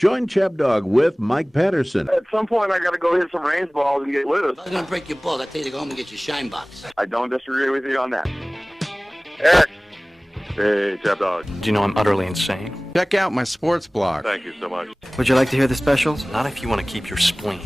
Join Chab Dog with Mike Patterson. At some point, I got to go hit some range balls and get loose. I'm going to break your balls. I tell you to go home and get your shine box. I don't disagree with you on that. Eric. Hey, Chab Dog. Do you know I'm utterly insane? Check out my sports blog. Thank you so much. Would you like to hear the specials? Not if you want to keep your spleen.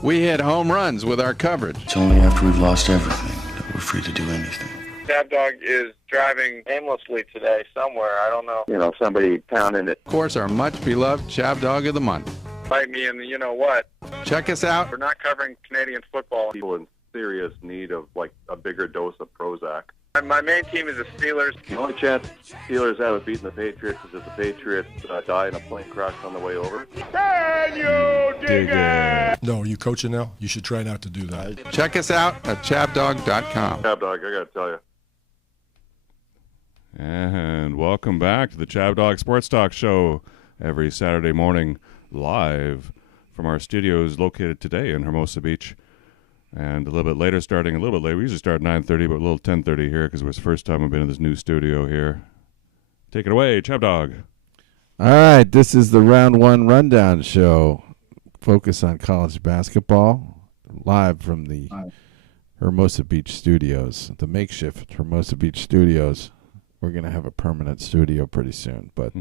We hit home runs with our coverage. It's only after we've lost everything that we're free to do anything. Chab Dog is driving aimlessly today somewhere. I don't know. You know, somebody pounding it. Of course, our much-beloved Chab Dog of the Month. Fight me in the you-know-what. Check us out. We're not covering Canadian football. People in serious need of, like, a bigger dose of Prozac. My main team is the Steelers. The only chance Steelers have of beating the Patriots is if the Patriots die in a plane crash on the way over. Can you dig it? No, are you coaching now? You should try not to do that. Check us out at chabdog.com. Chab Dog, I got to tell you. And welcome back to the Chab Dog Sports Talk Show every Saturday morning live from our studios located today in Hermosa Beach. And a little bit later, starting a little bit later. We usually start at 9:30, but a little 10:30 here because it was the first time I've been in this new studio here. Take it away, Chab Dog. All right, this is the Round 1 Rundown Show. Focus on college basketball, live from the Hermosa Beach studios, the makeshift Hermosa Beach studios. We're going to have a permanent studio pretty soon. But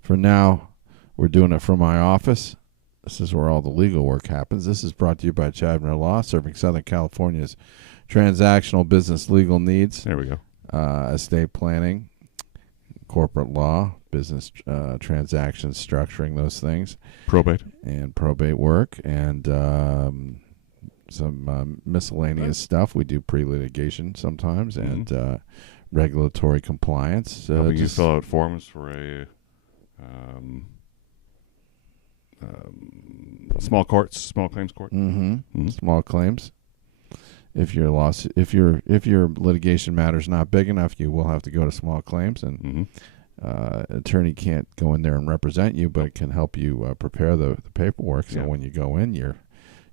for now, we're doing it from my office. This is where all the legal work happens. This is brought to you by Chadner Law, serving Southern California's transactional business legal needs. There we go. Estate planning, corporate law, business transactions, structuring those things. Probate. And probate work. And some miscellaneous stuff. We do pre-litigation sometimes and regulatory compliance. Helping you fill out forms for a small claims court. Small claims. If your litigation matter is not big enough, you will have to go to small claims, and attorney can't go in there and represent you, but can help you prepare the paperwork. So when you go in, you're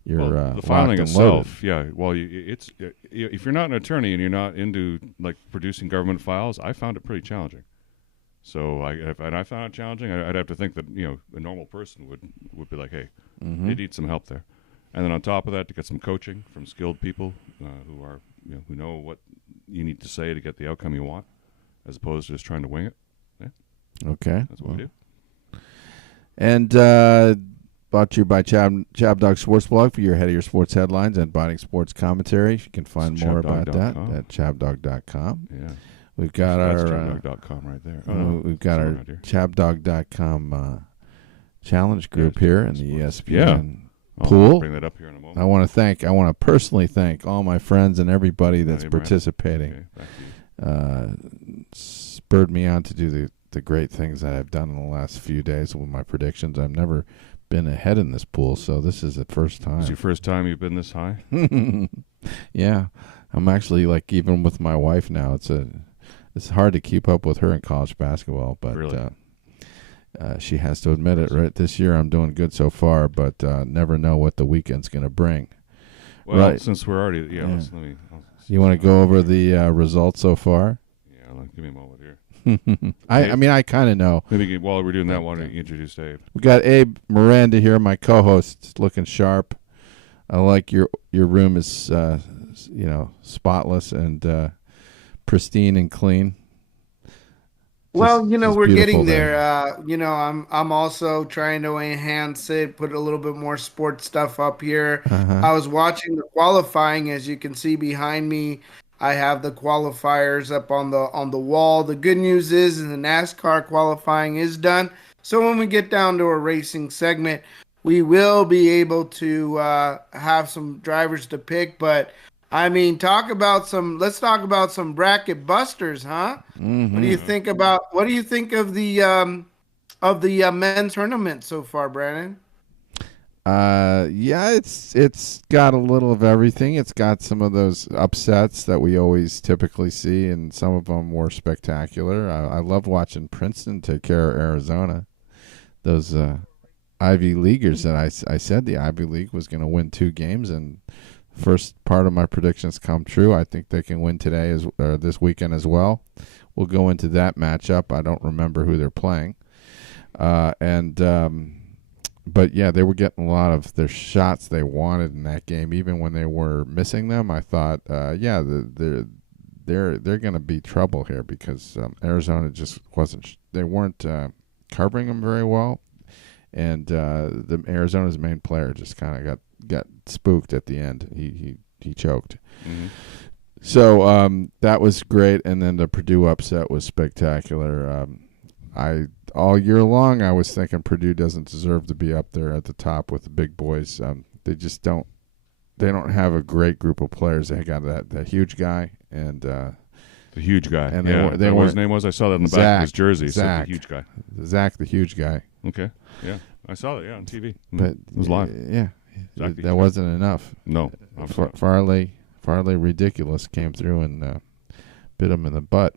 the filing itself. Yeah. Well, it's if you're not an attorney and you're not into like producing government files, I found it pretty challenging. So I found it challenging. I'd have to think that a normal person would be like, hey, they need some help there, and then on top of that, to get some coaching from skilled people who are who know what you need to say to get the outcome you want, as opposed to just trying to wing it. Yeah. Okay, that's what we do. And brought to you by Chab Dog Sports Blog for your head of your sports headlines and biting sports commentary. You can find more about that at chabdog.com. Yeah. We've got our chabdog.com right there. We've got our chabdog.com challenge group here in the ESPN pool. I'll bring that up here in a moment. I want to personally thank all my friends and everybody that's participating. Spurred me on to do the great things that I've done in the last few days with my predictions. I've never been ahead in this pool, so this is the first time. Is your first time you've been this high? Yeah. I'm actually even with my wife now. It's hard to keep up with her in college basketball, but really? She has to admit it. Right, this year I'm doing good so far, but never know what the weekend's going to bring. Well, right. Since we're already, you want to go over the results so far? Yeah, give me a moment here. I kind of know. Maybe while we're doing that, why don't you introduce Dave? We got Abe Miranda here, my co-host, looking sharp. I like your room is spotless and pristine and clean. Well, we're getting there. I'm also trying to enhance it, put a little bit more sports stuff up here. I was watching the qualifying, as you can see behind me. I have the qualifiers up on the wall. The good news is the NASCAR qualifying is done. So when we get down to a racing segment, we will be able to have some drivers to pick. But let's talk about some bracket busters, huh? Mm-hmm. What do you think of the men's tournament so far, Brandon? It's got a little of everything. It's got some of those upsets that we always typically see, and some of them were spectacular. I loved watching Princeton take care of Arizona. Those Ivy Leaguers that I said the Ivy League was going to win 2 games, and first part of my predictions come true. I think they can win today or this weekend as well. We'll go into that matchup. I don't remember who they're playing. But yeah, they were getting a lot of their shots they wanted in that game, even when they were missing them. I thought, they're going to be trouble here because Arizona just wasn't. They weren't covering them very well, and the Arizona's main player just kind of got spooked at the end. He choked. Mm-hmm. So that was great, and then the Purdue upset was spectacular. All year long, I was thinking Purdue doesn't deserve to be up there at the top with the big boys. They just don't. They don't have a great group of players. They got that huge guy and the huge guy. And they what his name was? I saw that in the back of his jersey. Zach, the huge guy. Zach, the huge guy. Okay, yeah, I saw that. Yeah, on TV. But it was live. Yeah, that wasn't enough. No, Farley ridiculous came through and bit him in the butt.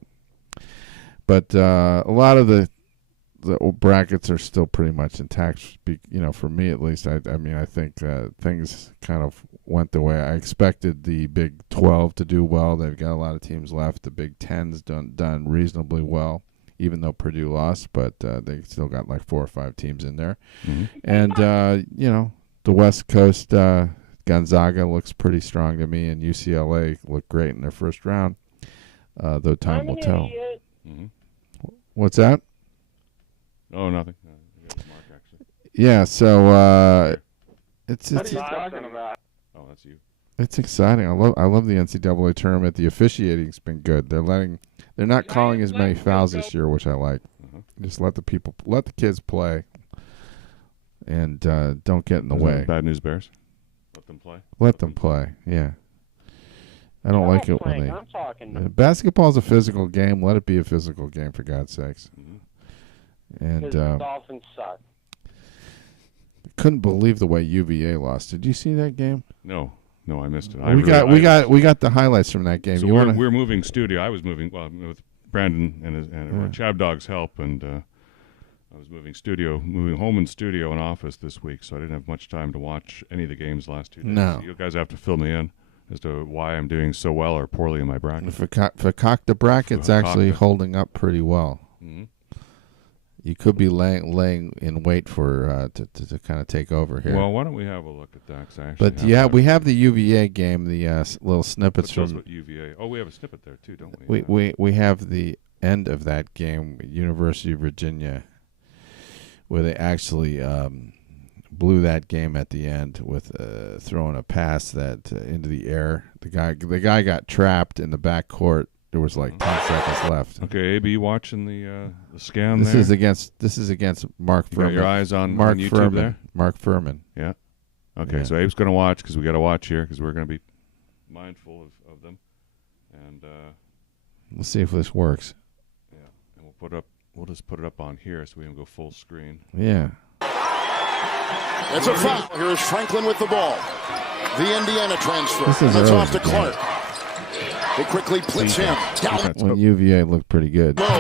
But a lot of the brackets are still pretty much intact. For me at least. I think things kind of went the way I expected. The Big 12 to do well. They've got a lot of teams left. The Big 10's done reasonably well, even though Purdue lost. But they still got like 4 or 5 teams in there. Mm-hmm. And the West Coast Gonzaga looks pretty strong to me, and UCLA looked great in their first round. Though time will tell. Mm-hmm. What's that? Oh, nothing. I got Mark, actually. Yeah, so it's What are you talking about? Oh, that's you. It's exciting. I love the NCAA tournament. The officiating's been good. They're not calling as many fouls this year, which I like. Uh-huh. Just let the kids play, and don't get in the way. Bad News Bears. Let them play. Let them play. Yeah. I don't like it when I'm talking. basketball's a physical game. Let it be a physical game, for God's sakes. Mm-hmm. And the Dolphins suck. Couldn't believe the way UVA lost. Did you see that game? No, I missed it. We got the highlighghts from that game. So we're moving studio. I was moving with Brandon and Chab Dog's help, and I was moving home and studio and office this week, so I didn't have much time to watch any of the games last 2 days. No. So you guys have to fill me in as to why I'm doing so well or poorly in my bracket. For cock the bracket's actually holding up pretty well. Mm-hmm. You could be laying in wait for to kind of take over here. Well, why don't we have a look at that? But we have the UVA game, the little snippets from what UVA. Oh, we have a snippet there too, don't we? We have the end of that game, University of Virginia, where they actually blew that game at the end with throwing a pass that into the air. The guy got trapped in the back court. There was like 10 seconds left. Okay, AB, watching the scan. This is against Mark Furman. You got your eyes on Mark YouTube Furman. there. Mark Furman. Yeah. Okay, Yeah. so Abe's going to watch because we got to watch here because we're going to be mindful of them, and we'll see if this works. Yeah, and we'll just put it up on here so we can go full screen. Yeah. It's a foul. Here's Franklin with the ball. The Indiana transfer. This is That's early, off to Clark. They quickly blitz him. Down. When UVA looked pretty good. Well,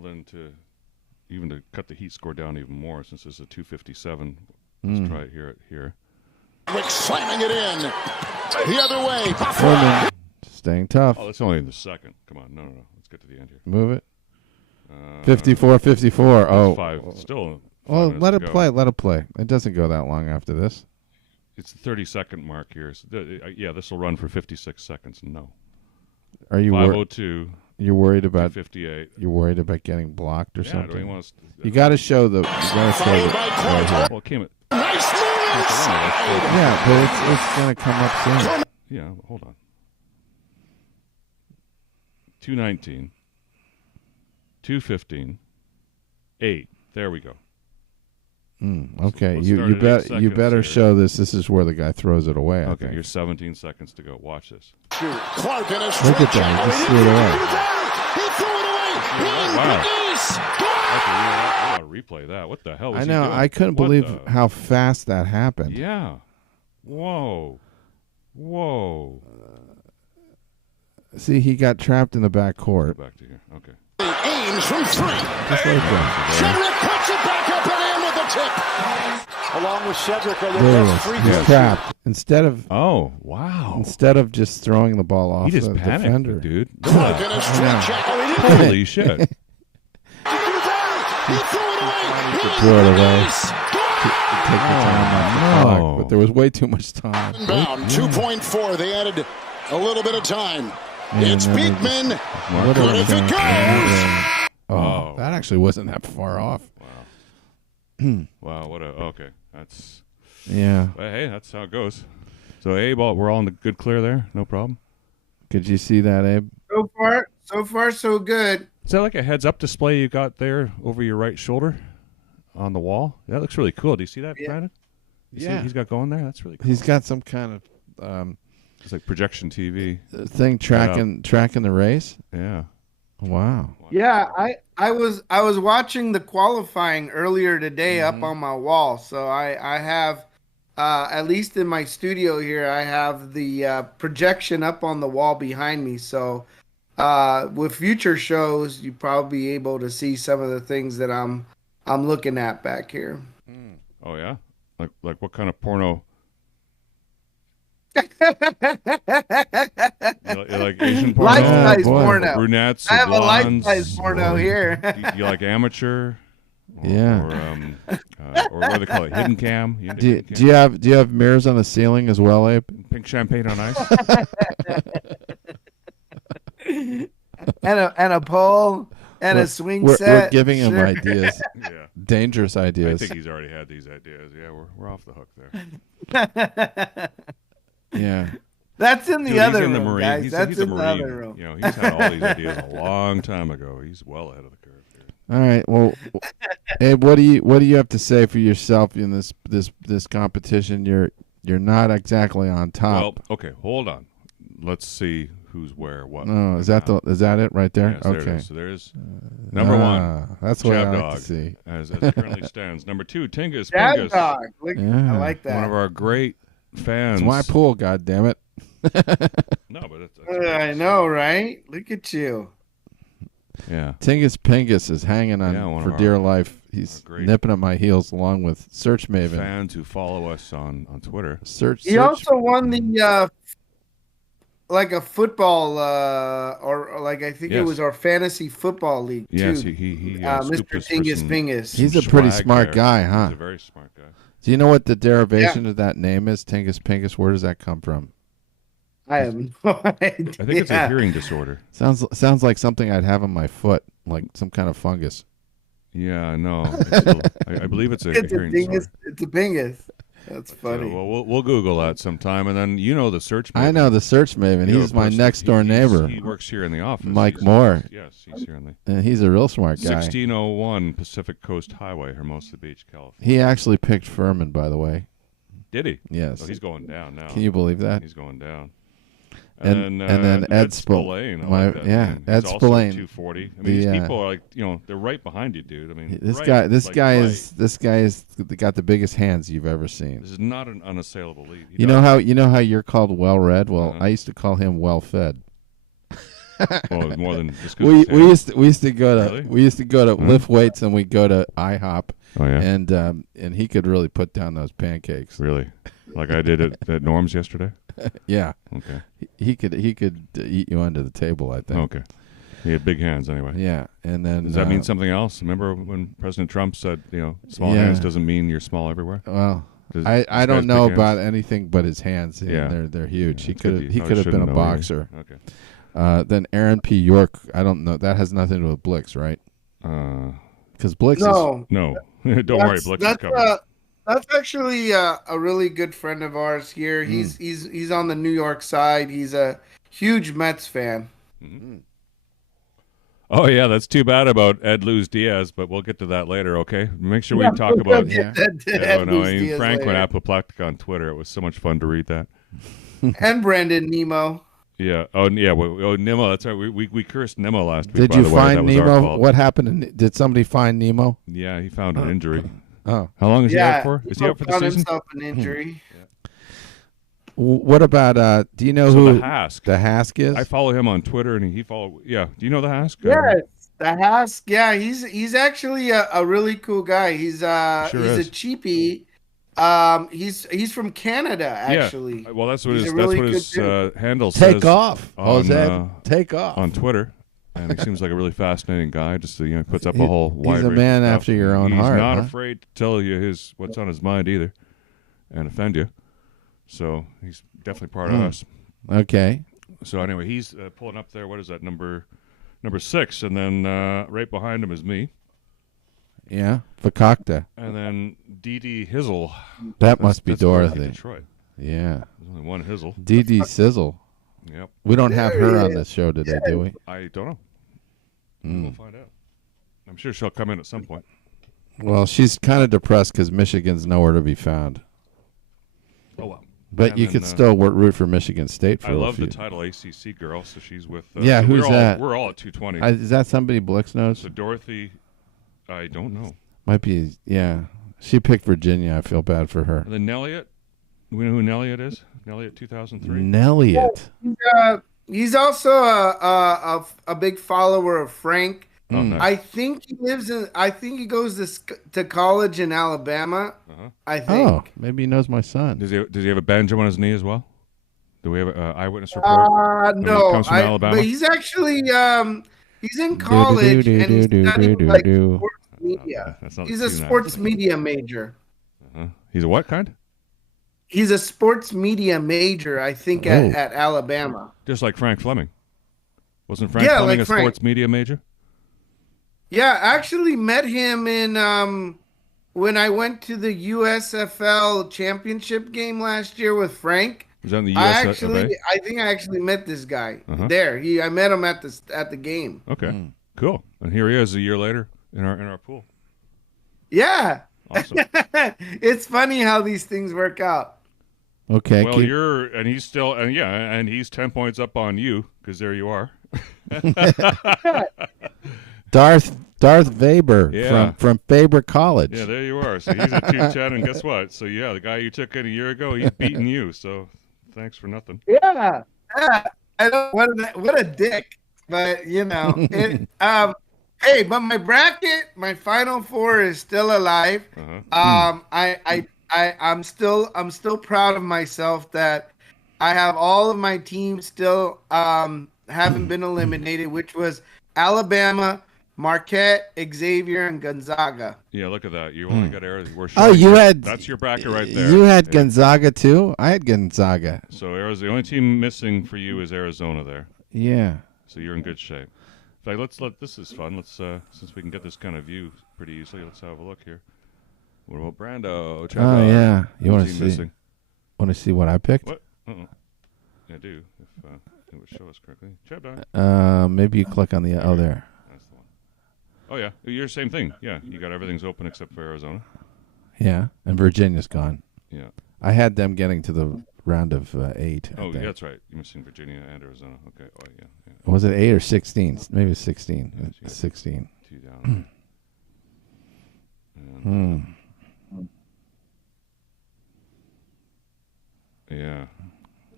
then to cut the heat score down even more, since it's a 257, let's try it here. Rick slamming it in. The other way. Furman staying tough. Oh, that's only in the second. Come on, no. Let's get to the end here. Move it. 54-54. Oh, 5. Still. Well, let it play. Let it play. It doesn't go that long after this. It's the 30-second mark here. So this will run for 56 seconds. No. Are you 5:02? You're worried about 58. You're worried about getting blocked or something. You got to show the. Right here. Well, it came at. Nice move inside. Yeah, but it's going to come up soon. Yeah, hold on. 2:19. 2:15. 8. There we go. Okay, We'll you better here. show this. This is where the guy throws it away. I think. Here's 17 seconds to go. Watch this. Clark in a Look at that. He just threw it away. He threw it away. Wow. I want to replay that. What the hell was I know. he doing? I couldn't believe how fast that happened. Yeah. Whoa. See, he got trapped in the back court. Back to here. Okay. Aims from 3. Just like that. Cedric puts it back up and in with the tip. Along with Cedric are the There best he free is. throw He's trapped. Instead of just throwing the ball off He just the panicked, defender. dude. Clark in a straight jacket. Holy shit. He threw it Throw it away. Take the time off the clock, but there was way too much time. Down 2.4. They added a little bit of time. It's Beekman. Good if it goes. Oh, that actually wasn't that far off. Wow. Wow. Okay. That's. Yeah. But hey, that's how it goes. So, Abe, we're all in the good clear there. No problem. Could you see that, Abe? So far, so good. Is that like a heads-up display you got there over your right shoulder on the wall? That looks really cool. Do you see that, Brandon? You see what he's got going there? That's really cool. He's got some kind of it's like projection TV thing tracking the race. Yeah. Wow. Yeah, I was watching the qualifying earlier today up on my wall. So I have at least in my studio here, I have the projection up on the wall behind me. So with future shows, you probably be able to see some of the things that I'm looking at back here. Oh yeah, like what kind of porno? You like Asian porno? Life-size porno. Brunettes. I have blondes, a life-size porno here. you like amateur? Yeah. Or what do they call it? Hidden cam? Do you have mirrors on the ceiling as well, Abe? Pink champagne on ice? and a pole and a swing set. We're giving him ideas. Yeah. Dangerous ideas. I think he's already had these ideas. Yeah, we're off the hook there. Yeah. That's in the other room, Marine. guys. That's in the other room. You know, he's had all these ideas a long time ago. He's well ahead of the curve here. All right. Well, Abe, what do you have to say for yourself in this competition? You're not exactly on top. Well, okay, hold on. Let's see who's where, what. No, is that it right there? Yes, okay. There it is. So there's number one. That's what I Jab like Dog, to see. as it currently stands. Number two, Tingus Jab Pingus. Dog. I like that. One of our great fans. It's my pool, goddammit. No, but it's I know, right? Look at you. Yeah. Tingus Pingus is hanging on for dear life. He's nipping at my heels along with Search Maven. Fans who follow us on Twitter. He also won the like a football or like I think it was our fantasy football league too. Yes, he Mr. Tingus Pingus. He's a pretty smart guy, huh? He's a very smart guy. Do you know what the derivation of that name is, Tingus Pingus? Where does that come from? I have no idea. I think it's a hearing disorder. Sounds like something I'd have on my foot, like some kind of fungus. Yeah, no. I believe it's a hearing disorder. It's a Pingus. That's funny. Well, we'll Google that sometime, and then the Search Maven. I know the Search Maven. He's my next door neighbor. He works here in the office. Mike Moore. Yes, he's here in the. And he's a real smart guy. 1601 Pacific Coast Highway, Hermosa Beach, California. He actually picked Furman, by the way. Did he? Yes. Oh, he's going down now. Can you believe that? He's going down. And then Ed Spillane. Ed Spillane. 240. I mean, these people are like, they're right behind you, dude. I mean, this guy is got the biggest hands you've ever seen. This is not an unassailable lead. You know how you're called well read? Well, I used to call him well fed. Well, more than just we used to go to lift weights and we go to IHOP. Oh yeah. And he could really put down those pancakes. Really, like I did at Norm's yesterday. Yeah. Okay. He could eat you under the table, I think. Okay. He had big hands anyway. Yeah, and then does that mean something else? Remember when President Trump said, small hands doesn't mean you're small everywhere? Well, I don't know about anything but his hands. Yeah, they're huge. Yeah, he could have been a boxer. Okay. Then Aaron P. York. I don't know. That has nothing to do with Blix, right? Because Blix no. Don't worry, Blix is coming. That's actually a really good friend of ours here. He's on the New York side. He's a huge Mets fan. Mm-hmm. Oh yeah, that's too bad about Ed Luz Diaz, but we'll get to that later. Okay, make sure we talk about. Frank went apoplectic on Twitter. It was so much fun to read that. And Brandon Nemo. Yeah. Oh yeah. Nemo. That's right. We cursed Nemo last week. Did you find Nemo? What happened? Did somebody find Nemo? Yeah, he found an injury. Oh, how long is he out for? Is he out for the season? Himself an injury. What about? Do you know who the Hask? The Hask is? I follow him on Twitter, and he follow. Yeah. Do you know the Hask? Yes, the Hask. Yeah, he's actually a really cool guy. He's a cheapie. He's from Canada, actually. Yeah. Well, that's what his handle says. Take off, Jose. Take off on Twitter. And he seems like a really fascinating guy. Just puts up a whole wide He's a range man of stuff. after your own he's heart. He's not huh? afraid to tell you what's on his mind either, and offend you. So he's definitely part of us. Okay. So anyway, he's pulling up there. What is that, number 6? And then right behind him is me. Yeah, Fakakta. And then Dee Hizzle. That must be Dorothy. Detroit. Yeah. There's only one Hizzle. Dee Sizzle. Yep. We don't have her on this show today, do we? I don't know. We'll find out. I'm sure she'll come in at some point. Well, she's kind of depressed because Michigan's nowhere to be found. Oh, well. But you could still root for Michigan State for I a love few. the title ACC girl, so she's with... yeah, who's that? We're all at 220. Is that somebody Blix knows? So Dorothy, I don't know. Might be, yeah. She picked Virginia. I feel bad for her. And then Nelliot. Do we know who Nelliot is? Nelliot 2003? Nelliot. He's also a big follower of Frank. Oh, nice. I think he lives in. I think he goes to college in Alabama. I think. Oh, maybe he knows my son. Does he have a banjo on his knee as well? Do we have an eyewitness report? No, comes from Alabama? but he's actually he's in college and he's studying like sports media. He's a sports media major. He's a what kind? He's a sports media major, I think, at Alabama. Just like Frank Fleming. Wasn't Frank Fleming like a Frank. sports media major? Yeah, I actually met him in when I went to the USFL championship game last year with Frank. Was that in the USFL? I think I actually met this guy there. I met him at the game. Okay, cool. And here he is a year later in our pool. Yeah, awesome. It's funny how these things work out. Okay. Well, he's 10 points up on you because there you are. Darth Weber from Faber College. Yeah, there you are. So he's at 210, and guess what? So yeah, the guy you took in a year ago, he's beating you. So thanks for nothing. Yeah. I don't what a dick, but it. Hey, but my bracket, my Final Four is still alive. I'm still proud of myself that I have all of my teams still haven't been eliminated, which was Alabama, Marquette, Xavier, and Gonzaga. Yeah, look at that. You only got Arizona. That's your bracket right there. You had Gonzaga too? I had Gonzaga. So Arizona, the only team missing for you is Arizona there. Yeah. So you're in good shape. In fact, this is fun. Let's since we can get this kind of view pretty easily, let's have a look here. What about Brando? Yeah. You want to see? Missing? Want to see what I picked? What? I do. If it would show us correctly. Chad Dog. Maybe you click on the there. That's the one. Oh yeah, you're the same thing. Yeah, you got everything's open except for Arizona. Yeah, and Virginia's gone. Yeah. I had them getting to the round of 8. Oh, yeah, that's right. You're missing Virginia and Arizona. Okay. Oh yeah. Was it 8 or 16? Maybe it's 16. Yeah, 16. 2 down. And, yeah.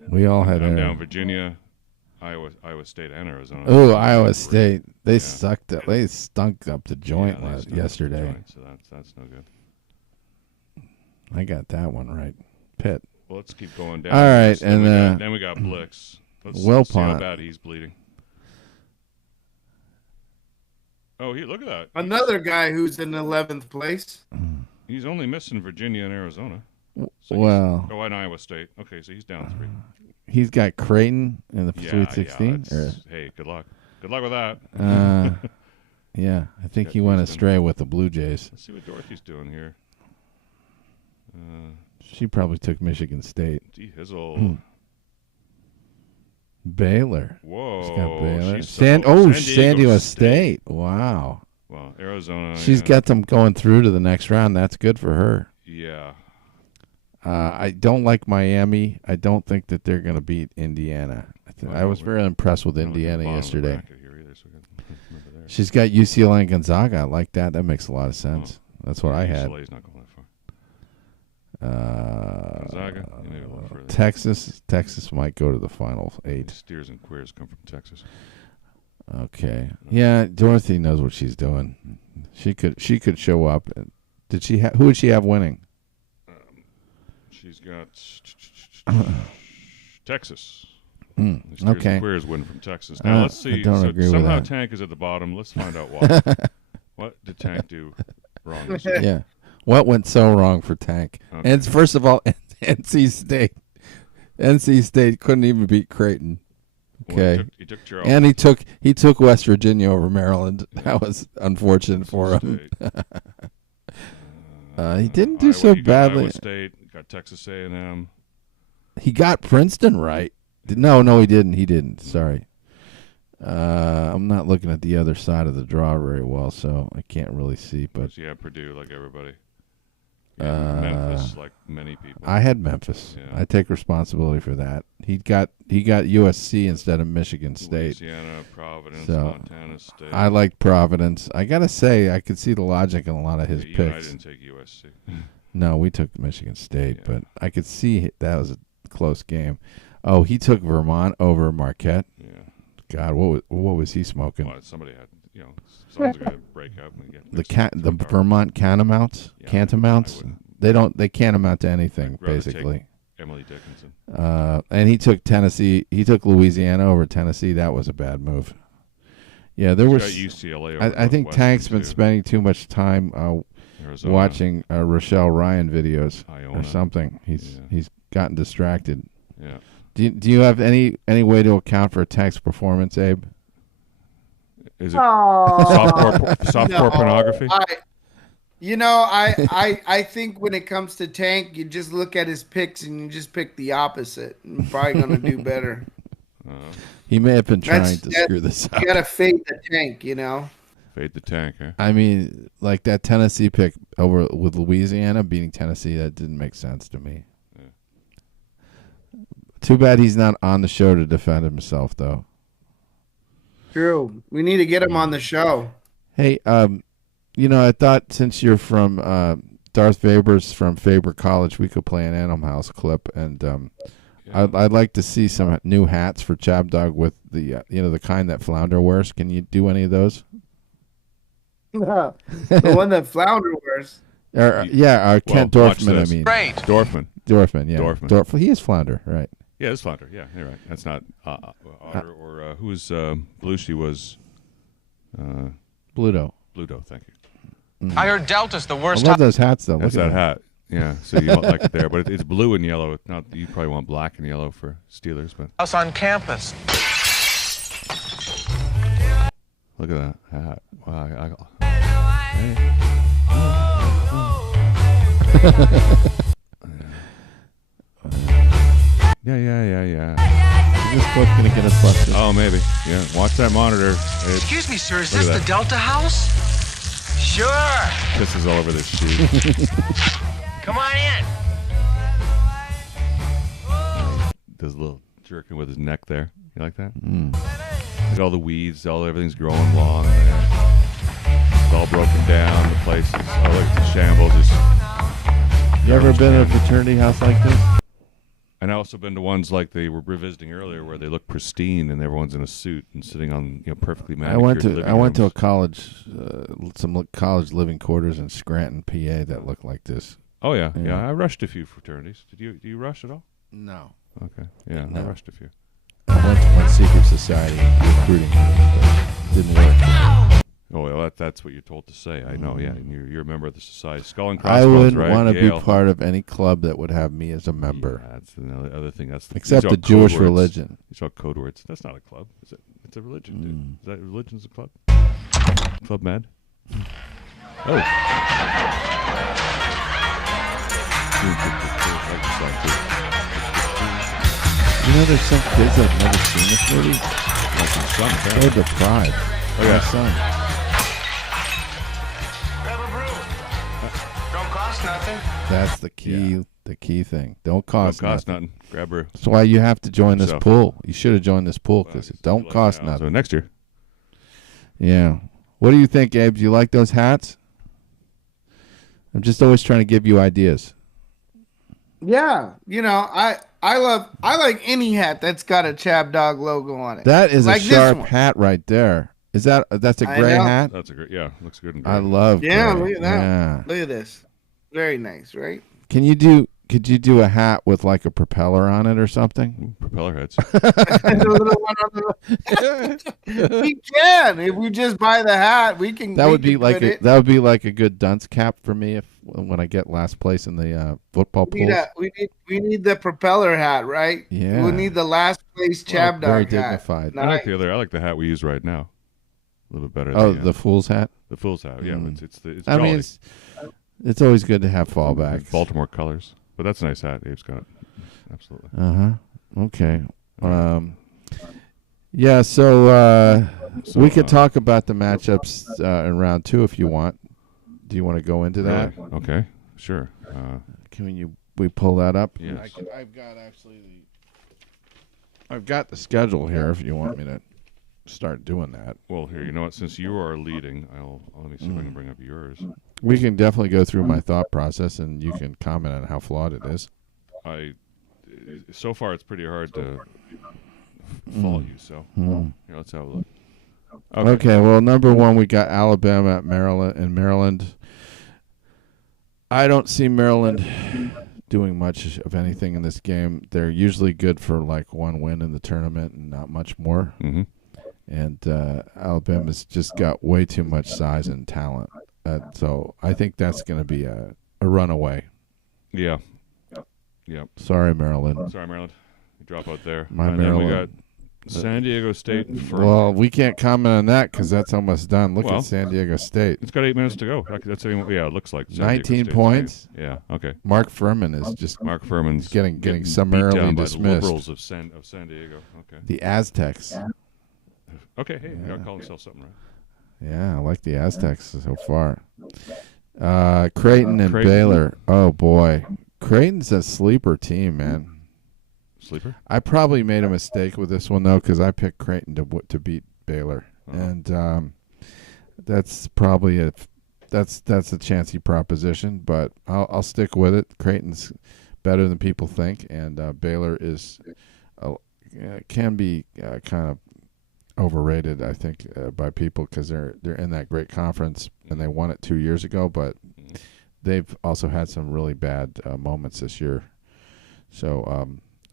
We all had I'm down Virginia, Iowa State, and Arizona. Oh, Iowa State. They sucked up. They stunk up the joint yesterday. So that's no good. I got that one right. Pitt. Well, let's keep going down. All right, then we got Blix. Let's see how bad he's bleeding. Oh, look at that. Another guy who's in 11th place. He's only missing Virginia and Arizona. And Iowa State. Okay, so he's down 3. He's got Creighton in the Sweet 16. Hey, good luck. Good luck with that. Yeah, I think he went astray with the Blue Jays. Let's see what Dorothy's doing here. She probably took Michigan State. D. Hizzle. Baylor. Whoa. She's got Baylor. San Diego State. Wow. Well, Arizona. She's got them going through to the next round. That's good for her. Yeah. I don't like Miami. I don't think that they're going to beat Indiana. I was very impressed with Indiana yesterday. She's got UCLA and Gonzaga. I like that. That makes a lot of sense. That's what I had. UCLA's not going that far. Gonzaga. Texas might go to the Final 8. Steers and queers come from Texas. Okay. Yeah, Dorothy knows what she's doing. She could show up. Did she who would she have winning? She's got Texas. Okay. Queers win from Texas. Now let's see. I don't agree with somehow that. Tank is at the bottom. Let's find out why. What did Tank do wrong this year? Yeah. What went so wrong for Tank? Okay. And first of all, NC State. NC State couldn't even beat Creighton. Okay. Well, he took Charles. And he took West Virginia over Maryland. Yeah. That was unfortunate for him. He didn't do so badly. Iowa State, got Texas A&M. He got Princeton right. No, he didn't. He didn't. Sorry. I'm not looking at the other side of the draw very well, so I can't really see. But yeah, Purdue, like everybody. Memphis, like many people. I had Memphis. Yeah. I take responsibility for that. He got USC instead of Michigan State. Louisiana, Providence, so Montana State. I like Providence. I gotta say, I could see the logic in a lot of his You and I picks. didn't take USC. No, we took Michigan State, but I could see that was a close game. Oh, he took Vermont over Marquette. Yeah. God, what was he smoking? Well, somebody had, someone's going to break up and get the Vermont Catamounts. Yeah, Catamounts. They can't amount to anything basically. Emily Dickinson. And he took Tennessee. He took Louisiana over Tennessee. That was a bad move. Yeah, there was. UCLA. I think Tank's been spending too much time Arizona. watching Rochelle Ryan videos Iona. or something. He's gotten distracted. Yeah. Do you have any way to account for Tank's performance, Abe? Is it softcore pornography? I think when it comes to Tank, you just look at his picks and you just pick the opposite. And probably going to do better. He may have been trying to screw this up. You got to fade the Tank, Fade the Tank, huh? I mean, like that Tennessee pick over with Louisiana beating Tennessee, that didn't make sense to me. Yeah. Too bad he's not on the show to defend himself, though. True. We need to get him on the show. Hey, I thought since you're from Darth Faber's from Faber College, we could play an Animal House clip, and I'd like to see some new hats for Chab Dog with the the kind that Flounder wears. Can you do any of those? The one that Flounder wears. Kent Dorfman. I mean, Great. Dorfman. Yeah. Dorfman. He is Flounder, right? Yeah, it's Flounder. Yeah, you're right. That's not Otter or who's Belushi was. Bluto. Bluto. Thank you. I heard Delta's the worst. I love those hats, though. That's that hat. Yeah, so you won't like it there, but it's blue and yellow. It's not. You probably want black and yellow for Steelers, but House on campus. Look at that hat. Wow. Yeah. Is this book going to get us busted? Oh, maybe. Yeah. Watch that monitor. Excuse me, sir. Is this the Delta House? Sure. Pisses all over this shoe. Come on in. Does a little jerking with his neck there. You like that? Look at all the weeds. Everything's growing long there. It's all broken down. The place is look at the shambles. You ever been in a fraternity house like this? And I also been to ones like they were revisiting earlier, where they look pristine and everyone's in a suit and sitting on perfectly manicured. I went to a college, some college living quarters in Scranton, PA, that looked like this. Oh yeah. I rushed a few fraternities. Do you rush at all? No. Okay. Yeah, no. I rushed a few. I went to one secret society recruiting, but didn't work. Oh, well, that's what you're told to say. I know, yeah. And you're a member of the society. Skull and I Crossbones, wouldn't right? want to Yale. be part of any club that would have me as a member. Yeah, that's another other thing. Except the Jewish religion. These are all code words. That's not a club, is it? It's a religion, dude. Is that religion's a club? Club Med? Oh. There's some kids that have never seen this movie. They're deprived. Oh, yeah. My son. Don't cost nothing. That's the key. The key thing. Don't cost nothing. Grab her. That's why you have to join this yourself. pool. You should have joined this pool because it don't cost now. nothing. So next year. Yeah. What do you think, Abe? Do you like those hats? I'm just always trying to give you ideas. Yeah, I like any hat that's got a Chab Dog logo on it. That is like a sharp one. hat right there. That's a gray hat? That's a great. Yeah, looks good. In gray. I love. Yeah, gray. look at that. Yeah. Look at this. Very nice, right? Can you do? Could you do a hat with like a propeller on it or something? Propeller heads. We can. If we just buy the hat, we can. That would be like a good dunce cap for me when I get last place in the football pool. We need the propeller hat, right? Yeah. We need the last place Chab Dog very hat. dignified. I like the other. I like the hat we use right now. A little bit better. Oh, the fool's hat. The fool's hat. Yeah, it's I mean, it's always good to have fallbacks. Baltimore colors, but that's a nice hat. Abe's got it. Absolutely. Okay. Yeah. So we could talk about the matchups in round 2 if you want. Do you want to go into that? Okay. Sure. Can we pull that up? Yes. I've got the schedule here if you want me to start doing that. Well, here, you know what? Since you are leading, let me see if I can bring up yours. We can definitely go through my thought process, and you can comment on how flawed it is. So far, it's pretty hard to follow you. So here, let's have a look. Okay. Well, number 1, we got Alabama at Maryland. I don't see Maryland doing much of anything in this game. They're usually good for like one win in the tournament and not much more. Mm-hmm. And Alabama's just got way too much size and talent. So I think that's going to be a runaway. Yeah. Yep. Sorry, Maryland. Sorry, Maryland. You drop out there. Maryland. Then we got San Diego State. Well, we can't comment on that because that's almost done. Look at San Diego State. It's got 8 minutes to go. That's it looks like 19 points. Yeah. Okay. Mark Furman is just getting summarily down dismissed. By the Liberals of San Diego. Okay. The Aztecs. Okay. Hey, you got to call himself something, right? Yeah, I like the Aztecs so far. Creighton and Baylor. Oh boy, Creighton's a sleeper team, man. Sleeper? I probably made a mistake with this one though because I picked Creighton to beat Baylor, and that's probably that's a chancy proposition, but I'll stick with it. Creighton's better than people think, and Baylor can be kind of overrated, I think, by people because they're in that great conference and they won it 2 years ago, but they've also had some really bad moments this year. So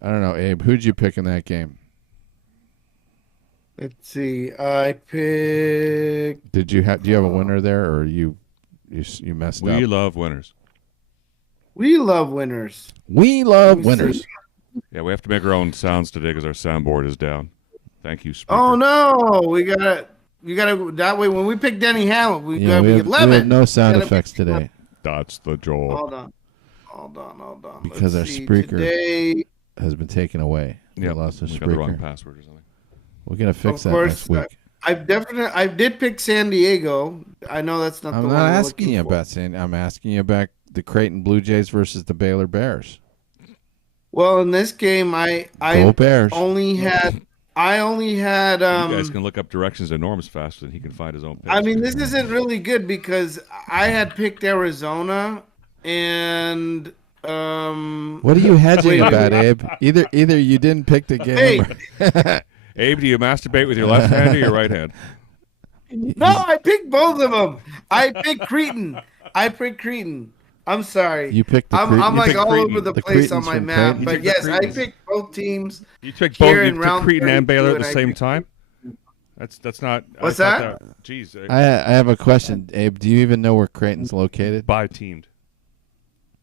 I don't know, Abe, who'd you pick in that game? Let's see. I picked. Do you have a winner there, or you messed up? We love winners. We love winners. We love winners. Yeah, we have to make our own sounds today because our soundboard is down. Thank you, Speaker. Oh no, we gotta that way. When we pick Denny Hamlin, we gotta be 11. We have no sound effects today. That's the job. Hold on. Because our speaker has been taken away. Yeah, we lost our we speaker. got the wrong password or something. We're gonna fix that next week. I did pick San Diego. I know that's not. I'm not asking you about San. I'm asking you about the Creighton Blue Jays versus the Baylor Bears. Well, in this game, I only had. You guys can look up directions to Norm's faster than he can find his own page. I mean, this isn't really good because I had picked Arizona and. What are you hedging about, Abe? Either you didn't pick the game. Hey. Abe, do you masturbate with your left hand or your right hand? No, I picked both of them. I picked Creighton. I'm sorry. You picked. I'm like all Creighton. over the place on my map, but yes, I picked both teams. You picked both. You took Creighton and Baylor at the same time. That's not. What's that? Jeez. I have a question, Abe. Do you even know where Creighton's located? By teamed.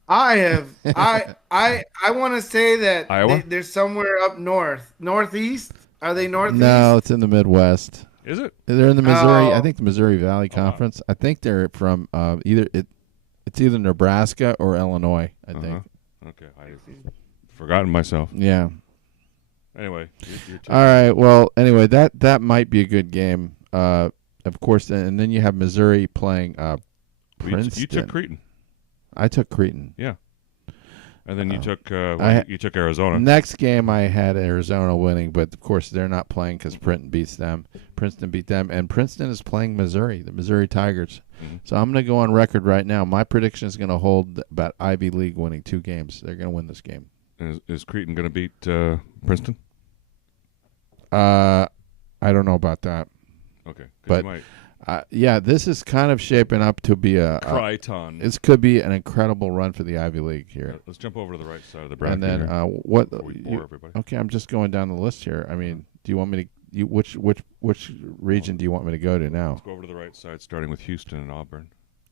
I have. I want to say that Iowa? they're somewhere up northeast. Are they northeast? No, it's in the Midwest. Is it? They're in the Missouri. I think the Missouri Valley Conference. I think they're from It's either Nebraska or Illinois. I think. Okay, I've forgotten myself. Yeah. Anyway. All right. Well, anyway, that might be a good game. Of course, and then you have Missouri playing Princeton. You took Creighton. I took Creighton. Yeah. And then you took Arizona. Next game I had Arizona winning, but of course they're not playing because Princeton beat them, and Princeton is playing Missouri, the Missouri Tigers. Mm-hmm. So I'm going to go on record right now. My prediction is going to hold about Ivy League winning 2 games. They're going to win this game. Is Creighton going to beat Princeton? I don't know about that. Okay, but Yeah, this is kind of shaping up to be Crichton. This could be an incredible run for the Ivy League here. Let's jump over to the right side of the bracket. And then what? Okay, I'm just going down the list here. I mean, do you want me to? Which region do you want me to go to now? Let's go over to the right side, starting with Houston and Auburn.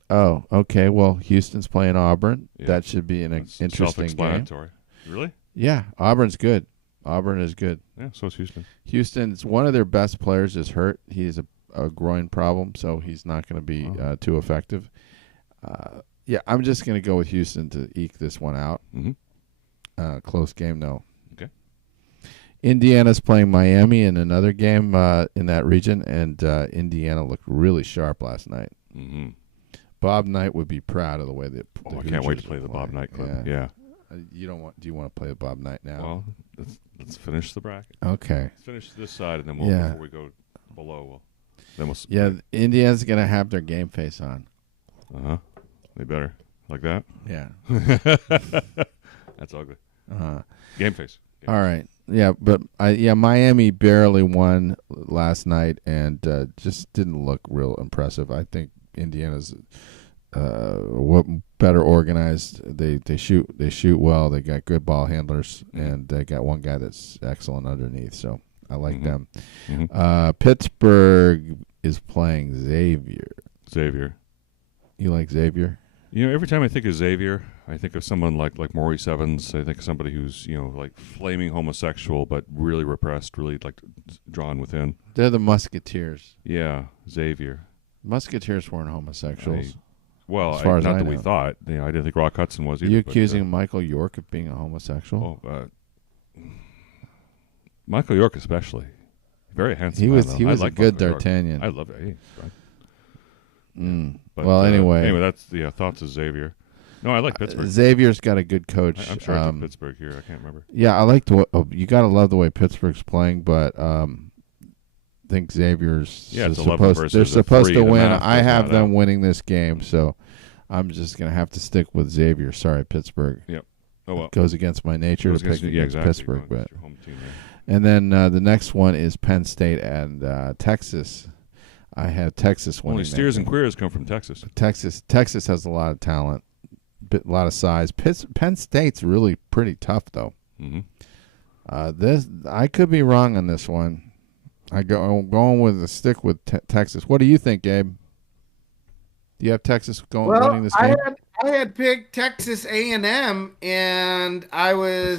Oh, okay. Well, Houston's playing Auburn. Yeah. That should be an interesting game. Self-explanatory. Really? Yeah, Auburn's good. Auburn is good. Yeah, so is Houston. Houston's one of their best players is hurt. He has a groin problem, so he's not going to be too effective. Yeah, I'm just going to go with Houston to eke this one out. Mm-hmm. Close game, though. Okay. Indiana's playing Miami in another game in that region, and Indiana looked really sharp last night. Mm-hmm. Bob Knight would be proud of the way that. I can't wait to play the Bob Knight clip. Yeah. You don't want? Do you want to play the Bob Knight now? Well, let's finish the bracket. Okay. Let's finish this side, and then before we go below, we'll. Yeah, Indiana's gonna have their game face on. They better like that. Yeah. That's ugly. Game face. All right. Yeah, but Miami barely won last night and just didn't look real impressive. I think Indiana's better organized. They shoot well. They got good ball handlers, and they got one guy that's excellent underneath. So I like them. Mm-hmm. Pittsburgh is playing Xavier. Xavier. You like Xavier? You know, every time I think of Xavier, I think of someone like Maurice Evans. I think of somebody who's, like flaming homosexual, but really repressed, really like drawn within. They're the Musketeers. Yeah, Xavier. Musketeers weren't homosexuals. Well, as far as not I that know. we thought. I didn't think Rock Hudson was either. Are you accusing Michael York of being a homosexual? Michael York especially. Very handsome. He was a like good Michael D'Artagnan. York. I love it. But, Well, anyway, that's the thoughts of Xavier. No, I like Pittsburgh. Xavier's got a good coach. I'm sure I took Pittsburgh here. I can't remember. Yeah, I like you got to love the way Pittsburgh's playing, but I think Xavier's they're supposed to win. I have them winning this game, so I'm just going to have to stick with Xavier. Sorry, Pittsburgh. Yep. Oh well. It goes against my nature to pick against Pittsburgh, but your home team, and then the next one is Penn State and Texas. I had Texas winning. Only steers and queers come from Texas. Texas has a lot of talent, a lot of size. Penn State's really pretty tough, though. Mm-hmm. I could be wrong on this one. I'm going with a stick with Texas. What do you think, Gabe? Do you have Texas winning this game? I had picked Texas A&M, and I was,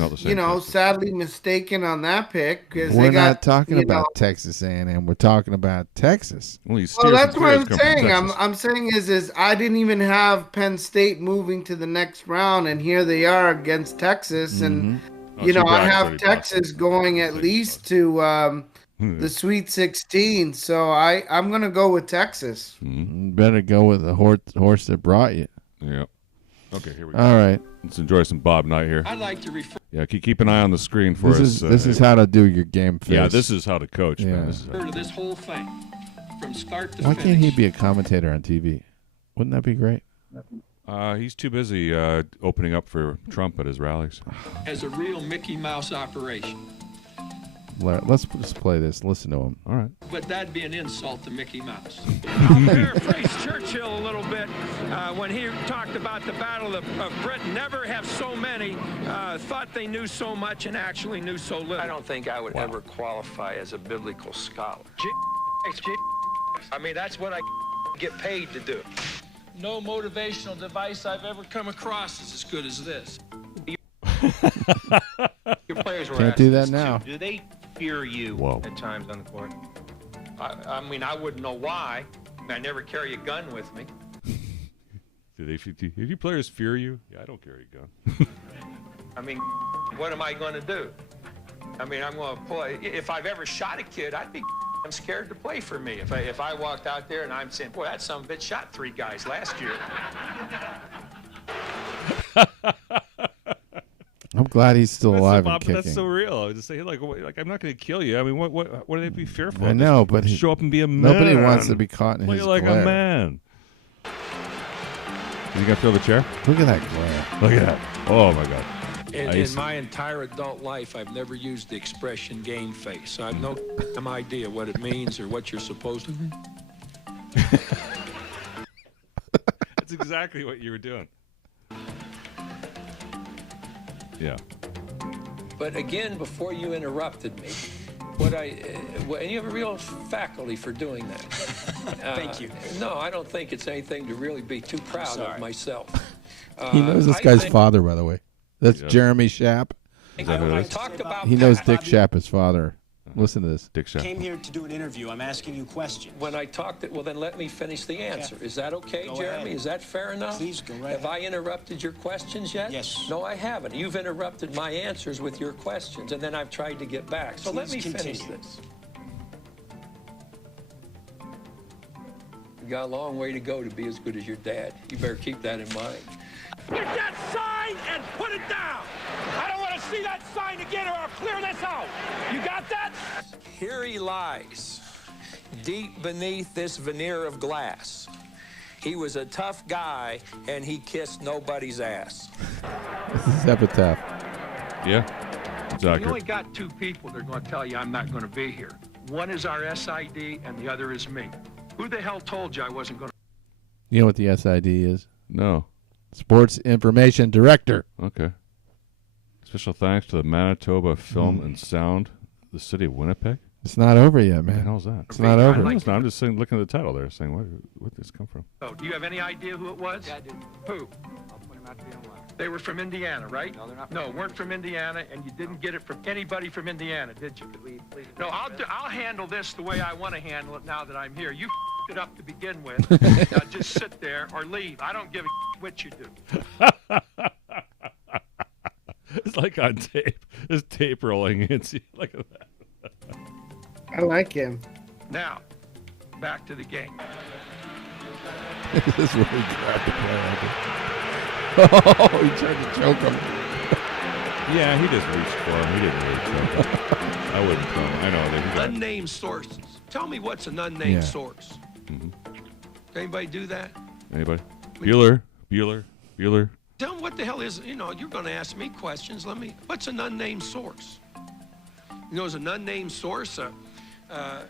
sadly mistaken on that pick because we're not talking about Texas A&M. We're talking about Texas. Well, that's what I'm saying. I'm saying is I didn't even have Penn State moving to the next round, and here they are against Texas, and I have Texas going at least to the Sweet 16. So I'm gonna go with Texas. You better go with the horse that brought you. Yeah. Okay, here we go. All right. Let's enjoy some Bob Knight here. I'd like to refer. Yeah, keep an eye on the screen for us. This is how to do your game face. Yeah, this is how to coach, man. To this whole thing from start to Why finish. can't he be a commentator on TV? Wouldn't that be great? He's too busy opening up for Trump at his rallies. As a real Mickey Mouse operation. Let's just play this. Listen to him. All right. But that'd be an insult to Mickey Mouse. I'll paraphrase Churchill a little bit when he talked about the Battle of Britain. Never have so many thought they knew so much and actually knew so little. I don't think I would ever qualify as a biblical scholar. I mean, that's what I get paid to do. No motivational device I've ever come across is as good as this. Your players were Can't asked do that this now. too. Do they fear you at times on the court? I mean, I wouldn't know why. I never carry a gun with me. Do you players fear you? Yeah, I don't carry a gun. I mean, what am I going to do? I mean, I'm going to play. If I've ever shot a kid, I'd be scared to play for me. If I walked out there and I'm saying, boy, that son of a bitch shot 3 guys last year. I'm glad he's still alive and kicking. That's so real. I was just saying, like I'm not going to kill you. I mean, what do they be fearful? I know, but show up and be a man. Nobody wants to be caught in his like glare. a man. Is he going to feel the chair? Look at that glare. Look at that. Oh my God. In my entire adult life, I've never used the expression game face. So I have no idea what it means or what you're supposed to do. That's exactly what you were doing. Yeah. But again, before you interrupted me, and you have a real faculty for doing that. Thank you. No, I don't think it's anything to really be too proud of myself. He knows this guy's father, by the way. That's Jeremy Schaap. He knows Dick Schaap, his father. Listen to this. Dick Schaap. Came here to do an interview. I'm asking you questions. When I talked, well, then let me finish the answer. Is that okay, Jeremy? Ahead. Is that fair enough? Please go right Have I interrupted your questions yet? Yes. No, I haven't. You've interrupted my answers with your questions, and then I've tried to get back. So let me finish this. You got a long way to go to be as good as your dad. You better keep that in mind. Get that sign and put it down. I don't want to see that sign again or I'll clear this out. You got that? Here he lies, deep beneath this veneer of glass. He was a tough guy, and he kissed nobody's ass. This is epitaph. Yeah, exactly. You only got two people that are going to tell you I'm not going to be here. One is our SID, and the other is me. Who the hell told you I wasn't going to? You know what the SID is? No. Sports Information Director. Okay. Special thanks to the Manitoba Film and Sound, the city of Winnipeg. It's not over yet, man. What the hell's that? It's not over. No, it's not. I'm just saying, looking at the title there, saying, where did this come from? Oh, do you have any idea who it was? Yeah, I do. Who? I'll put him out to be on line. They were from Indiana, right? No, they're not. No, weren't from Indiana, and you didn't get it from anybody from Indiana, did you? No, I'll handle this the way I want to handle it now that I'm here. You it up to begin with. Now just sit there or leave. I don't give a what you do. It's like on tape. There's tape rolling in. See, look at that. I like him. Now, back to the game. This is where he grabbed the player. Oh, he tried to choke him. Yeah, he just reached for him. He didn't really choke him. I wouldn't throw him. I know that. Unnamed sources. Tell me what's an unnamed source. Mm-hmm. Can anybody do that? Anybody? Bueller. Tell them what the hell is, you're going to ask me questions. What's an unnamed source? As an unnamed source,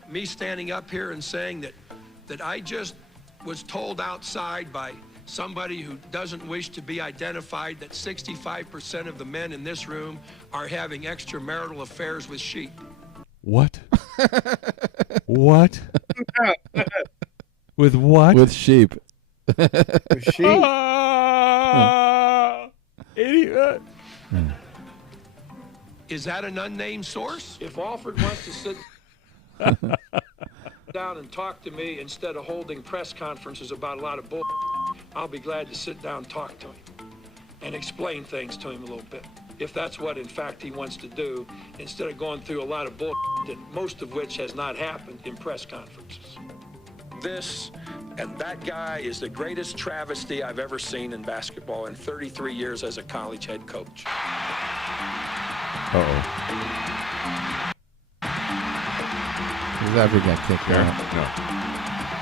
me standing up here and saying that I just was told outside by somebody who doesn't wish to be identified that 65% of the men in this room are having extramarital affairs with sheep. What? What? With what? With sheep. With sheep. Idiot. Is that an unnamed source? If Alfred wants to sit down and talk to me instead of holding press conferences about a lot of bull, I'll be glad to sit down and talk to him and explain things to him a little bit. If that's what, in fact, he wants to do, instead of going through a lot of bull, that most of which has not happened in press conferences. This and that guy is the greatest travesty I've ever seen in basketball in 33 years as a college head coach. Uh-oh. His after got kicked out. No.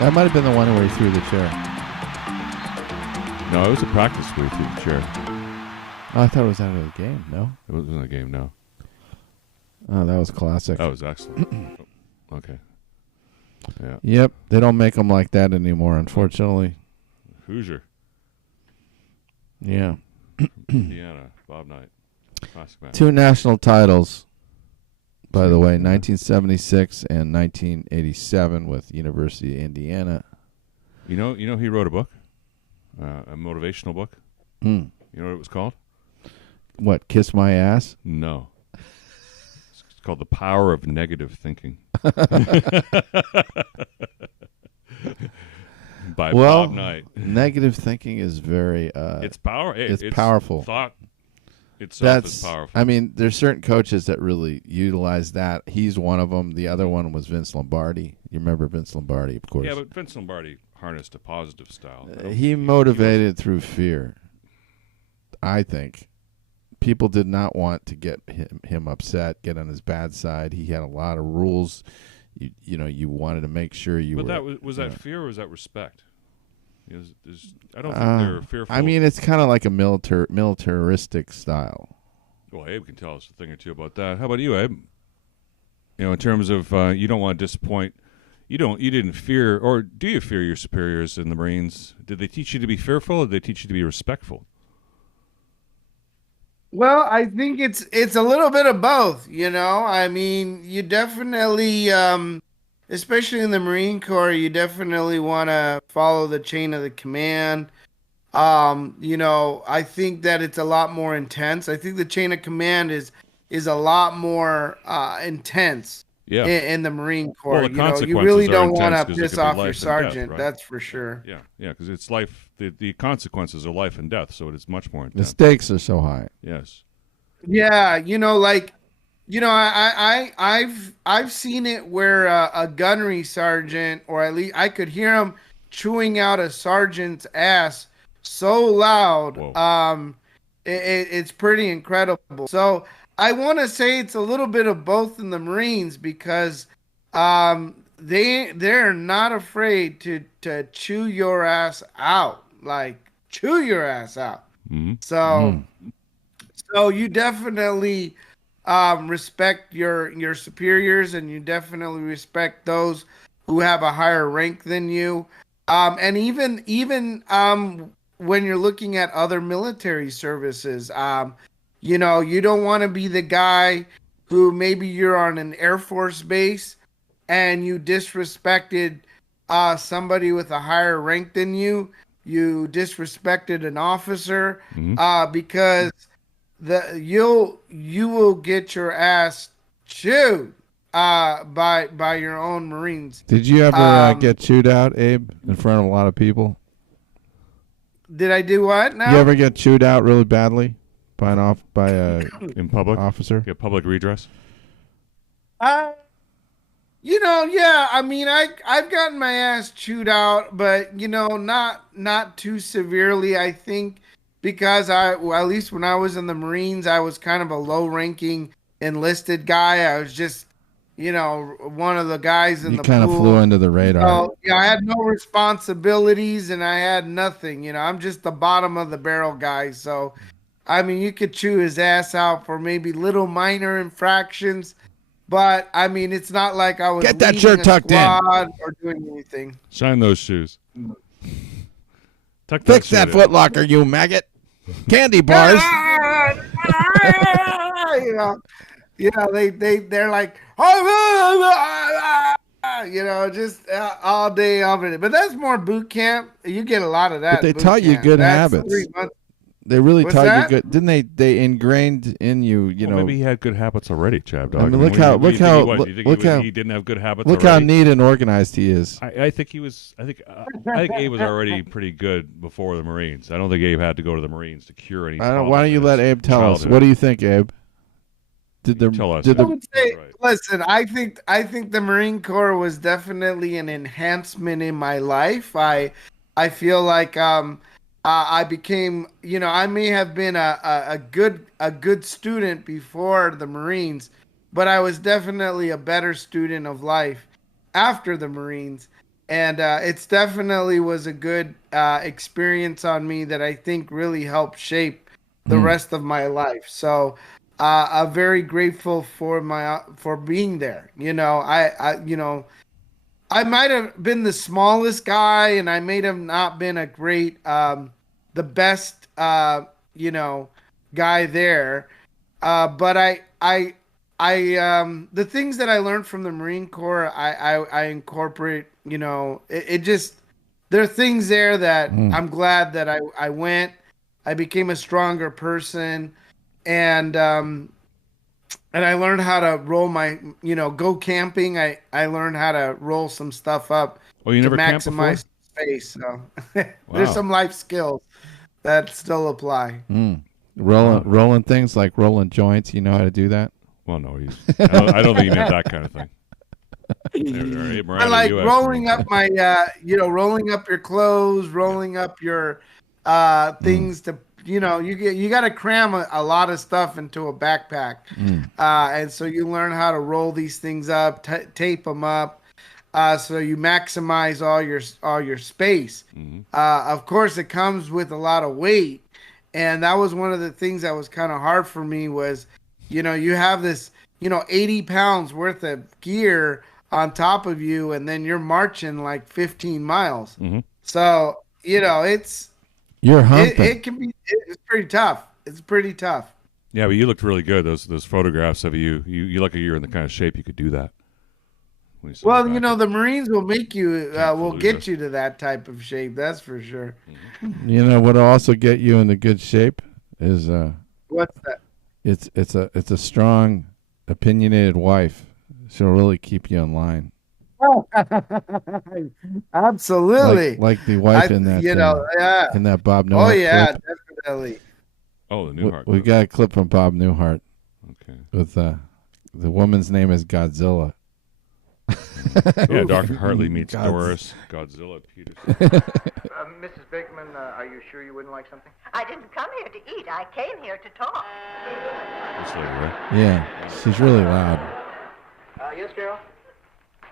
That might have been the one where he threw the chair. No, it was a practice where he threw the chair. Oh, I thought it was out of the game. No? It wasn't a game, no. Oh, that was classic. That was excellent. Okay. Yeah. Yep, they don't make them like that anymore, unfortunately. Hoosier. Yeah. Indiana, Bob Knight. Classic match. 2 national titles, by the way, 1976 and 1987 with University of Indiana. You know, he wrote a book, a motivational book. Mm. You know what it was called? What, Kiss My Ass? No. It's called The Power of Negative Thinking. By Bob Knight. Negative thinking is very it's powerful. Thought itself is powerful. I mean, there's certain coaches that really utilize that. He's one of them. The other one was Vince Lombardi. You remember Vince Lombardi, of course. Yeah, but Vince Lombardi harnessed a positive style. He motivated through fear. I think people did not want to get him upset, get on his bad side. He had a lot of rules. You wanted to make sure you were. But was that fear or was that respect? I don't think they're fearful. I mean, it's kind of like a militaristic style. Well, Abe can tell us a thing or two about that. How about you, Abe? In terms of you don't want to disappoint You didn't fear, or do you fear your superiors in the Marines? Did they teach you to be fearful, or did they teach you to be respectful? Well, I think it's a little bit of both, you know. I mean, you definitely, especially in the Marine Corps, you definitely want to follow the chain of the command. You know, I think that it's a lot more intense. I think the chain of command is a lot more intense. Yeah. In the Marine Corps, Well, the you know, consequences you really are don't want intense to 'cause it piss could be off life your and death, sergeant. right? That's for sure. Yeah, because it's life. The consequences are life and death, so it is much more The intense. stakes are so high. Yes. Yeah, you know, like, you know, I've seen it where a gunnery sergeant, or at least I could hear him chewing out a sergeant's ass so loud. It's pretty incredible. So I want to say it's a little bit of both in the Marines, because they're not afraid to chew your ass out, like chew your ass out. So you definitely respect your superiors, and you definitely respect those who have a higher rank than you. And even when you're looking at other military services, you know, you don't want to be the guy who maybe you're on an Air Force base and you disrespected somebody with a higher rank than you. You disrespected an officer because you will get your ass chewed by your own Marines. Did you ever get chewed out, Abe, in front of a lot of people? Did I do what now? You ever get chewed out really badly by a in public officer? Get public redress? You know, yeah. I mean, I've gotten my ass chewed out, but you know, not too severely. I think because at least when I was in the Marines, I was kind of a low-ranking enlisted guy. I was just, you know, one of the guys in the pool. You kind of flew under the radar. So, yeah, I had no responsibilities and I had nothing. You know, I'm just the bottom of the barrel guy. So, I mean, you could chew his ass out for maybe little minor infractions, but I mean, it's not like I was Get that leading shirt a tucked in squad or doing anything. Shine those shoes. Fix that Foot Locker, you maggot. Candy bars. you know, they're like, you know, just all day of it. But that's more boot camp. You get a lot of that. But they boot taught you camp. good That's habits. 3 months. They really What's taught that? you good. Didn't they ingrained in you, you know. Maybe he had good habits already, Chab Dog. I mean, look how he didn't have good habits look already? how neat and organized he is. I think he was. I think Abe was already pretty good before the Marines. I don't think Abe had to go to the Marines to cure any. Why don't you let Abe tell us? What do you think, Abe? Tell us. I would say, listen, I think the Marine Corps was definitely an enhancement in my life. I feel like I became, you know, I may have been a good student before the Marines, but I was definitely a better student of life after the Marines. And it's definitely was a good experience on me that I think really helped shape the rest of my life. So I'm very grateful for being there. You know, I might have been the smallest guy, and I may have not been a great, the best, you know, guy there. But the things that I learned from the Marine Corps, I incorporate. You know, it just, there are things there that I'm glad that I went. I became a stronger person, and I learned how to roll my, you know, go camping. I learned how to roll some stuff up you to never camped before? maximize space. So there's some life skills that still apply. Rolling things like rolling joints. You know how to do that? Well, no, I don't think he meant that kind of thing. I like rolling up my, you know, rolling up your clothes, rolling up your things to, you know, you got to cram a lot of stuff into a backpack. And so you learn how to roll these things up, tape them up. So you maximize all your space. Of course, it comes with a lot of weight. And that was one of the things that was kind of hard for me was, you know, you have this, you know, 80 pounds worth of gear on top of you, and then you're marching like 15 miles. Mm-hmm. So, it's You're humping. it can be. It's pretty tough. It's pretty tough. Yeah, but you looked really good. Those photographs of you look like you're in the kind of shape you could do that. Well, the Marines will make you, will get you to that type of shape. That's for sure. You know what'll also get you into good shape is What's that? It's a strong, opinionated wife. She'll really keep you in line. Absolutely. Like the wife in that in that Bob Newhart. Oh yeah, clip. definitely. Oh, the Newhart. We got a clip from Bob Newhart. Okay. With the woman's name is Godzilla. Yeah, Dr. Hartley meets Doris Godzilla Peterson. Mrs. Bakeman, are you sure you wouldn't like something? I didn't come here to eat. I came here to talk. This lady, right? Yeah, she's really loud. Yes, Carol?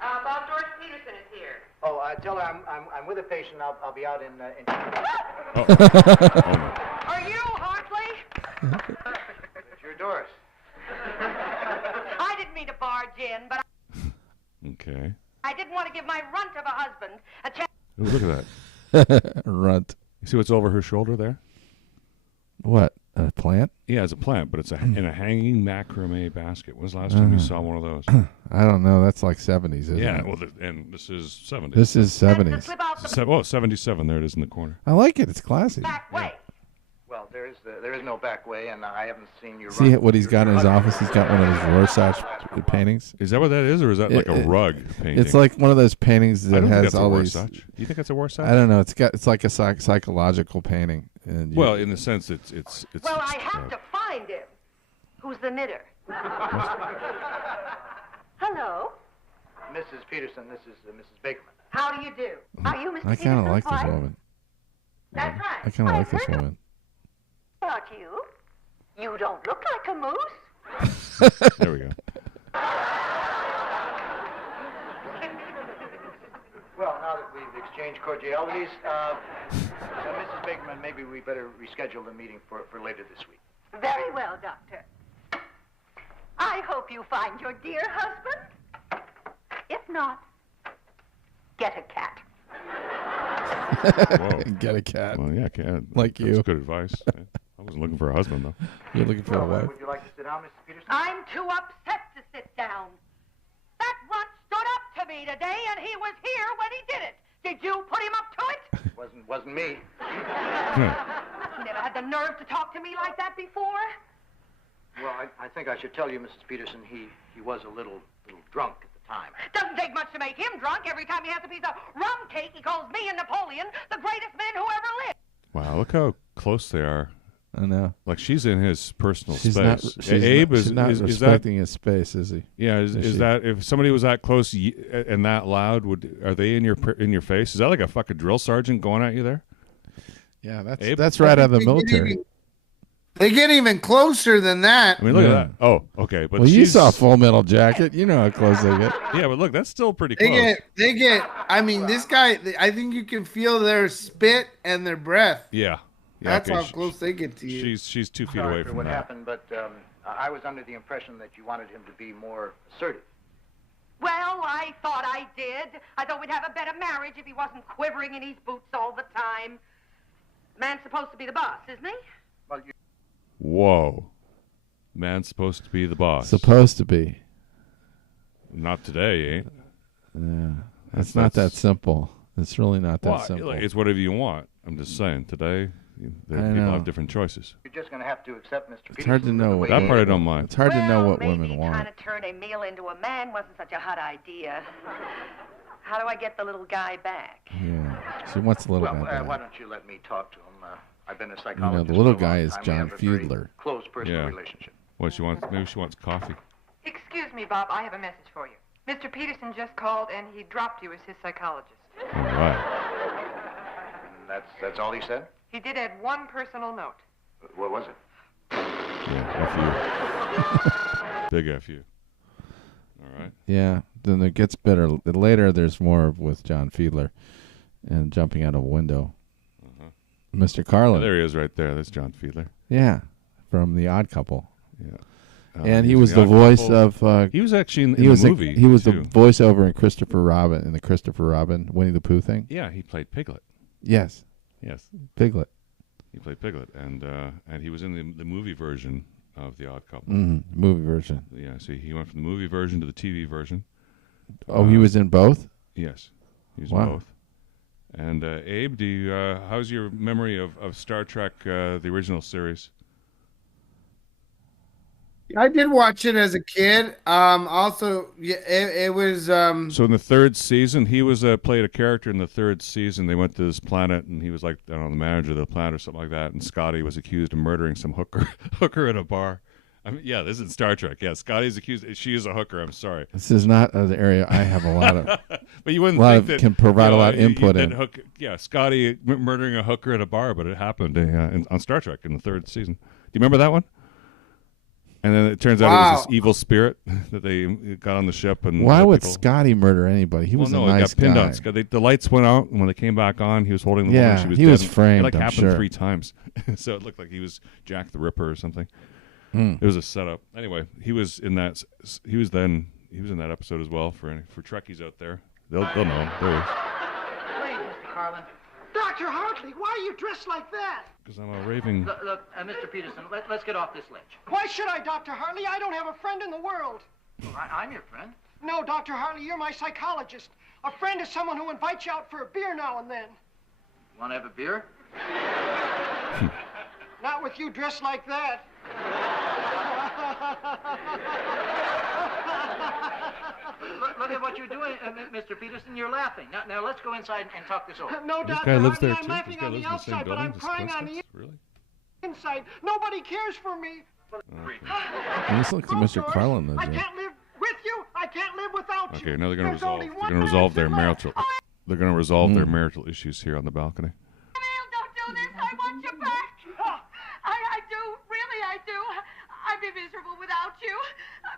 Bob George Peterson is here. Oh, tell her I'm with a patient. I'll be out in. Are you Hartley? It's your Doris. I didn't mean to barge in, but Okay. I didn't want to give my runt of a husband a chance. Ooh, look at that. Runt. You see what's over her shoulder there? What? A plant? Yeah, it's a plant, but it's in a hanging macrame basket. When was the last time you saw one of those? I don't know. That's like 70s, isn't it? Yeah, well, and this is 70s. This is 70s. 77. There it is in the corner. I like it. It's classy. Back way. Well, there is no back way, and I haven't seen you. See what he's got in his office? He's got one of his Rorschach paintings. Is that what that is, or is that like a rug painting? It's like one of those paintings that has all these. Do you think it's a Rorschach? I don't know. It's like a psychological painting. And well, in the sense it's. Well, I have to find him. Who's the knitter? Hello. Mrs. Peterson, this is Mrs. Bakeman. How do you do? Are you Mr. I kind of like this Peterson's wife? woman. That's right. I kind of like this woman. About you? You don't look like a moose. There we go. Well, now that we've exchanged cordialities, Mrs. Bakeman, maybe we better reschedule the meeting for later this week. Very well, Doctor. I hope you find your dear husband. If not, get a cat. Whoa. Get a cat. Well, yeah, cat. Like That's you. good advice. I wasn't looking for a husband, though. You're looking for a wife? Would you like to sit down, Mrs. Peterson? I'm too upset to sit down. That runt stood up to me today, and he was here when he did it. Did you put him up to it? Wasn't me. Never had the nerve to talk to me like that before. Well, I think I should tell you, Mrs. Peterson, he was a little drunk at the time. Doesn't take much to make him drunk. Every time he has a piece of rum cake, he calls me and Napoleon the greatest men who ever lived. Wow, look how close they are. I know. Like she's in his personal She's space. not. She's Abe not, is she's not is respecting his space, is he? Yeah, is that if somebody was that close and that loud, are they in your face? Is that like a fucking drill sergeant going at you there? Yeah, Abe? that's right out of the military. They get even closer than that. I mean, look at that. Oh, okay, but well, you saw Full Metal Jacket. You know how close they get. Yeah, but look, that's still pretty close. They get. I mean, this guy. I think you can feel their spit and their breath. Yeah. That's how close they get to you. She's 2 feet Sorry away for from what that. happened, but I was under the impression that you wanted him to be more assertive. Well, I thought I did. I thought we'd have a better marriage if he wasn't quivering in his boots all the time. Man's supposed to be the boss, isn't he? Well, Whoa, man's supposed to be the boss. Supposed to be. Not today, ain't? Yeah, it's not that simple. It's really not that simple. It's whatever you want. I'm just saying. Today, people know. have different choices. You're just going to have to accept Mr. Peterson. It's hard to know. That part I don't mind. It's hard to know what women want. Trying to turn a meal into a man wasn't such a hot idea. How do I get the little guy back? Yeah, she wants a little Well, guy. why don't you let me talk to him? I've been a You psychologist. know, the little for a guy long is time. We John have a very Fiedler. Close personal relationship. What she wants? Maybe she wants coffee. Excuse me, Bob. I have a message for you. Mr. Peterson just called, and he dropped you as his psychologist. All right. And that's all he said? He did add one personal note. What was it? Yeah, F you. Big F you. All right. Yeah, then it gets better. Later, there's more with John Fiedler and jumping out of a window. Mr. Carlin. There he is right there. That's John Fiedler. Yeah, from The Odd Couple. Yeah. And he was the voice of. He was actually in the movie. He was too. the voiceover in Christopher Robin, in the Christopher Robin Winnie the Pooh thing. Yeah, he played Piglet. Yes. Yes. Piglet. He played Piglet, and he was in the movie version of The Odd Couple. Movie version. Yeah, so he went from the movie version to the TV version. Oh, he was in both? Yes, he was Wow. in both. And Abe, how's your memory of Star Trek, the original series? I did watch it as a kid. Also, yeah, it was. So in the third season, he was played a character in the third season. They went to this planet, and he was like, I don't know, the manager of the planet or something like that. And Scotty was accused of murdering some hooker at a bar. I mean, yeah, this is Star Trek. Yeah, Scotty's accused. She is a hooker. I'm sorry. This is not an area I have a lot of. But you wouldn't think that can provide a lot of input that in. Scotty murdering a hooker at a bar, but it happened on Star Trek in the third season. Do you remember that one? And then it turns out it was this evil spirit that they got on the ship. And why would Scotty murder anybody? He was a nice it got pinned guy. on Scotty. The lights went out, and when they came back on, he was holding the woman. She was he dead. was framed. It I'm happened sure. 3 times, so it looked like he was Jack the Ripper or something. Hmm. It was a setup. Anyway, he was in that. He was in that episode as well for Trekkies out there. They'll know him. There he is. Wait, Mr. Carlin. Dr. Hartley, why are you dressed like that? Because I'm a raving. Look, Mr. Peterson, let's get off this ledge. Why should I, Dr. Hartley? I don't have a friend in the world. Well, I'm your friend. No, Dr. Hartley, you're my psychologist. A friend is someone who invites you out for a beer now and then. Want to have a beer? Not with you dressed like that. Look at what you're doing, Mr. Peterson. You're laughing. Now let's go inside and talk this over. No, This Dr. guy lives Hartley, there I'm too. laughing This guy on the lives in the same outside, but I'm building. crying on the Really? inside. Nobody cares for me. This looks like Mr. Carlin lives I there. can't live with you. I can't live without you. Okay, now they're going to There's only resolve. one They're going to resolve their answer left. marital. They're going to resolve their marital issues here on the balcony. Don't do this. I want you back. I do. Really, I do. I'd be miserable without you.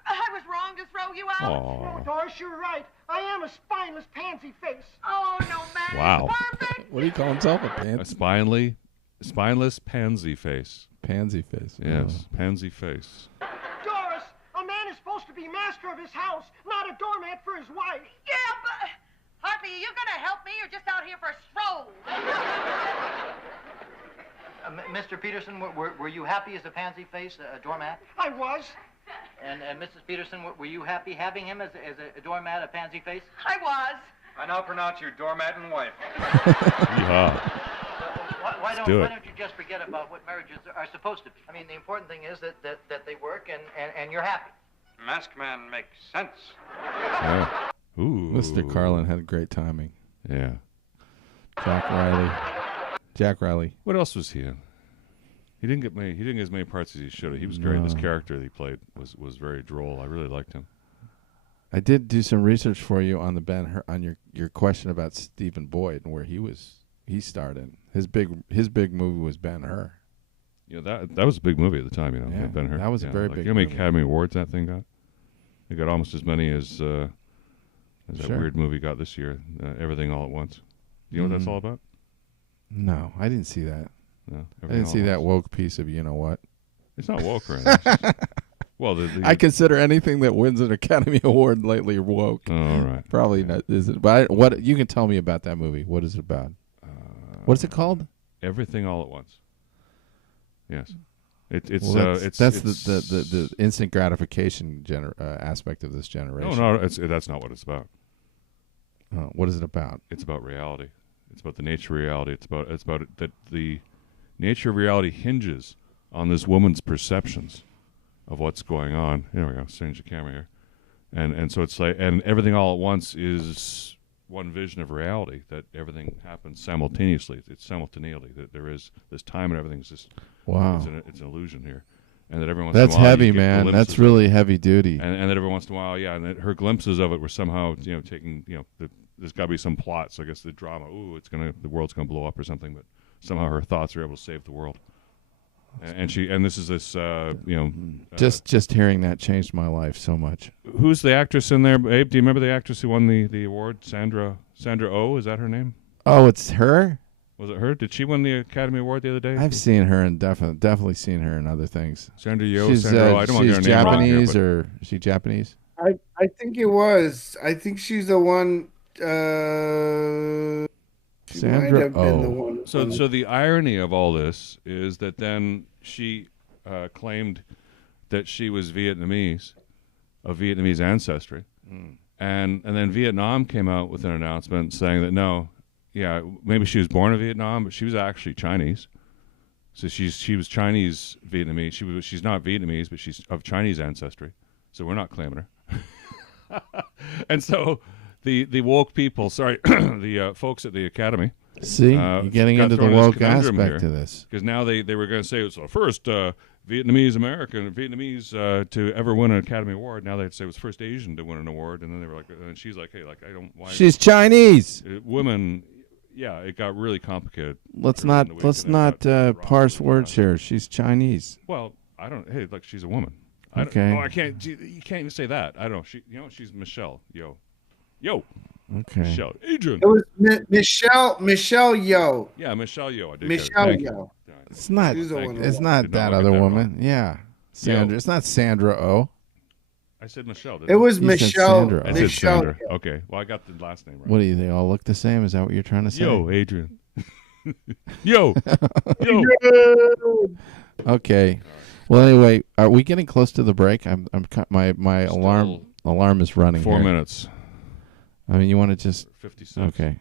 I was wrong to throw you out. Aw. No, Doris, you're right. I am a spineless pansy face. Oh, no, man. Wow. What do you call himself? A spineless pansy face. Pansy face. Yes, pansy face. Doris, a man is supposed to be master of his house, not a doormat for his wife. Yeah, but... Hartley, are you going to help me? You're just out here for a stroll. Mr. Peterson, were you happy as a pansy face, a doormat? I was. And Mrs. Peterson, were you happy having him as a doormat, a pansy face? I was. I now pronounce you doormat and wife. Yeah. Why do it. don't you just forget about what marriages are supposed to be? I mean, the important thing is that they work and you're happy. Masked man makes sense. Yeah. Ooh. Mr. Carlin had great timing. Yeah. Jack Riley. What else was he in? He didn't get as many parts as he should have. He was great. This character that he played was very droll. I really liked him. I did do some research for you on the on your question about Stephen Boyd and where he starred in. His big movie was Ben-Hur. You know, that was a big movie at the time. You know, Yeah, Ben-Hur. that was a very big You know how many movie. Academy Awards that thing got? It got almost as many as that Sure. weird movie got this year. Everything All at Once. Do you know what that's all about? No, I didn't see that. No, I didn't see that woke piece of you know what. It's not woke or anything. Well, I consider anything that wins an Academy Award lately woke. Oh, all right. Probably not. Is it? But what you can tell me about that movie? What is it about? What is it called? Everything All at Once. Yes. It's the instant gratification aspect of this generation. No, that's not what it's about. What is it about? It's about reality. It's about the nature of reality. It's about that the nature of reality hinges on this woman's perceptions of what's going on. There we go. Change the camera here, and so it's like, and everything all at once is one vision of reality, that everything happens simultaneously. It's simultaneity, that there is this time and everything's just wow. It's an illusion here, and that everyone. That's heavy, man. That's really heavy duty. And that every once in a while, yeah, and that her glimpses of it were somehow, taking, there's got to be some plot. So I guess the drama, the world's gonna blow up or something, but somehow her thoughts are able to save the world. And this is this, just hearing that changed my life so much. Who's the actress in there, Abe? Do you remember the actress who won the award? Sandra Oh, is that her name? Oh, it's her? Was it her? Did she win the Academy Award the other day? I've seen her and definitely seen her in other things. Sandra Yo, She's, Sandra, I don't want to she's get her name wrong Japanese, here, or is she Japanese? I think it was. I think she's the one. She might Sandra have been the one. So the irony of all this is that then she claimed that she was Vietnamese, of Vietnamese ancestry, and then Vietnam came out with an announcement saying that no, yeah, maybe she was born in Vietnam, but she was actually Chinese. So she was Chinese Vietnamese. She's not Vietnamese, but she's of Chinese ancestry. So we're not claiming her. And so the woke people, the folks at the Academy. See, you're getting into the woke aspect to this. Because now they were going to say it's the first Vietnamese American, to ever win an Academy Award. Now they'd say it was the first Asian to win an award. And then they were like, and she's like, hey, like, I don't, why? She's Chinese. Women, yeah, it got really complicated. Let's not parse words here. She's Chinese. Well, I don't, hey, like, she's a woman. Okay. I can't, you can't even say that. I don't know. She's Michelle. Yo. Okay. Michelle. Adrian. It was Michelle Yeoh. Yeah, Michelle Yeoh. I did Michelle get it. Yeoh. It's not. It's not that other woman. Yeah, Sandra. Yo. It's not Sandra Oh. I said Michelle. It was You said Michelle. Sandra. I said Sandra. Okay. Well, I got the last name right. What do you? They all look the same? Is that what you're trying to say? Yo, Adrian. Yo. Okay. Well, anyway, are we getting close to the break? My alarm is running. 4 here. minutes. I mean, you want to just 56. Okay.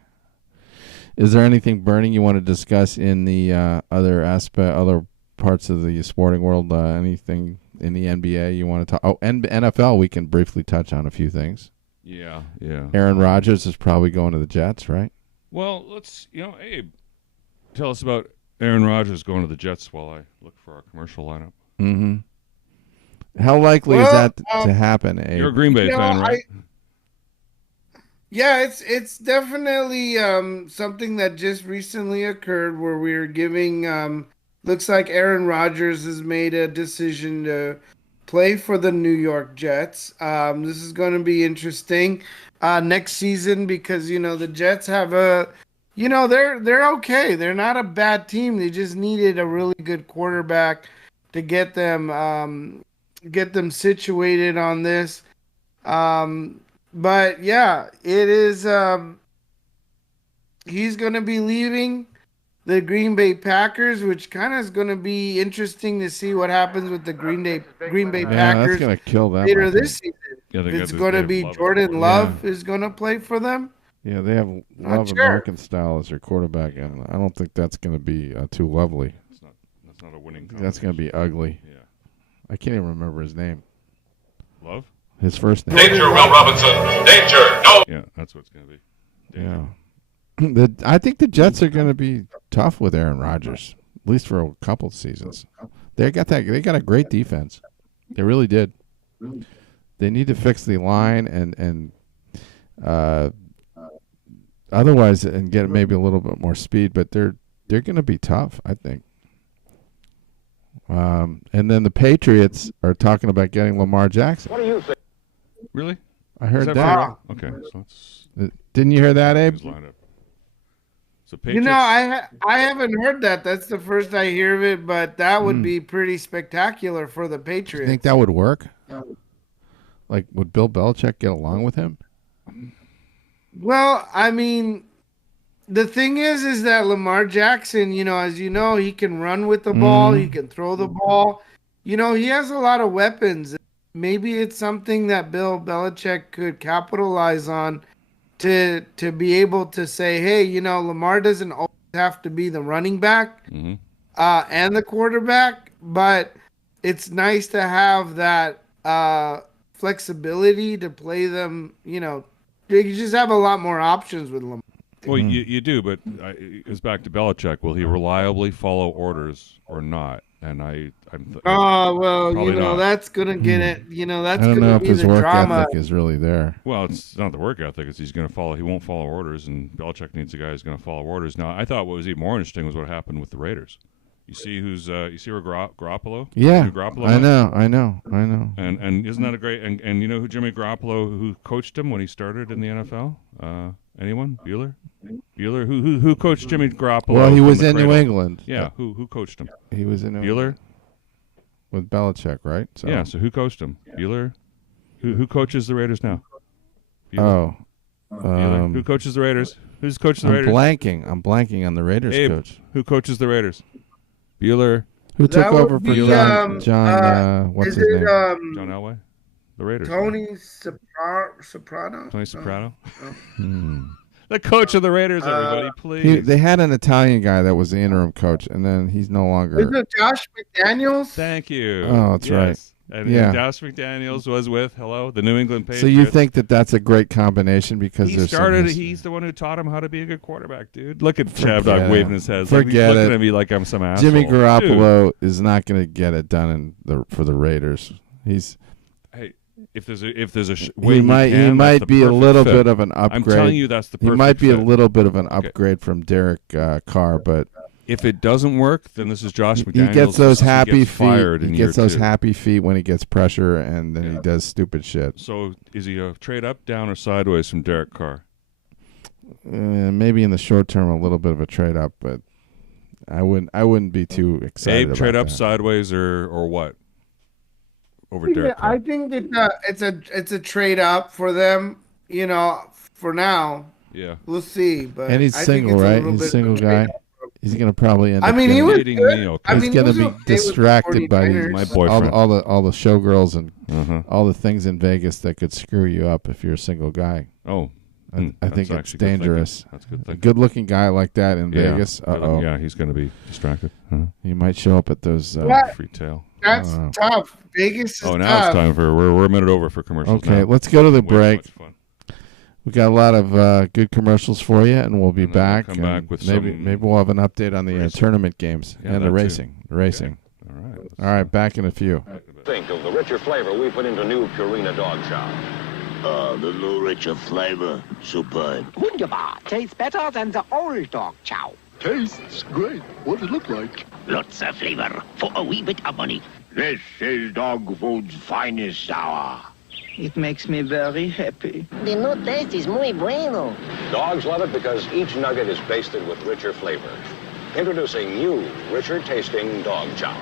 Is there anything burning you want to discuss in the other parts of the sporting world? Anything in the NBA you want to talk? Oh, NFL. We can briefly touch on a few things. Yeah. Aaron Rodgers is probably going to the Jets, right? Well, let's, Abe, tell us about Aaron Rodgers going to the Jets while I look for our commercial lineup. Mm-hmm. How likely is that to happen, Abe? You're a Green Bay fan, right? Yeah, it's definitely something that just recently occurred where we're giving. Looks like Aaron Rodgers has made a decision to play for the New York Jets. This is going to be interesting next season because the Jets have they're okay. They're not a bad team. They just needed a really good quarterback to get them situated on this. But yeah, it is. He's going to be leaving the Green Bay Packers, which kind of is going to be interesting to see what happens with the Green Bay Packers. That's going to kill them later this season. Yeah, it's going to be Jordan Love is going to play for them. Yeah, they have Love American style as their quarterback, and I don't think that's going to be too lovely. That's not a winning. That's going to be ugly. Yeah, I can't even remember his name. Love. His first name. Danger, Will Robinson. Danger. No. Yeah, that's what it's going to be. Danger. Yeah. I think the Jets are going to be tough with Aaron Rodgers, at least for a couple of seasons. They got a great defense. They really did. They need to fix the line and otherwise and get maybe a little bit more speed, but they're going to be tough, I think. And then the Patriots are talking about getting Lamar Jackson. What do you think? Really? I heard that. that. Okay, so let's. Didn't you hear that, Abe? So Patriots, I haven't heard that. That's the first I hear of it, but that would be pretty spectacular for the Patriots. You think that would work? Like, would Bill Belichick get along with him? Well, I mean, the thing is that Lamar Jackson, as you know, he can run with the ball, he can throw the ball. He has a lot of weapons. Maybe it's something that Bill Belichick could capitalize on to be able to say, hey, Lamar doesn't always have to be the running back and the quarterback, but it's nice to have that flexibility to play them. You just have a lot more options with Lamar. Well, you do, but it goes back to Belichick. Will he reliably follow orders or not? And that's gonna get it. That's I don't know gonna if be his the work drama. ethic is really there. Well, it's not the work ethic. It's he won't follow orders, and Belichick needs a guy who's going to follow orders. Now, I thought what was even more interesting was what happened with the Raiders. You see Garoppolo? Yeah, Jimmy Garoppolo I know. And isn't that a great? And you know who Jimmy Garoppolo, who coached him when he started in the NFL? Anyone? Bueller? Who coached Jimmy Garoppolo? Well, he was from the in New cradle? England. Yeah. Who coached him? He was in New Bueller. England. With Belichick, right? So. Yeah. So who coached him? Bueller. Who coaches the Raiders now? Bueller. Bueller. Who coaches the Raiders? Who's coaching the Raiders? I'm blanking on the Raiders Abe, coach. Who coaches the Raiders? Bueller. Who took over for John? What's his name? John Elway. The Raiders. Tony Soprano. Tony Soprano. Oh. The coach of the Raiders, everybody, please. They had an Italian guy that was the interim coach, and then he's no longer. Is it Josh McDaniels? Thank you. Oh, that's right. And yeah. Josh McDaniels was with the New England Patriots. So you think that's a great combination because he's the one who taught him how to be a good quarterback, dude. Look at Chavdog waving his head. Forget he's looking at me like I'm some asshole. Jimmy Garoppolo is not going to get it done for the Raiders. If there's a way he might be a little bit of an upgrade. I'm telling you, that's the perfect He might be fit. a little bit of an upgrade from Derek Carr, but if it doesn't work, then this is Josh McDaniels. He gets those happy feet. He gets those happy feet when he gets pressure, and then he does stupid shit. So is he a trade up, down, or sideways from Derek Carr? Maybe in the short term, a little bit of a trade up, but I wouldn't be too excited. Abe, trade about up, that. sideways, or what? Over Derek Carr. I think it's a trade up for them. For now. Yeah. We'll see. But and he's single, right? He's a single guy. He's going to probably end up he was dating me, okay. He's going to be distracted by my boyfriend. all the showgirls and all the things in Vegas that could screw you up if you're a single guy. Oh, I think it's good dangerous. thinking. That's good thinking. A good-looking guy like that in Vegas. Uh-oh. Yeah, he's going to be distracted. He might show up at those free tail. That's tough. Vegas is tough. Now it's time for we're a minute over for commercials. Okay, now. let's go to the break. Too much fun. We got a lot of good commercials for you, and we'll be back. Come back with maybe we'll have an update on the tournament games and the racing. Okay. All right, back in a few. Think of the richer flavor we put into new Purina Dog Chow. The little richer flavor. Superb. Wunderbar. Tastes better than the old dog chow. Tastes great. What does it look like? Lots of flavor for a wee bit of money. This is dog food's finest sour. It makes me very happy. The new taste is muy bueno. Dogs love it because each nugget is basted with richer flavor. Introducing new, richer tasting Dog Chow.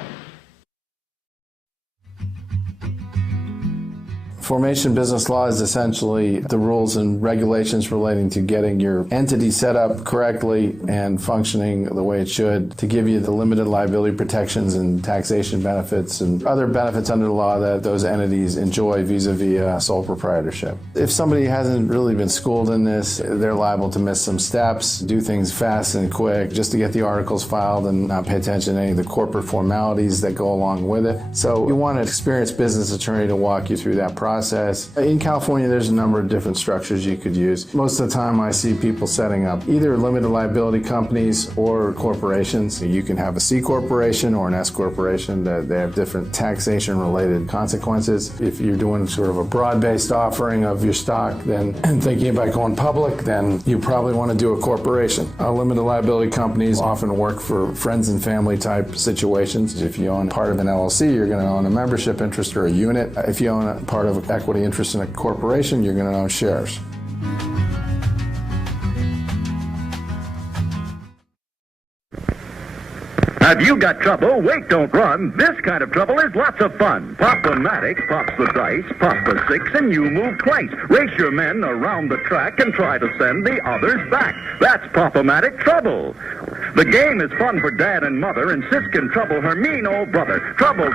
Formation business law is essentially the rules and regulations relating to getting your entity set up correctly and functioning the way it should to give you the limited liability protections and taxation benefits and other benefits under the law that those entities enjoy vis-a-vis sole proprietorship. If somebody hasn't really been schooled in this, they're liable to miss some steps, do things fast and quick just to get the articles filed and not pay attention to any of the corporate formalities that go along with it. So you want an experienced business attorney to walk you through that process. In California, there's a number of different structures you could use. Most of the time, I see people setting up either limited liability companies or corporations. You can have a C corporation or an S corporation. They have different taxation-related consequences. If you're doing sort of a broad-based offering of your stock, then and thinking about going public, then you probably want to do a corporation. Limited liability companies often work for friends and family type situations. If you own part of an LLC, you're going to own a membership interest or a unit. If you own a part of an equity interest in a corporation, you're going to own shares. Have you got trouble? Wait, don't run. This kind of trouble is lots of fun. Pop-O-Matic pops the dice, pop the 6, and you move twice. Race your men around the track and try to send the others back. That's Pop-O-Matic trouble. The game is fun for Dad and Mother, and Sis can trouble her mean old brother. Trouble,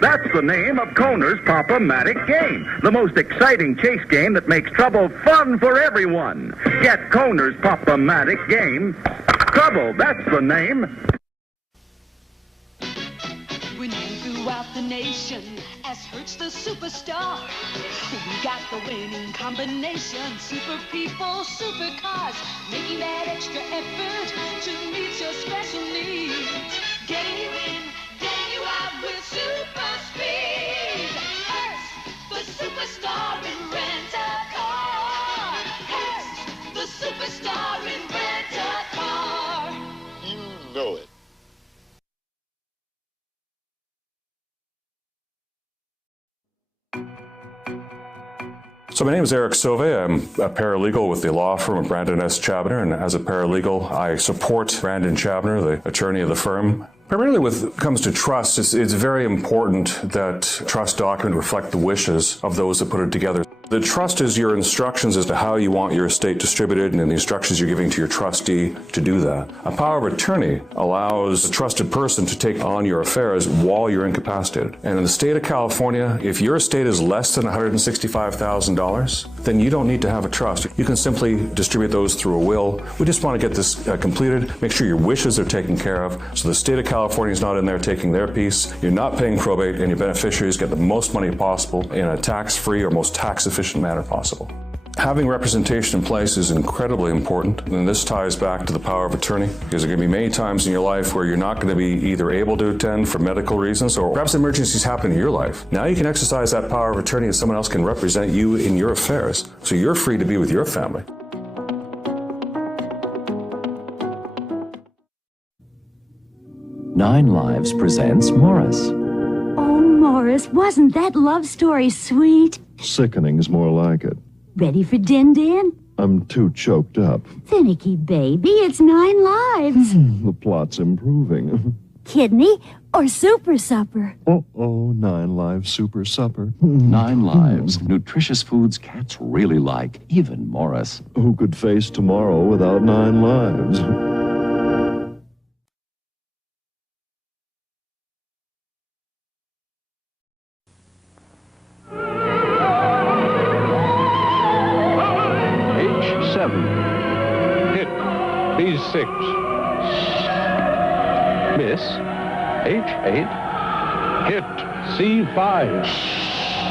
that's the name of Koner's Pop-O-Matic game. The most exciting chase game that makes trouble fun for everyone. Get Koner's Pop-O-Matic game. Trouble, that's the name. Winning throughout the nation as Hertz the superstar. We got the winning combination. Super people, super cars, making that extra effort to meet your special needs. Getting you in, getting you out with super speed. Hertz, the superstar in rent-a-car. Hertz, the superstar in rent-a-car. You know it. So my name is Eric Sauve. I'm a paralegal with the law firm of Brandon S. Chabner, and as a paralegal, I support Brandon Chabner, the attorney of the firm. Primarily when it comes to trust, it's very important that trust document reflect the wishes of those that put it together. The trust is your instructions as to how you want your estate distributed and the instructions you're giving to your trustee to do that. A power of attorney allows a trusted person to take on your affairs while you're incapacitated. And in the state of California, if your estate is less than $165,000, then you don't need to have a trust. You can simply distribute those through a will. We just want to get this completed, make sure your wishes are taken care of, so the state of California is not in there taking their piece. You're not paying probate, and your beneficiaries get the most money possible in a tax-free or most tax-efficient manner possible. Having representation in place is incredibly important, and this ties back to the power of attorney, because there are going to be many times in your life where you're not going to be either able to attend for medical reasons, or perhaps emergencies happen in your life. Now you can exercise that power of attorney, and someone else can represent you in your affairs, so you're free to be with your family. Nine Lives presents Morris. Oh, Morris, wasn't that love story sweet? Sickening's more like it. Ready for Din-Din? I'm too choked up. Finicky, baby, it's 9 lives. The plot's improving. Kidney or super supper? Oh, 9 Lives Super Supper. 9 Lives, nutritious foods cats really like, even Morris. Who could face tomorrow without 9 lives? H6. Miss. H8. Hit. C5.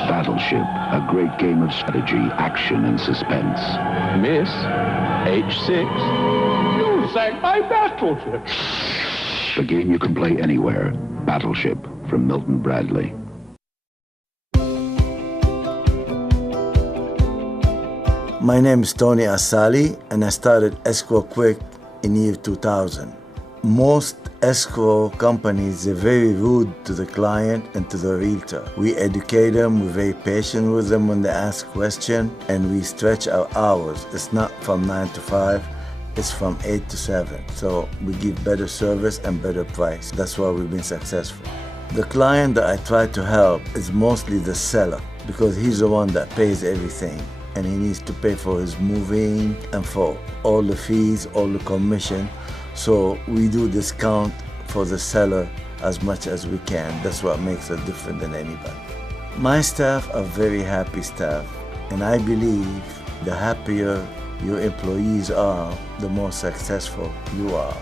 Battleship, a great game of strategy, action, and suspense. Miss. H6. You sank my battleship. The game you can play anywhere. Battleship from Milton Bradley. My name is Tony Asali, and I started Escrow Quick in year 2000. Most escrow companies are very rude to the client and to the realtor. We educate them, we're very patient with them when they ask questions, and we stretch our hours. It's not from 9 to 5, it's from 8 to 7. So we give better service and better price. That's why we've been successful. The client that I try to help is mostly the seller, because he's the one that pays everything. And he needs to pay for his moving and for all the fees, all the commission. So we do discount for the seller as much as we can. That's what makes us different than anybody. My staff are very happy staff, and I believe the happier your employees are, the more successful you are,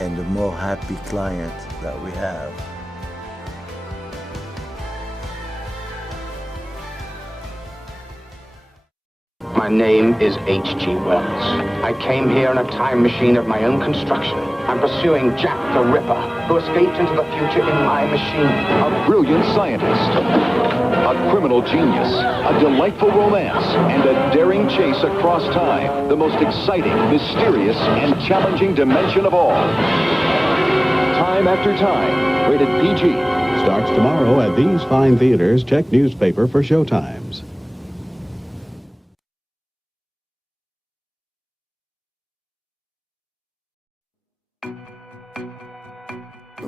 and the more happy clients that we have. My name is H.G. Wells. I came here in a time machine of my own construction. I'm pursuing Jack the Ripper, who escaped into the future in my machine. A brilliant scientist, a criminal genius, a delightful romance, and a daring chase across time. The most exciting, mysterious, and challenging dimension of all. Time after Time, rated PG. Starts tomorrow at these fine theaters. Check newspaper for showtimes.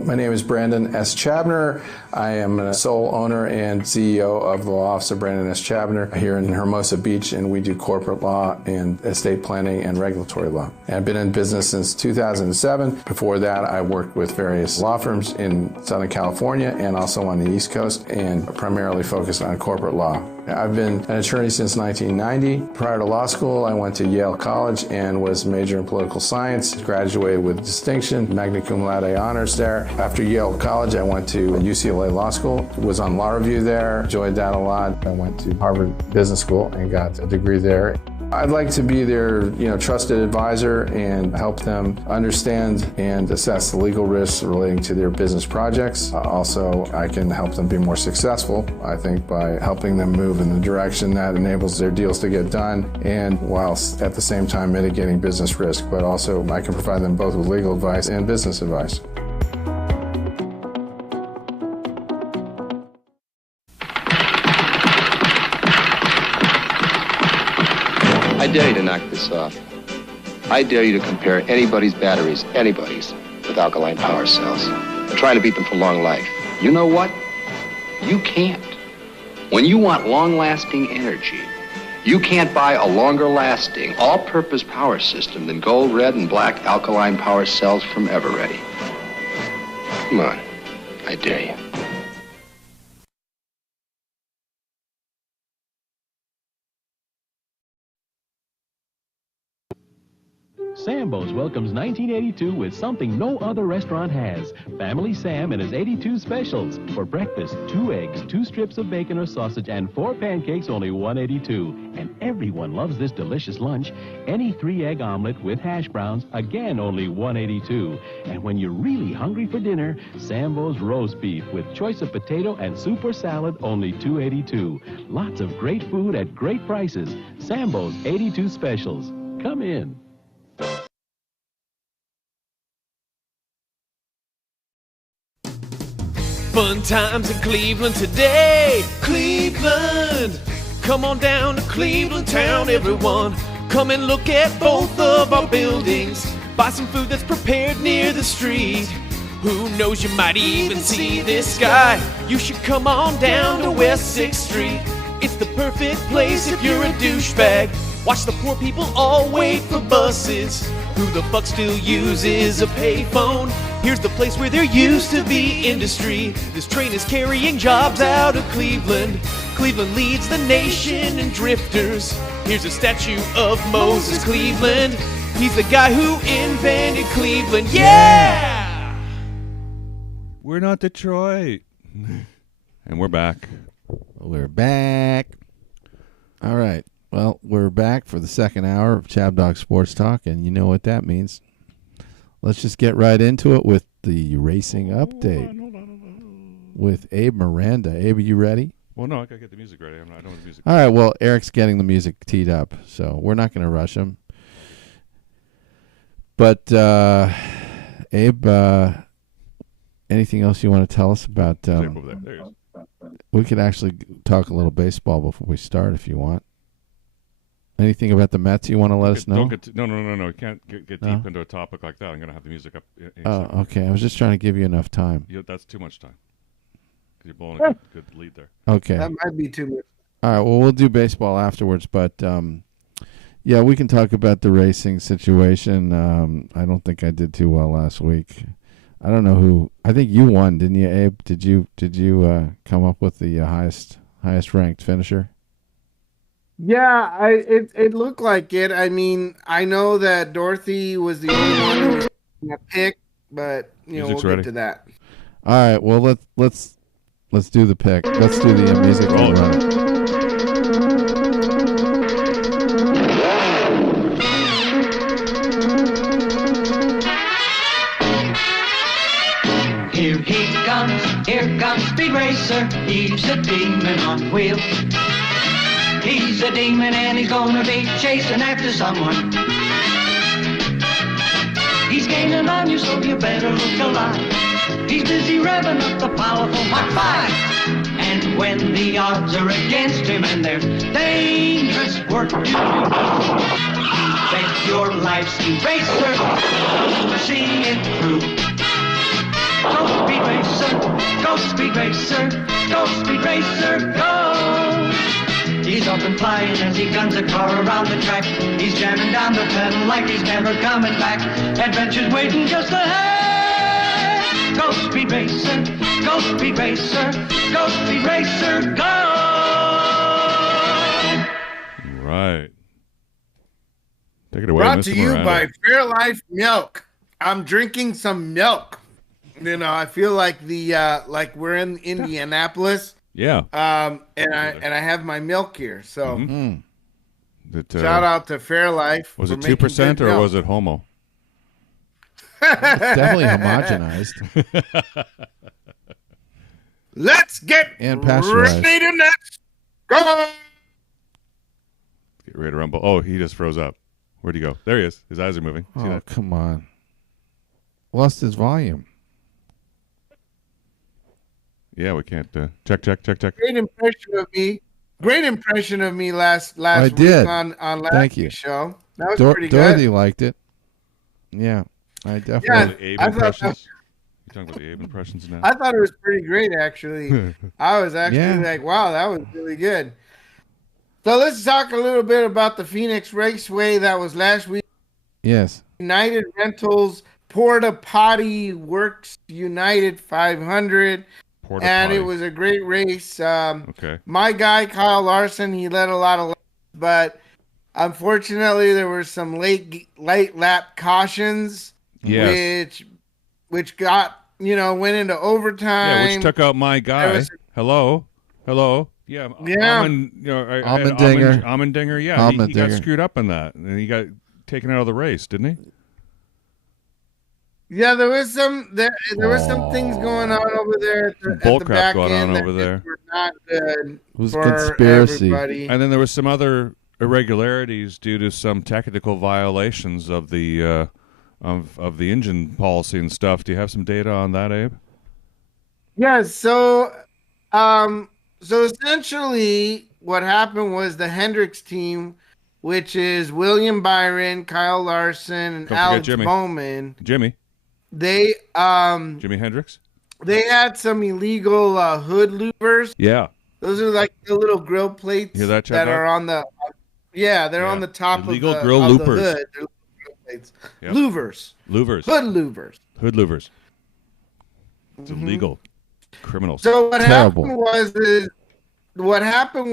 My name is Brandon S. Chabner. I am a sole owner and CEO of the law office of Brandon S. Chabner here in Hermosa Beach, and we do corporate law and estate planning and regulatory law. And I've been in business since 2007. Before that, I worked with various law firms in Southern California and also on the East Coast, and primarily focused on corporate law. I've been an attorney since 1990. Prior to law school, I went to Yale College and was a major in political science. Graduated with distinction, magna cum laude honors there. After Yale College, I went to UCLA Law School, was on law review there, enjoyed that a lot. I went to Harvard Business School and got a degree there. I'd like to be their trusted advisor and help them understand and assess the legal risks relating to their business projects. Also, I can help them be more successful, I think, by helping them move in the direction that enables their deals to get done, and whilst at the same time mitigating business risk. But also, I can provide them both with legal advice and business advice. dare you to knock this off. I dare you to compare anybody's batteries, anybody's, with alkaline power cells. Trying to beat them for long life. You know what? You can't. When you want long-lasting energy, you can't buy a longer-lasting, all-purpose power system than gold, red, and black alkaline power cells from Eveready. Come on. I dare you. Sambo's welcomes 1982 with something no other restaurant has. Family Sam and his 82 specials. For breakfast, 2 eggs, 2 strips of bacon or sausage, and 4 pancakes, only $1.82. And everyone loves this delicious lunch. Any 3-egg omelet with hash browns, again only $1.82. And when you're really hungry for dinner, Sambo's roast beef with choice of potato and soup or salad, only $2.82. Lots of great food at great prices. Sambo's 82 specials. Come in. Fun times in Cleveland today. Cleveland! Come on down to Cleveland town, everyone. Come and look at both of our buildings. Buy some food that's prepared near the street. Who knows, you might even see this guy. You should come on down to West 6th Street. It's the perfect place if you're a douchebag. Watch the poor people all wait for buses. Who the fuck still uses a payphone? Here's the place where there used to be industry. This train is carrying jobs out of Cleveland. Cleveland leads the nation in drifters. Here's a statue of Moses Cleveland. He's the guy who invented Cleveland. Yeah! We're not Detroit. And we're back. We're back. All right. Well, we're back for the second hour of Chab Dog Sports Talk, and you know what that means. Let's just get right into it with the racing update with Abe Miranda. Abe, are you ready? Well, no, I got to get the music ready. I don't have the music. All right, well, Eric's getting the music teed up, so we're not going to rush him. But, Abe, anything else you want to tell us about? There he is. We could actually talk a little baseball before we start if you want. Anything about the Mets you want to let us know? No. You can't get deep into a topic like that. I'm going to have the music up. Oh, okay. I was just trying to give you enough time. That's too much time. Because you're blowing a good lead there. Okay. That might be too much. All right. Well, we'll do baseball afterwards. But, yeah, we can talk about the racing situation. I don't think I did too well last week. I don't know who. I think you won, didn't you, Abe? Did you come up with the highest ranked finisher? Yeah, it looked like it. I mean, I know that Dorothy was the only one who was a pick, but we'll get to that. All right, well let's do the pick. Let's do the music. Roll it. Here comes Speed Racer. He's a demon on wheels. He's a demon and he's gonna be chasing after someone. He's gaining on you, so you better look alive. He's busy revving up the powerful Mach 5. And when the odds are against him and there's dangerous work to do, bet your life's Speed Racer to see it through. Go Speed Racer, go Speed Racer, go Speed Racer, go! He's up and flying as he guns a car around the track. He's jamming down the pedal like he's never coming back. Adventure's waiting just ahead. Go Speed Racer, go Speed Racer, go Speed Racer, go! Right. Take it away, Brought Mr. to you Miranda. by Fairlife Milk. I'm drinking some milk. I feel like like we're in Indianapolis. Yeah. And I have my milk here. So shout out to Fairlife. Was it 2% or was it homo? It's definitely homogenized. Let's get and pasteurized. ready to next. Go. Get ready to rumble. Oh, he just froze up. Where'd he go? There he is. His eyes are moving. See Oh, that? come on. Lost his volume. Yeah, we can't. Check. Great impression of me. Great impression of me last I week did. on last Thank you. week's show. That was pretty Dorothy good. liked it. Yeah, I definitely. Abe impressions. You talking about the Abe impressions now? I thought it was pretty great, actually. I was actually Yeah. like, wow, that was really good. So let's talk a little bit about the Phoenix Raceway that was last week. Yes. United Rentals Porta Potty Works United 500. And it was a great race. Okay. My guy, Kyle Larson, he led a lot of laps, but unfortunately there were some late lap cautions, which got, went into overtime. Yeah, which took out my guy. Hello. Yeah. Allmendinger. Allmendinger, yeah. He got screwed up in that. And he got taken out of the race, didn't he? Yeah, there was some things going on over there at the back going end on that over there. were not good. It was for conspiracy. everybody. And then there was some other irregularities due to some technical violations of the of the engine policy and stuff. Do you have some data on that, Abe? Yeah, so essentially what happened was the Hendricks team, which is William Byron, Kyle Larson, and Alex Bowman. Jimmy Hendricks. They had some illegal hood louvers. Yeah. Those are like the little grill plates that are on the on the top illegal of the, grill of loopers. the hood. They're grill plates. Yep. Louvers. Hood louvers. It's illegal. Criminals. So what happened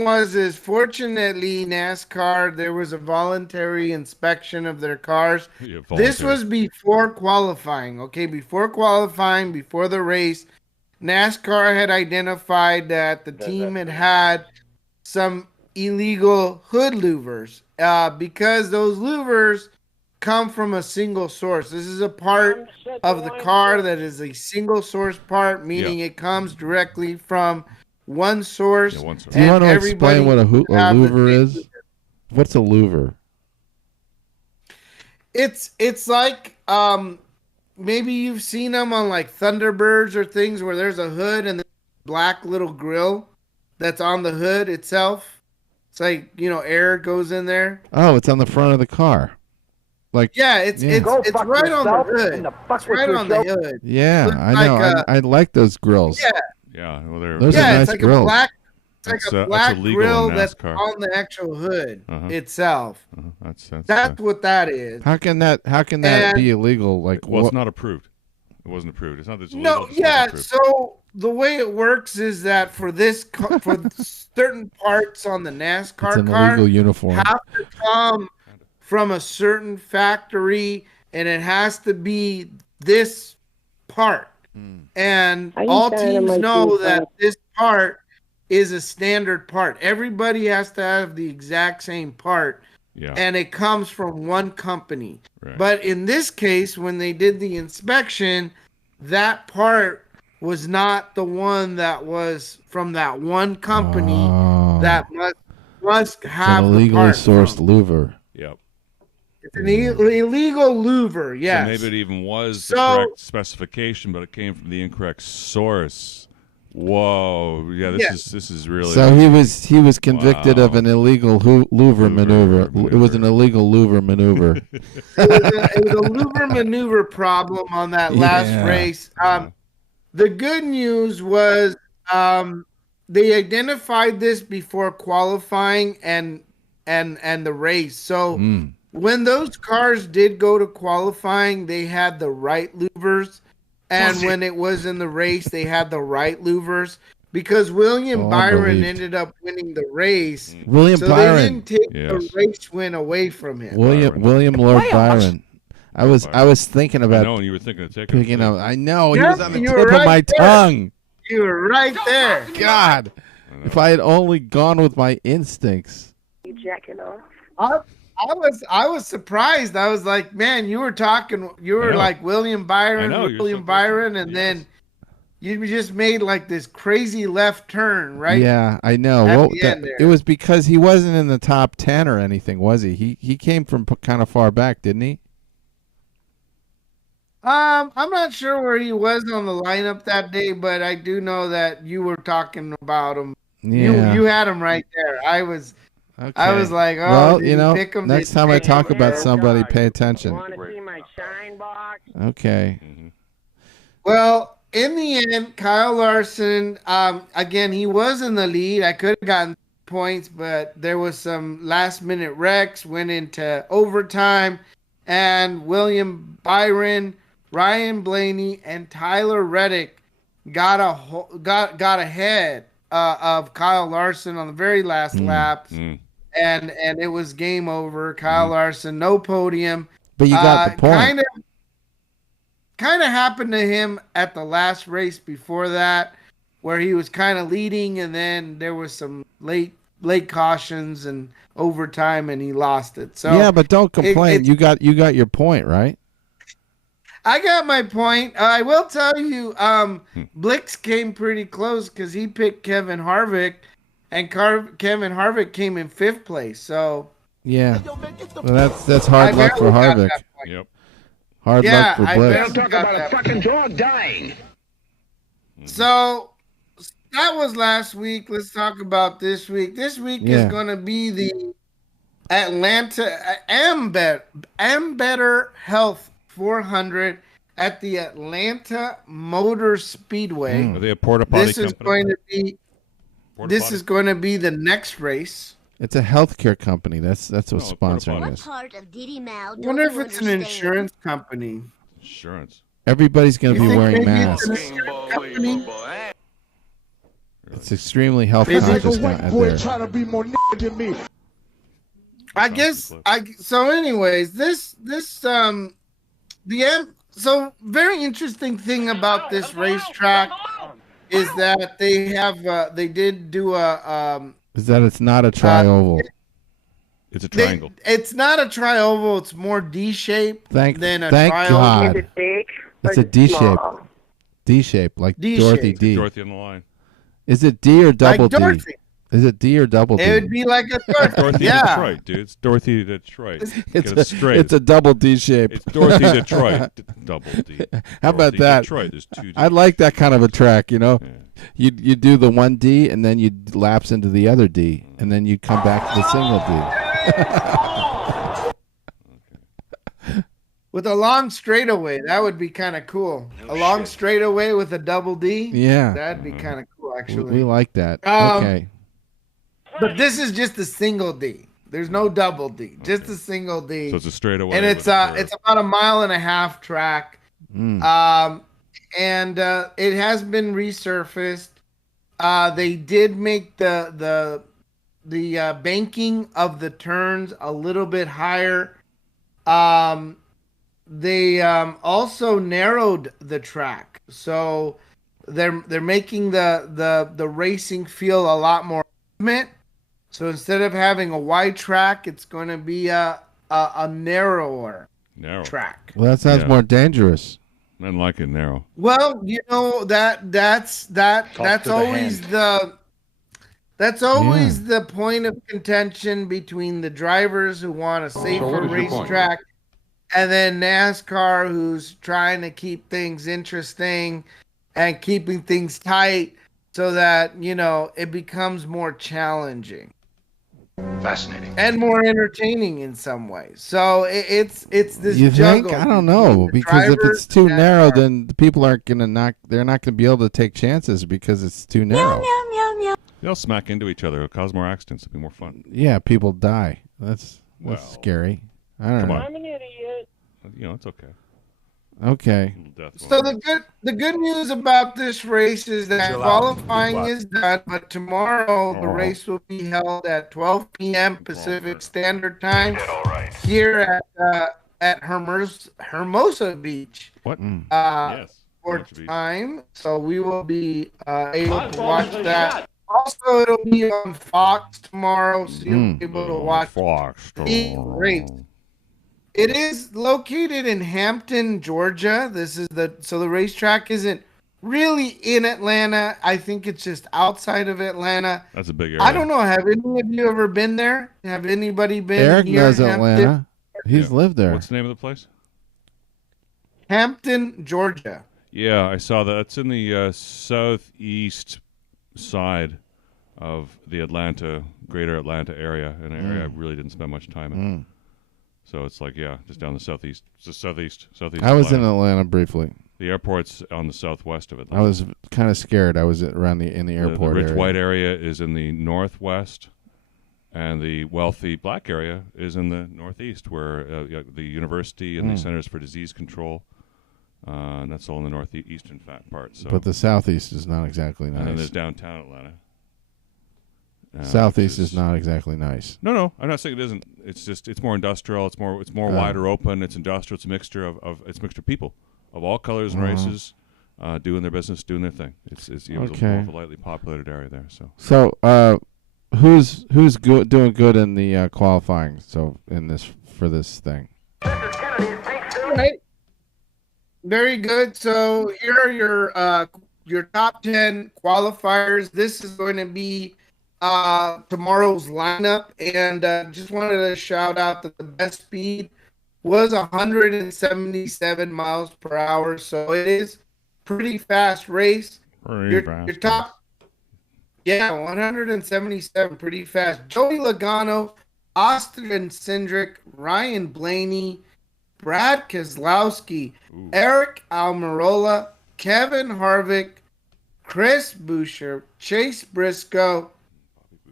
was fortunately NASCAR, there was a voluntary inspection of their cars. Yeah, this was before qualifying. Okay, before qualifying, before the race, NASCAR had identified that the team had some illegal hood louvers because those louvers come from a single source. This is a part of the car that is a single source part, meaning it comes directly from one source. Do you want to explain what a louver is? What's a louver? It's like maybe you've seen them on like Thunderbirds or things where there's a hood and the black little grill that's on the hood itself. It's like, air goes in there. Oh, it's on the front of the car. Like it's right on the hood. It's right on the hood. Yeah, I know. I like those grills. Yeah, well, those are nice it's like grills. It's like a black grill that's on the actual hood itself. That's what that is. How can that be illegal? Like, it's not approved. It wasn't approved. It's not this. No, yeah. So the way it works is that for certain parts on the NASCAR it's an car, illegal uniform. have to come from a certain factory, and it has to be this part. And all teams know that this part is a standard part. Everybody has to have the exact same part. Yeah. And it comes from one company. Right. But in this case, when they did the inspection, that part was not the one that was from that one company that must have an illegally sourced louver. Yep. It's an illegal louver, yes. So maybe it even was the correct specification, but it came from the incorrect source. Whoa! Yeah, this is really. So he was convicted of an illegal louver maneuver. It was an illegal louver maneuver. It was a louver maneuver problem on that last race. The good news was they identified this before qualifying and the race. So when those cars did go to qualifying, they had the right louvers. And when it was in the race, they had the right louvers because William Byron ended up winning the race. William Byron. They didn't take the race win away from him. William Lord Byron. I was thinking about. I know, and you were thinking of taking. I know he was on the tip of my tongue. You were right there. God, if I had only gone with my instincts. You jacking off? I was surprised. I was like, man, you were like William Byron, and then you just made like this crazy left turn, right? Yeah, I know. It was because he wasn't in the top 10 or anything, was he? He came from kind of far back, didn't he? I'm not sure where he was on the lineup that day, but I do know that you were talking about him You had him right there. I was like, oh, well, did you he know, pick him? next time I talk about somebody, pay attention. Want to see my shine box? Okay. Well, in the end, Kyle Larson, again, he was in the lead. I could have gotten points, but there was some last-minute wrecks, went into overtime, and William Byron, Ryan Blaney, and Tyler Reddick got ahead of Kyle Larson on the very last lap, and it was game over. Kyle Larson, no podium. But you got the point. Kind of happened to him at the last race before that, where he was kind of leading, and then there was some late cautions and overtime, and he lost it. So yeah, but don't complain. You got your point, right? I got my point. I will tell you, Blix came pretty close because he picked Kevin Harvick, and Kevin Harvick came in 5th place. So yeah, well, that's hard luck for Harvick. Yep. Hard luck for Blix. Talk about a fucking dog dying. So that was last week. Let's talk about this week. This week is going to be the Atlanta Ambetter Health 400 at the Atlanta Motor Speedway. Are they a porta potty This is company? going to be the next race. It's a healthcare company. That's what's sponsoring this. I wonder if it's an insurance company. Insurance. Everybody's going to be wearing masks. Company? It's extremely health conscious out there. Trying to be more than me. I guess so anyways, so very interesting thing about this racetrack is that they did do a is that it's not a tri-oval. It's a triangle. It's not a tri-oval, it's more D-shaped than a tri-oval. God. It's a D-shape. D-shape, like D-shape. Dorothy D. Dorothy on the line. Is it D or double Like Dorothy. D? Is it D or double D? It would be like a Dorothy. Dorothy Yeah. Detroit, dude. It's Dorothy Detroit. Get it straight. It's a double D shape. It's Dorothy Detroit. Double D. How about Dorothy that? Detroit. There's 2 Ds. I'd like that kind of a track, you know. You do the one D and then you lapse into the other D and then you come back to the single D. With a long straightaway, that would be kind of cool. Long straightaway with a double D. Yeah. That'd be kind of cool, actually. We like that. Okay. But this is just a single D. There's no double D, just a single D. So it's a straightaway. And it's about a 1.5 mile track. And it has been resurfaced. They did make the banking of the turns a little bit higher. They also narrowed the track, so they're making the racing feel a lot more intimate. So instead of having a wide track, it's going to be a narrower track. Well, that sounds more dangerous. I don't like it narrow. Well, you know that's always the point of contention between the drivers who want a safer racetrack and then NASCAR who's trying to keep things interesting and keeping things tight so that, it becomes more challenging. Fascinating. And more entertaining in some ways. So it's this You juggle. think? I don't know, because if it's too narrow, then the people aren't going to they're not going to be able to take chances because it's too narrow. They'll smack into each other. It'll cause more accidents. It'll be more fun. Yeah, people die. That's scary. I don't know. I'm an idiot. It's okay. Okay. So the good news about this race is that qualifying is done, but tomorrow the race will be held at 12 p.m. Pacific Standard Time here at Hermosa Beach. What? Yes. For time, so we will be able to watch that. Also, it'll be on Fox tomorrow, so you'll be able to watch Fox. the race. It is located in Hampton, Georgia. So the racetrack isn't really in Atlanta. I think it's just outside of Atlanta. That's a big area. I don't know. Have any of you ever been there? Have anybody been? Eric near knows Hampton? Atlanta. He's lived there. What's the name of the place? Hampton, Georgia. Yeah, I saw that. It's in the southeast side of the greater Atlanta area, an area I really didn't spend much time in. So it's like, just down the southeast. It's the southeast. I was in Atlanta briefly. The airport's on the southwest of Atlanta. I was kind of scared. I was in the airport The rich area. white area is in the northwest, and the wealthy black area is in the northeast, where the university and the Centers for Disease Control, and that's all in the northeastern part. So. But the southeast is not exactly nice. And then there's downtown Atlanta. Southeast is not exactly nice. No, I'm not saying it isn't. It's just it's more industrial. It's more wider open. It's industrial. It's a mixture of people of all colors and races, doing their business, doing their thing. It's more of a lightly populated area there. So who's doing good in the qualifying? So for this thing. Right. Very good. So here are your top 10 qualifiers. This is going to be tomorrow's lineup, and just wanted to shout out that the best speed was 177 miles per hour, so it is pretty fast race. Your top 177, pretty fast. Joey Logano, Austin Cindric, Ryan Blaney, Brad Keselowski, Eric Almirola, Kevin Harvick, Chris Buescher, Chase Briscoe,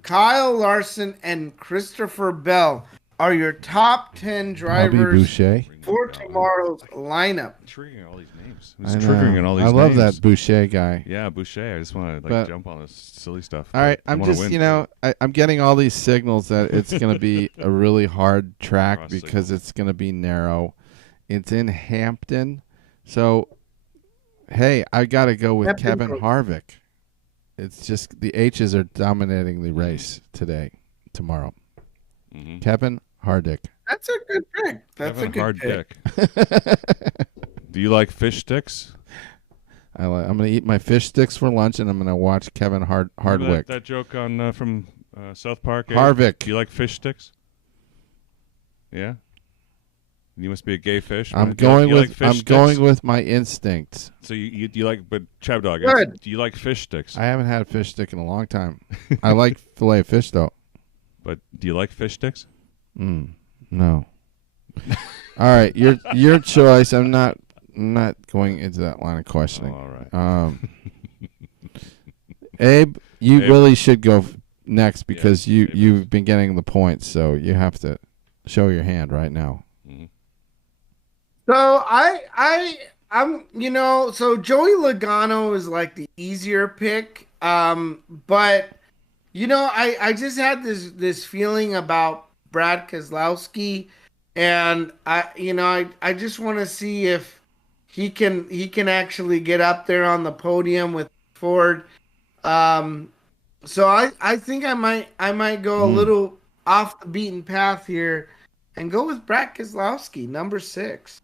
Kyle Larson, and Christopher Bell are your top 10 drivers for tomorrow's lineup. Triggering all these names. I love that Boucher guy. Yeah, Boucher. I just want to jump on this silly stuff. All right, I'm getting all these signals that it's going to be a really hard track because it's going to be narrow. It's in Hampton, so hey, I got to go with Kevin Harvick. It's just the H's are dominating the race tomorrow. Mm-hmm. Kevin Harvick. That's a good pick. That's Kevin a good pick. Do you like fish sticks? I'm going to eat my fish sticks for lunch, and I'm going to watch Kevin Hardwick. That joke on from South Park. Harvick. Do you like fish sticks? Yeah. You must be a gay fish. I'm going with my instincts. So you like, but Chab Dog, do you like fish sticks? I haven't had a fish stick in a long time. I like filet of fish though. But do you like fish sticks? No. All right, your choice. I'm not going into that line of questioning. Oh, all right. Abe, you really should go next because you've been getting the points, so you have to show your hand right now. Mm-hmm. So I'm so Joey Logano is like the easier pick. But I just had this feeling about Brad Keselowski, and I just want to see if he can actually get up there on the podium with Ford. So I think I might go a little off the beaten path here and go with Brad Keselowski, number 6.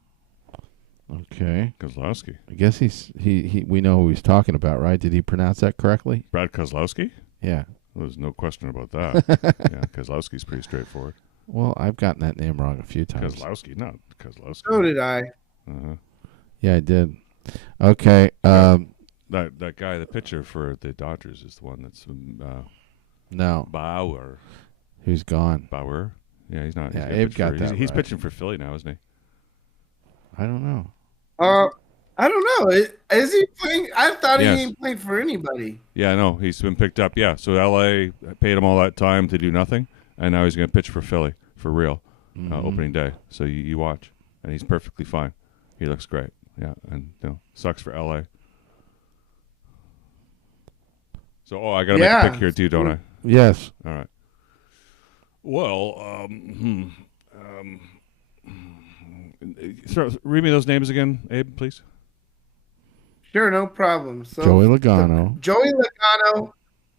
Okay. Keselowski. I guess he we know who he's talking about, right? Did he pronounce that correctly? Brad Keselowski? Yeah. There's no question about that. Yeah, Keselowski's pretty straightforward. Well, I've gotten that name wrong a few times. Keselowski, not Keselowski. So did I. Uh-huh. Yeah, I did. Okay. That guy, the pitcher for the Dodgers, is the one that's no Bauer. Who's gone? Bauer. Yeah, he's not. Yeah, Abe got that. He's right. pitching for Philly now, isn't he? I don't know. I don't know. Is he playing? I thought he ain't playing for anybody. Yeah, no, he's been picked up. Yeah, so L.A. paid him all that time to do nothing, and now he's going to pitch for Philly for real opening day. So you watch, and he's perfectly fine. He looks great. Yeah, and sucks for L.A. So I got to make a pick here too, don't I? Yes. All right. Well, read me those names again, Abe, please. Sure, no problem. So Joey Logano. Joey Logano,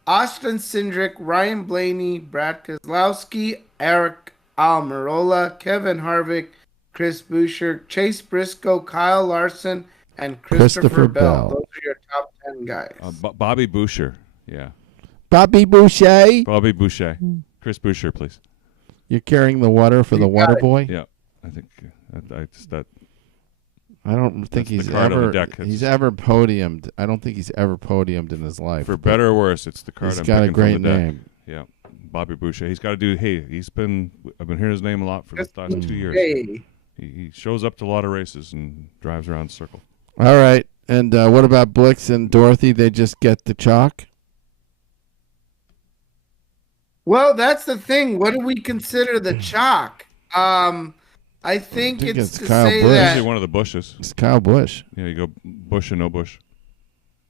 Austin Cindric, Ryan Blaney, Brad Keselowski, Eric Almirola, Kevin Harvick, Chris Buescher, Chase Briscoe, Kyle Larson, and Christopher Bell. Those are your top 10 guys. Bobby Boucher. Yeah. Bobby Boucher. Bobby Boucher. Chris Buescher, please. You're carrying the water for the water boy? Yeah. I think I don't think That's he's the card on the ever deck. he's ever podiumed. I don't think he's ever podiumed in his life. For better or worse, it's the card. He's I'm got a picking great from the deck. name. Yeah, Bobby Boucher. He's got to do. Hey, I've been hearing his name a lot for the last 2 years. Hey. He shows up to a lot of races and drives around in a circle. All right. And what about Blix and Dorothy? They just get the chalk? Well, that's the thing. What do we consider the chalk? I think it's to Kyle say Busch. that Usually one of the Bushes. It's Kyle Busch. Yeah, you go Bush and no Bush.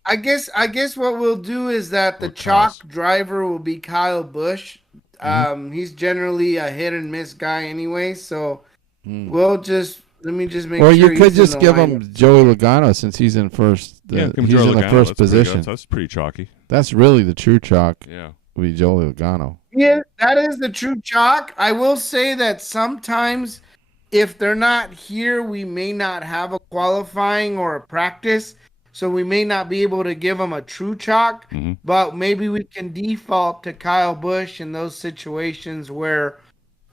I guess what we'll do is that the chalk driver will be Kyle Busch. He's generally a hit and miss guy anyway, so we'll just let me just make Or sure. you could he's in just the give lineup. him Joey Logano since he's in first. Yeah, give him he's Joey in the Logano. first That's pretty good. position. That's pretty chalky. That's really the true chalk. Yeah. Would be Joey Logano. Yeah, that is the true chalk. I will say that sometimes if they're not here, we may not have a qualifying or a practice, so we may not be able to give them a true chalk, but maybe we can default to Kyle Busch in those situations where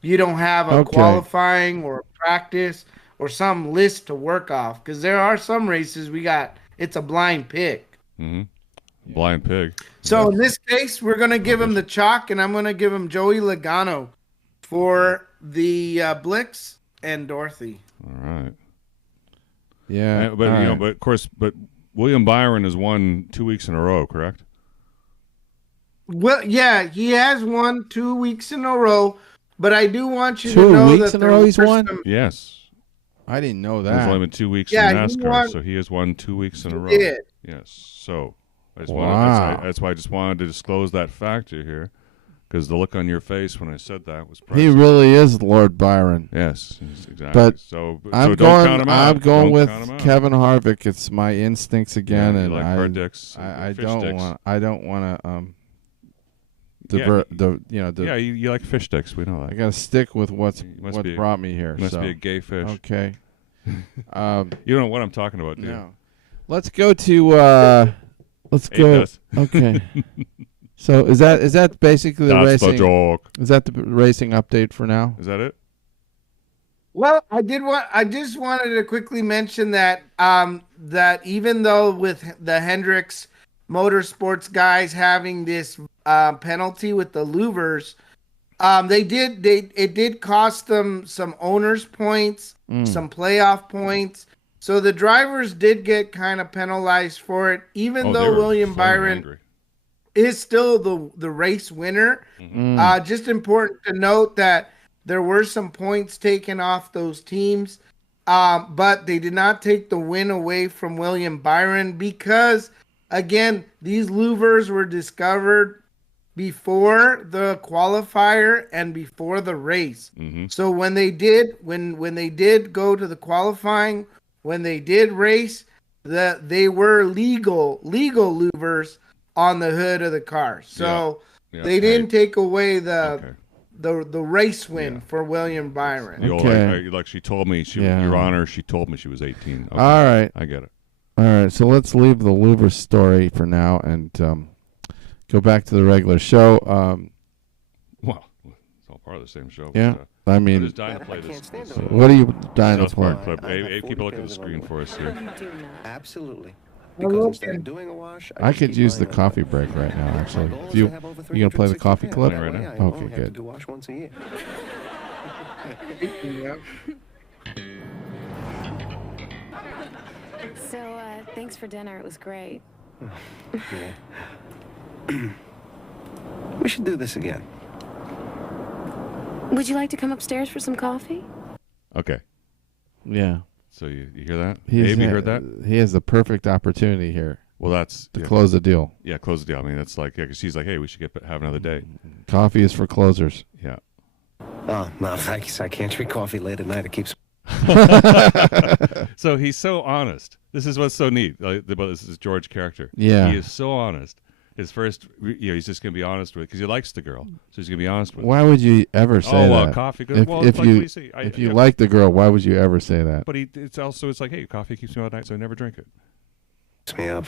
you don't have a qualifying or a practice or some list to work off, because there are some races it's a blind pick. Blind pig. So in this case, we're going to give him the chalk, and I'm going to give him Joey Logano for the Blix and Dorothy. All right. Yeah. But but of course, William Byron has won 2 weeks in a row, correct? Well, yeah, he has won 2 weeks in a row, but I do want you to 2 know weeks that in a there row were he's won? some- Yes. I didn't know There's that. only been 2 weeks Yeah, in he NASCAR, won- so he has won 2 weeks in a row. did. Yes. So Wow. that's why I just wanted to disclose that factor here, because the look on your face when I said that was He priceless. really is Lord Byron. Yes, exactly. But so I'm don't count him out. I'm going Don't with count him out. Kevin Harvick. It's my instincts again, Yeah, you and like hard dicks, I fish don't dicks. want. I don't want to. Yeah, you like fish sticks. We know that. I got to stick with what be- brought me here. You must so. be a gay fish. Okay. You don't know what I'm talking about, do you? No. Let's go to. Let's go. does. Okay. So is that basically the That's the racing? joke. Is that the racing update for now? Is that it? Well, I just wanted to quickly mention that that even though with the Hendricks Motorsports guys having this penalty with the louvers, it did cost them some owners points, some playoff points. So the drivers did get kind of penalized for it, even though William Byron is still the race winner. Just important to note that there were some points taken off those teams, but they did not take the win away from William Byron because, again, these louvers were discovered before the qualifier and before the race. So when they did go to the qualifying, when they did race, they were legal louvers on the hood of the car. So they didn't take away the race win for William Byron. Like she told me, Your Honor, she told me she was 18. Okay. All right. I get it. All right. So let's leave the louver story for now and go back to the regular show. Well, it's all part of the same show. Yeah. But, I mean, I'm just dying to play this. What are you dying to play? Clip. Abe, keep a look at the screen for us here. Absolutely. Because instead of doing a wash, I could use the coffee break right now, actually. If you gonna play the coffee clip? Right now? Okay, I have to good. do wash once a year. So, thanks for dinner. It was great. We should do this again. Would you like to come upstairs for some coffee? Okay. Yeah. So you hear that? Abe, you heard that? He has the perfect opportunity here. Well, that's to close the deal. Yeah, close the deal. I mean, that's like, because she's like, hey, we should have another day. Coffee is for closers. Yeah. Oh, no, I can't drink coffee late at night. It keeps... So he's so honest. This is what's so neat about this is George's character. Yeah. He is so honest. His first, he's just going to be honest with it because he likes the girl. So he's going to be honest with Why her. would you ever say that? Coffee. If you like the girl, why would you ever say that? But it's like, hey, coffee keeps me all night, so I never drink it. Me up.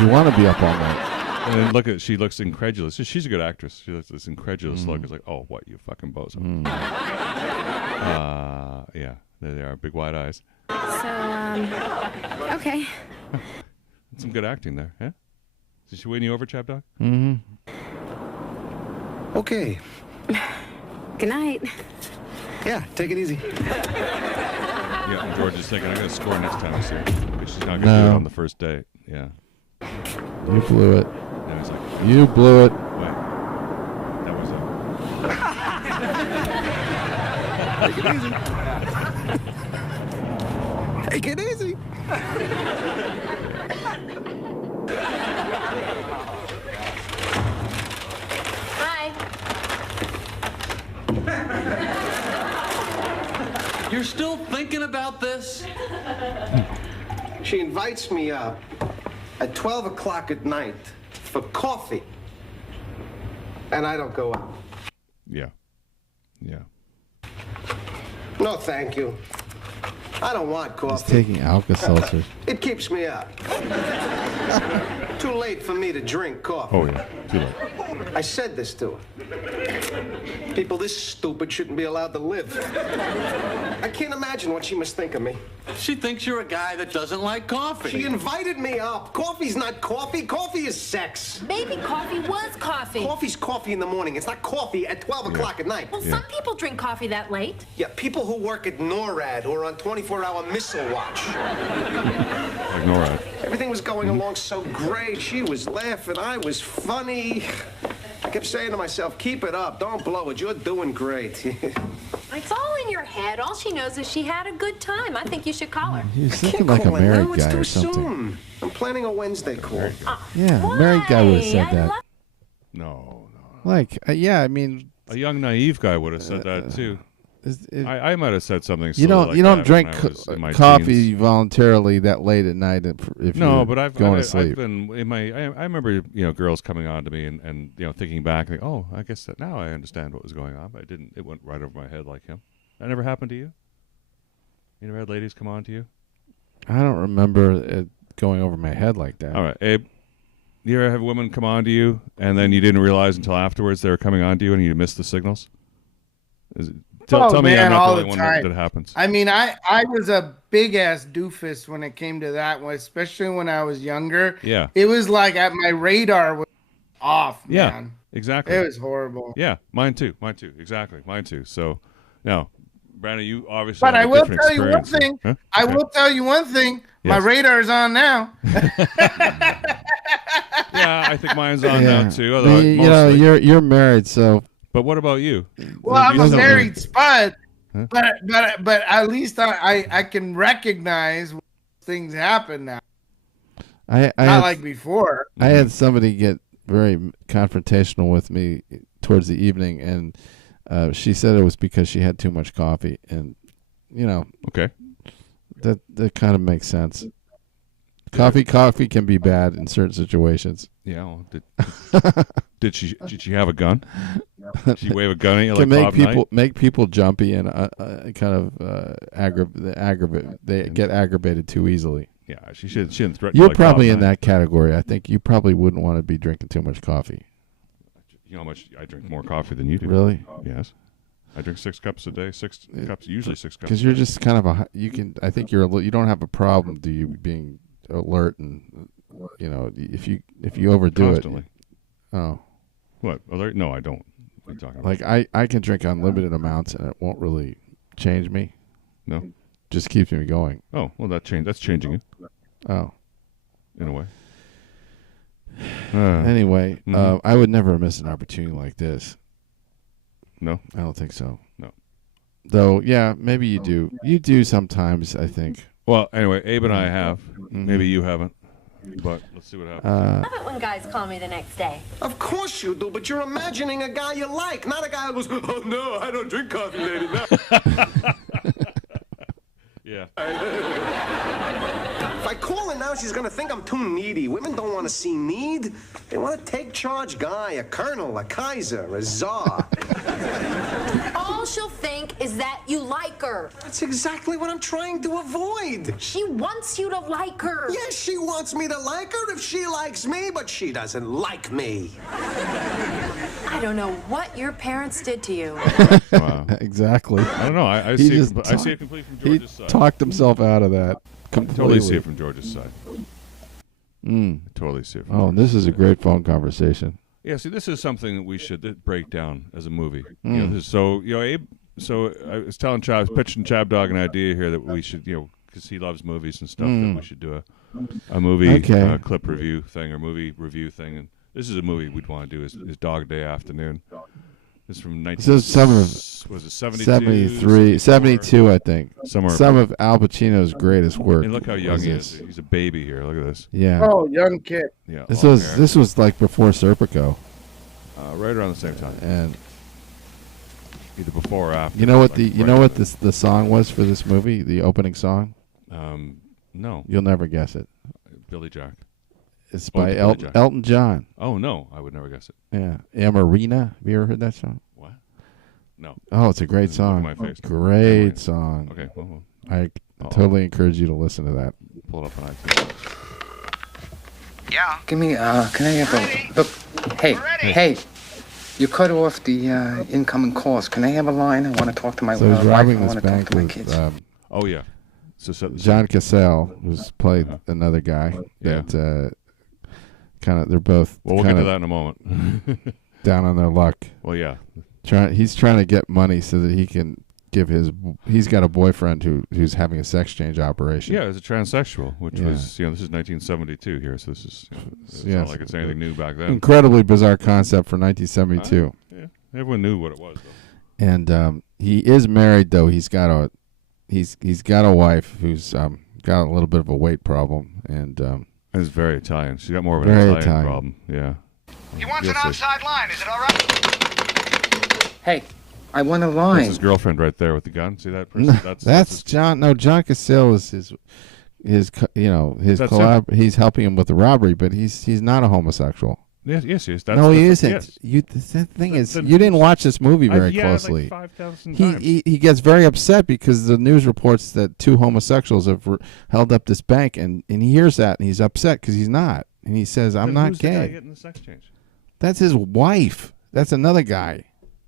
You want to be up all night. And then she looks incredulous. She's a good actress. She looks this incredulous look. It's like, oh, what, you fucking bozo. Yeah, there they are, big wide eyes. Okay. Some good acting there, yeah? Did she win you over, Chap Dog? Mm-hmm. Okay. Good night. Yeah, take it easy. Yeah, and George is thinking, I got to score next time I see her. But she's not going to No. do it on the first date. Yeah. You blew it. And he's like, You blew it. wait. That was Take it easy. Hi. You're still thinking about this? She invites me up at 12 o'clock at night for coffee. And I don't go out. Yeah. Yeah. No, thank you. I don't want He's coffee. taking Alka-Seltzer. It keeps me up. Too late for me to drink coffee. Oh, yeah. Too late. I said this to her. People this stupid shouldn't be allowed to live. I can't imagine what she must think of me. She thinks you're a guy that doesn't like coffee. She invited me up. Coffee's not coffee. Coffee is sex. Maybe coffee was coffee. Coffee's coffee in the morning. It's not coffee at 12 o'clock at night. Well, some people drink coffee that late. Yeah, people who work at NORAD or on 24-hour missile watch. Like NORAD. Everything was going along so great. She was laughing. I was funny. I kept saying to myself, keep it up. Don't blow it. You're doing great. It's all in your head. All she knows is she had a good time. I think you should call her. He's thinking like a Call her married now. It's guy too or something. soon. I'm planning a Wednesday call. Yeah, a married guy would have said that. No. Like, yeah, I mean, A young, naive guy would have said that, too. I might have said something you silly don't like you don't that drink when I was in my coffee teens. voluntarily that late at night if No, you're but I've going to I've sleep. been in my. I remember girls coming on to me and thinking back like, oh, I guess that now I understand what was going on. But I didn't. It went right over my head like him. That never happened to you. You never had ladies come on to you. I don't remember it going over my head like that. All right, Abe. You ever have a woman come on to you and then you didn't realize until afterwards they were coming on to you and you missed the signals? Tell me I'm not all the the only one time. that happens. I mean, I was a big ass doofus when it came to that one, especially when I was younger. Yeah. It was like my radar was off, Yeah, man. exactly. It was horrible. Yeah, mine too. Exactly, mine too. So, now, Brandon, you obviously But have I a will different tell you one experience. thing. Huh? I Okay. will tell you one thing. My Yes. radar is on now. Yeah, I think mine's on Yeah. now too. But Although you know, mostly. you're married, so. But what about you? Well, I'm a married spud, Huh? but at least I can recognize when things happen now. I Not had, like before. I had somebody get very confrontational with me towards the evening, and she said it was because she had too much coffee, and okay, that kind of makes sense. Coffee can be bad in certain situations. Yeah. Well, did she have a gun? Did she wave a gun at you Can like Bob Knight? make people jumpy and kind of they get aggravated too easily. Yeah, she shouldn't threaten. you You're like probably Bob in Knight. that category. I think you probably wouldn't want to be drinking too much coffee. You know how much I drink more coffee than you do. Really? Yes. I drink 6 cups a day. 6 cups, usually 6 cups. Because you're just kind of I think you don't have a problem. Do you being alert and if you overdo Constantly. it. Oh. What? Alert? No, I don't. What are you talking about? Like I can drink unlimited amounts and it won't really change me. No. Just keeps me going. Oh, well, that's changing you. Oh. In a way. Anyway, mhm. I would never miss an opportunity like this. No? I don't think so. No. Though, yeah, maybe you do. You do sometimes, I think. Well, anyway, Abe and I have. Maybe you haven't. But let's see what happens. I love it when guys call me the next day. Of course you do, but you're imagining a guy you like, not a guy who goes, oh, no, I don't drink coffee, lady. No. Yeah. If I call her now, she's going to think I'm too needy. Women don't want to see need. They want a take-charge guy, a colonel, a Kaiser, a czar. All she'll think is that you like her. That's exactly what I'm trying to avoid. She wants you to like her. Yes, she wants me to like her if she likes me, but she doesn't like me. I don't know what your parents did to you. Wow. Exactly. I don't know. I see it completely from George's side. He talked himself out of that completely. Totally see it from George's side. Totally see it from and this is a great phone conversation. Yeah, see, this is something that we should break down as a movie. You know, Abe. So I was telling Chab, pitching Chab Dog an idea here that we should, because he loves movies and stuff, that we should do a movie clip review thing or movie review thing. And this is a movie we'd want to do is Dog Day Afternoon. This is from 73, 72, I think. Some of Al Pacino's greatest work. And look how young he is. He's a baby here. Look at this. Yeah. Oh, young kid. Yeah. This was like before Serpico. Right around the same time. And either before or after. You know what the song was for this movie? The opening song? No. You'll never guess it. Billy Jack. It's by Elton John. Oh no, I would never guess it. Yeah, Amarina. Have you ever heard that song? What? No. Oh, it's a great song. Look at my face. Great song. Okay. Well, I totally encourage you to listen to that. Pull it up on iTunes. Yeah. Give me. Can I have a look? Hey. You cut off the incoming calls. Can I have a line? I want to talk to my wife. I want to talk to my kids. Oh yeah. So John Cassell, who's played another guy. That they're both. Well, we'll get to that in a moment. Down on their luck. Well, yeah. He's trying to get money so that he can give he's got a boyfriend who's having a sex change operation. Yeah, it's a transsexual, which was this is 1972 here, so this is it's not like it's anything new back then. Incredibly bizarre concept for 1972. Yeah, everyone knew what it was though. And he is married though. He's got a wife who's got a little bit of a weight problem and is very Italian. She's got more of an Italian problem. Yeah. He wants an outside line. Is it all right? Hey. I want a line. That's his girlfriend right there with the gun. See that person? That's John. No, John Cassell is his collab. He's helping him with the robbery, but he's not a homosexual. Yes, he is. No, he isn't. Yes. The thing is, you didn't watch this movie very closely. Like 5,000 times. He gets very upset because the news reports that two homosexuals have held up this bank, and he hears that and he's upset because he's not, and he says, "I'm not gay." The guy getting the sex change? That's his wife. That's another guy.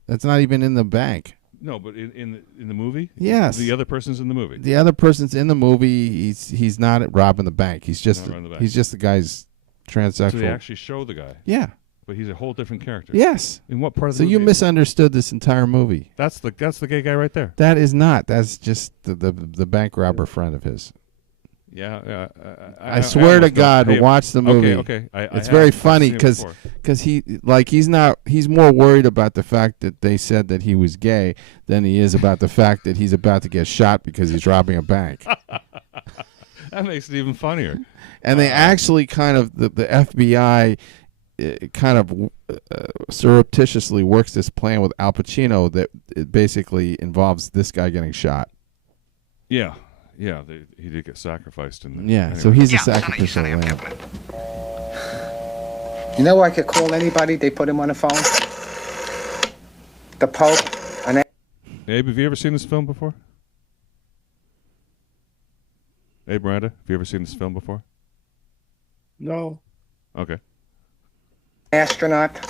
That's not even in the bank. No, but in the movie? Yes. The other person's in the movie. The other person's in the movie. He's not robbing the bank. He's just the guy's transsexual. So they actually show the guy. Yeah. But he's a whole different character. Yes. In what part of the So movie? you misunderstood this entire movie. That's the gay guy right there. That is not. That's just the bank robber friend of his. Yeah. I swear to God, watch the movie. Okay. It's very funny because he's more worried about the fact that they said that he was gay than he is about the fact that he's about to get shot because he's robbing a bank. That makes it even funnier. And they actually kind of the FBI kind of surreptitiously works this plan with Al Pacino that it basically involves this guy getting shot. Yeah. Yeah, he did get sacrificed in the anyway. So he's a sacrificial lamb. You know, I could call anybody. They put him on the phone. The Pope. Abe, have you ever seen this film before? Abe Miranda, have you ever seen this film before? No. Okay. Astronaut.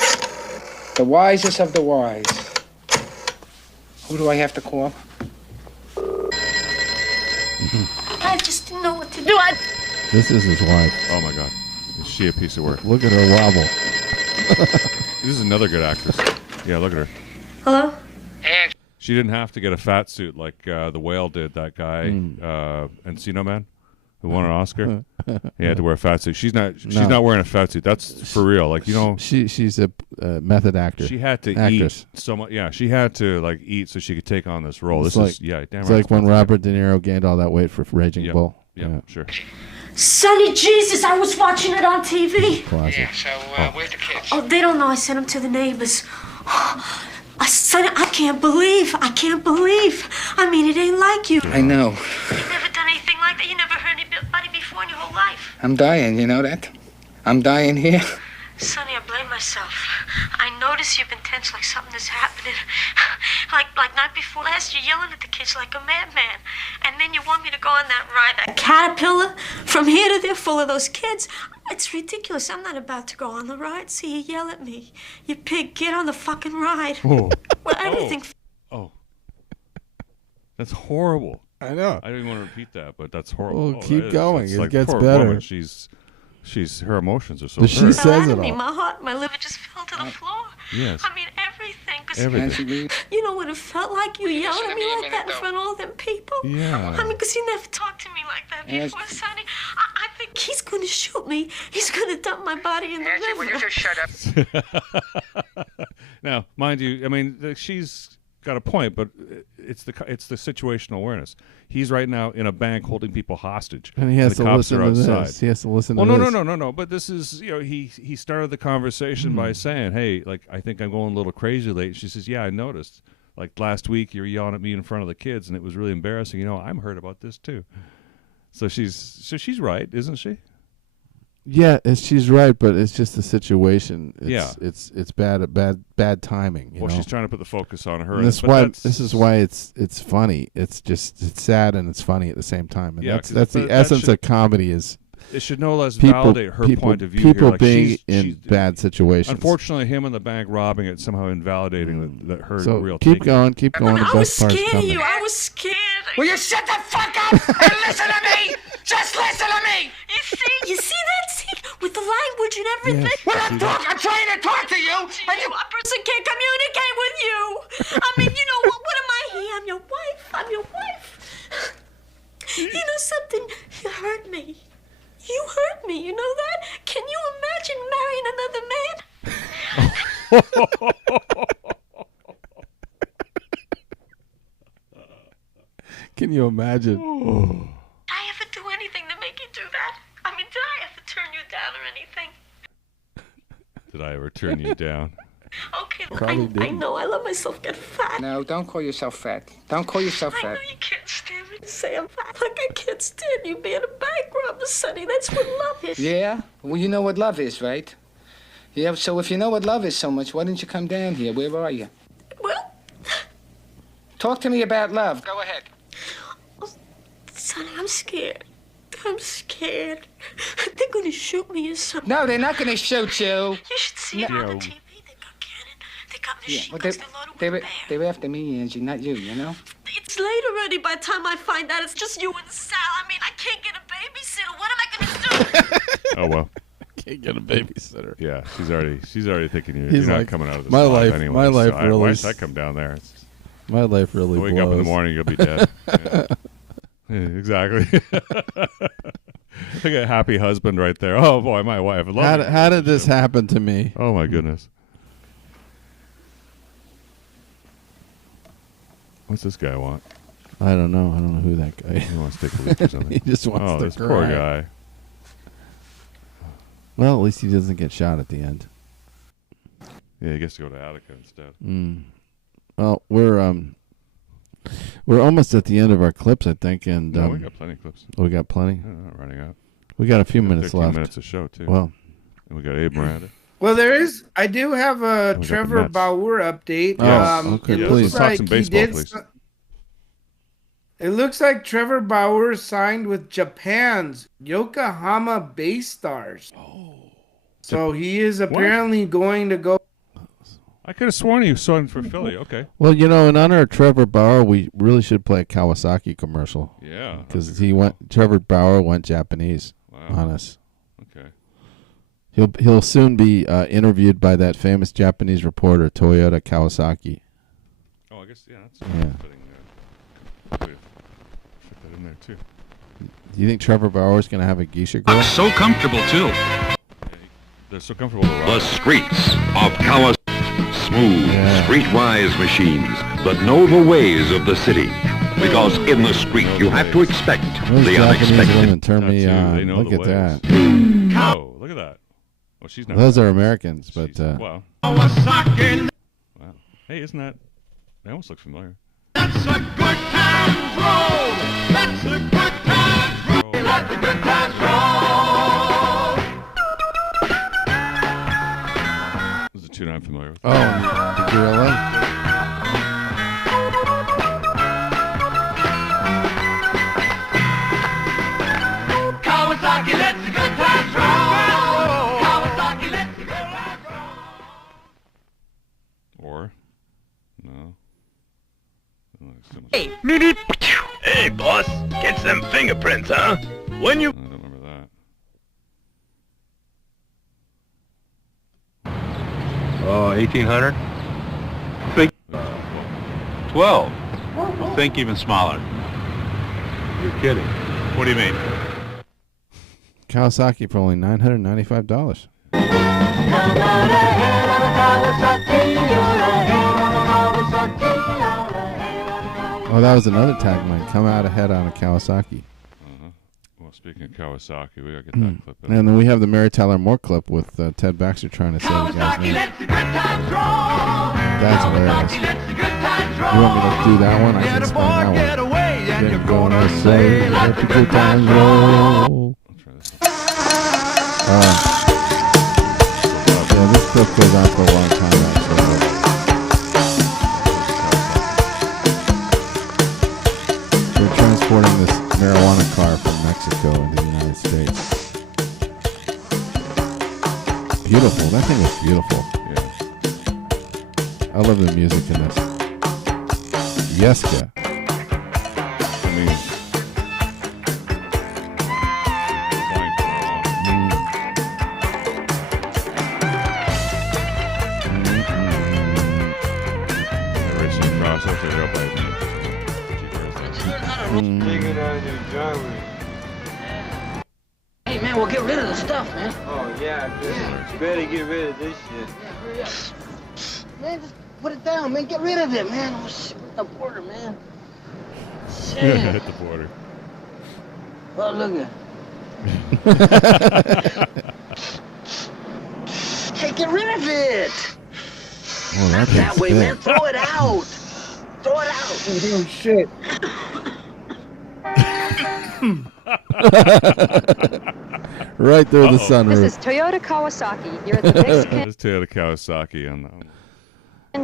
The wisest of the wise. Who do I have to call? I just didn't know what to do. This is his wife. Oh my God, is she a piece of work? Look at her wobble. This is another good actress. Yeah, look at her. Hello? She didn't have to get a fat suit like the Whale did. That guy, Encino Man, who won an Oscar. He had to wear a fat suit. She's not wearing a fat suit. That's for real. Like she's a method actor. She had to eat so much. Yeah, she had to eat so she could take on this role. It's damn It's right. like when Robert De Niro gained all that weight for Raging Bull. Yeah, sure. Sonny Jesus, I was watching it on TV. Classic. Yeah, so where's the kids? Oh, they don't know. I sent them to the neighbors. Sonny, I can't believe. I mean, it ain't like you. I know. You've never done anything like that. You never hurt anybody before in your whole life. I'm dying, you know that? I'm dying here. Sonny, I blame myself. I notice you've been tense like something is happening. Like night before last, you're yelling at the kids like a madman. And then you want me to go on that ride, that caterpillar, from here to there full of those kids. It's ridiculous. I'm not about to go on the ride. See, you yell at me. You pig, get on the fucking ride. Oh. Well, everything... Oh. That's horrible. I know. I don't even want to repeat that, but that's horrible. Well, keep going. It like gets poor better. Woman, she's her emotions are so But she hurt. says it me. all. My heart, my liver just fell to the floor. Yes. I mean, everything. 'Cause Everything. you know what it felt like? You yelling at me like that in front of all them people? Yeah. I mean, because you never talked to me like that before, Sonny. I think he's going to shoot me. He's going to dump my body in the river. Will you just shut up? Now, mind you, I mean, she's got a point, but it's the situational awareness. He's right now in a bank holding people hostage, And he has the to cops listen are to outside. this. He has to listen well, to this. no. But this is, he started the conversation by saying, "Hey, like, I think I'm going a little crazy late." And she says, "Yeah, I noticed. Like last week, you were yelling at me in front of the kids, and it was really embarrassing. I'm hurt about this too." So she's right, isn't she? Yeah, she's right, but it's just the situation. It's it's bad timing. You know? She's trying to put the focus on her. And this is why it's funny. It's sad and it's funny at the same time. And that's the essence of comedy. Is it should no less validate her point of view. People here. Like being in bad situations. Unfortunately, him in the bank robbing it somehow invalidating that her So real. keep going. The best part's coming. I was scared. Will you shut the fuck up and listen to me? Just listen to me. You see that? See? With the language and everything. Yes, Well, I'm trying to talk to you, and you... A person can't communicate with you. I mean, you know, what am I here? I'm your wife. You know something? You hurt me. You hurt me, you know that? Can you imagine marrying another man? Can you imagine? Did I ever do anything to make you do that? I mean, did I ever turn you down or anything? Did I ever turn you down? Okay, Probably I know I let myself get fat. No, don't call yourself fat. Don't call yourself I fat. know you can't stand me to say I'm fat. Like I can't stand you being a bank robber, Sonny. That's what love is. Yeah? Well, you know what love is, right? Yeah, so if you know what love is so much, why didn't you come down here? Where are you? Well... Talk to me about love. Go ahead. Sonny, I'm scared. I'm scared. They're going to shoot me or something. No, they're not going to shoot you. You should see it on the TV. They got cannon. They got machine guns. They're loaded with they were after me, Angie, not you, you know? It's late already by the time I find out it's just you and Sal. I mean, I can't get a babysitter. What am I going to do? Oh, well. Can't get a babysitter. Yeah, she's already thinking you're He's not like, coming out of this. my life anyway, my life so really. Why should I come down there? My life really wake blows. up in the morning, you'll be dead. Yeah, exactly. Look at happy husband right there. Oh boy, my wife. How did this happen to me? Oh my goodness. What's this guy want? I don't know. I don't know who that guy is. He wants to take a leak or something. He just wants to this cry. poor guy. Well, at least he doesn't get shot at the end. Yeah, he gets to go to Attica instead. Well, we're almost at the end of our clips, I think, and No, we got plenty of clips. We got plenty. Yeah, not running out. We got a few We got minutes 15 left. minutes of show too. Well, and we got Abe Miranda. Well, I do have a the Trevor Mets. Bauer update. Oh, okay, it please. looks like some he baseball, did please. It looks like Trevor Bauer signed with Japan's Yokohama Bay Stars. Oh. So he is apparently going to go. I could have sworn he signed for Philly. Okay. well, in honor of Trevor Bauer, we really should play a Kawasaki commercial. Yeah. Because Trevor Bauer went Japanese on us. Okay. He'll soon be interviewed by that famous Japanese reporter, Toyota Kawasaki. Oh, I guess, that's fitting. Fit that in there, too. Do you think Trevor Bauer's going to have a geisha girl? So comfortable, too. They're so comfortable to ride. The streets of Kawasaki. Smooth, streetwise machines that know the ways of the city. Because in the street, you have to expect Those the Japanese unexpected. women turn me They on. know Look the at ways. that. Oh, look at that. Well, she's not. Those are Americans, but Wow. Wow. Hey, isn't that almost looks familiar. That's a good times roll. That's a good times roll. That's a good times roll. This is a tune I'm familiar with. Oh, the gorilla. Kawasaki, let's a good times roll. Hey, boss, get some fingerprints, huh? When you... I don't remember that. Oh, 1800? Think 12. Think even smaller. You're kidding. What do you mean? Kawasaki for only $995. Oh, that was another tagline. Come out ahead on a Kawasaki. Well, speaking of Kawasaki, we gotta get that clip in. And then we have the Mary Tyler Moore clip with Ted Baxter trying to say the guy's name. That's hilarious. You want me to do that one? I can explain that one. Get gonna say, let the good times roll. Yeah, this clip goes on for a long time, actually. We're transporting this marijuana car from Mexico into the United States. Beautiful. That thing was beautiful. Yeah. I love the music in this. Yeska. Hey man, we'll get rid of the stuff, man. Oh yeah, you better get rid of this shit. Man, just put it down, man. Get rid of it, man. Oh shit, the border, man. Shit. Hit the border. Oh look at. Hey, get rid of it. Oh, Not that way, man. Throw it out. Throw it out. Oh shit. Right there, the sunroof. This is Toyota Kawasaki. You're at the Mexican This is Toyota Kawasaki on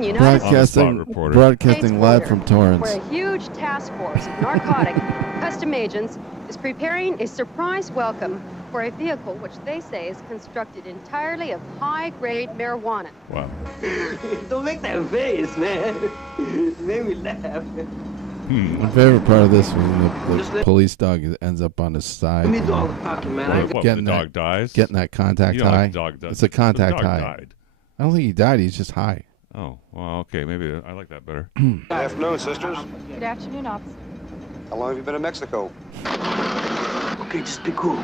United broadcasting live from Torrance. where a huge task force of narcotic custom agents is preparing a surprise welcome for a vehicle which they say is constructed entirely of high-grade marijuana. Wow. Don't make that face, man. It made me laugh. My favorite part of this was when the police dog ends up on his side. Give me dog talking, man. What, the dog dies? Getting that contact You don't high. like the dog does. It's a contact The dog high. died. I don't think he died. He's just high. Oh, well, okay. Maybe I like that better. Good afternoon, sisters. Good afternoon, officer. How long have you been in Mexico? Okay, just be cool.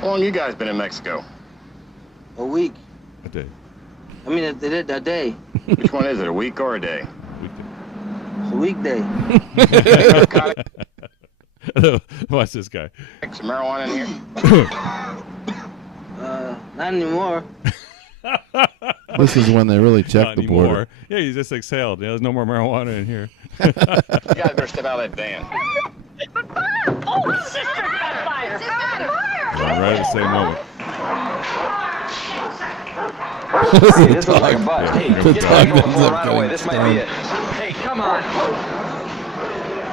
How long you guys been in Mexico? A week. A day. I mean, a day. Which one is it, a week or a day? It's a weekday. Watch this guy. Some marijuana in here? Not anymore. This is when they really check Not the anymore. border. Yeah, you just exhaled. Yeah, there's no more marijuana in here. You guys better step out of that van. Oh, sister got fire! Right at the same moment. Hey, this looks like a bust. Hey, The get dog going ends for up right away. getting This might be it. Hey, come on.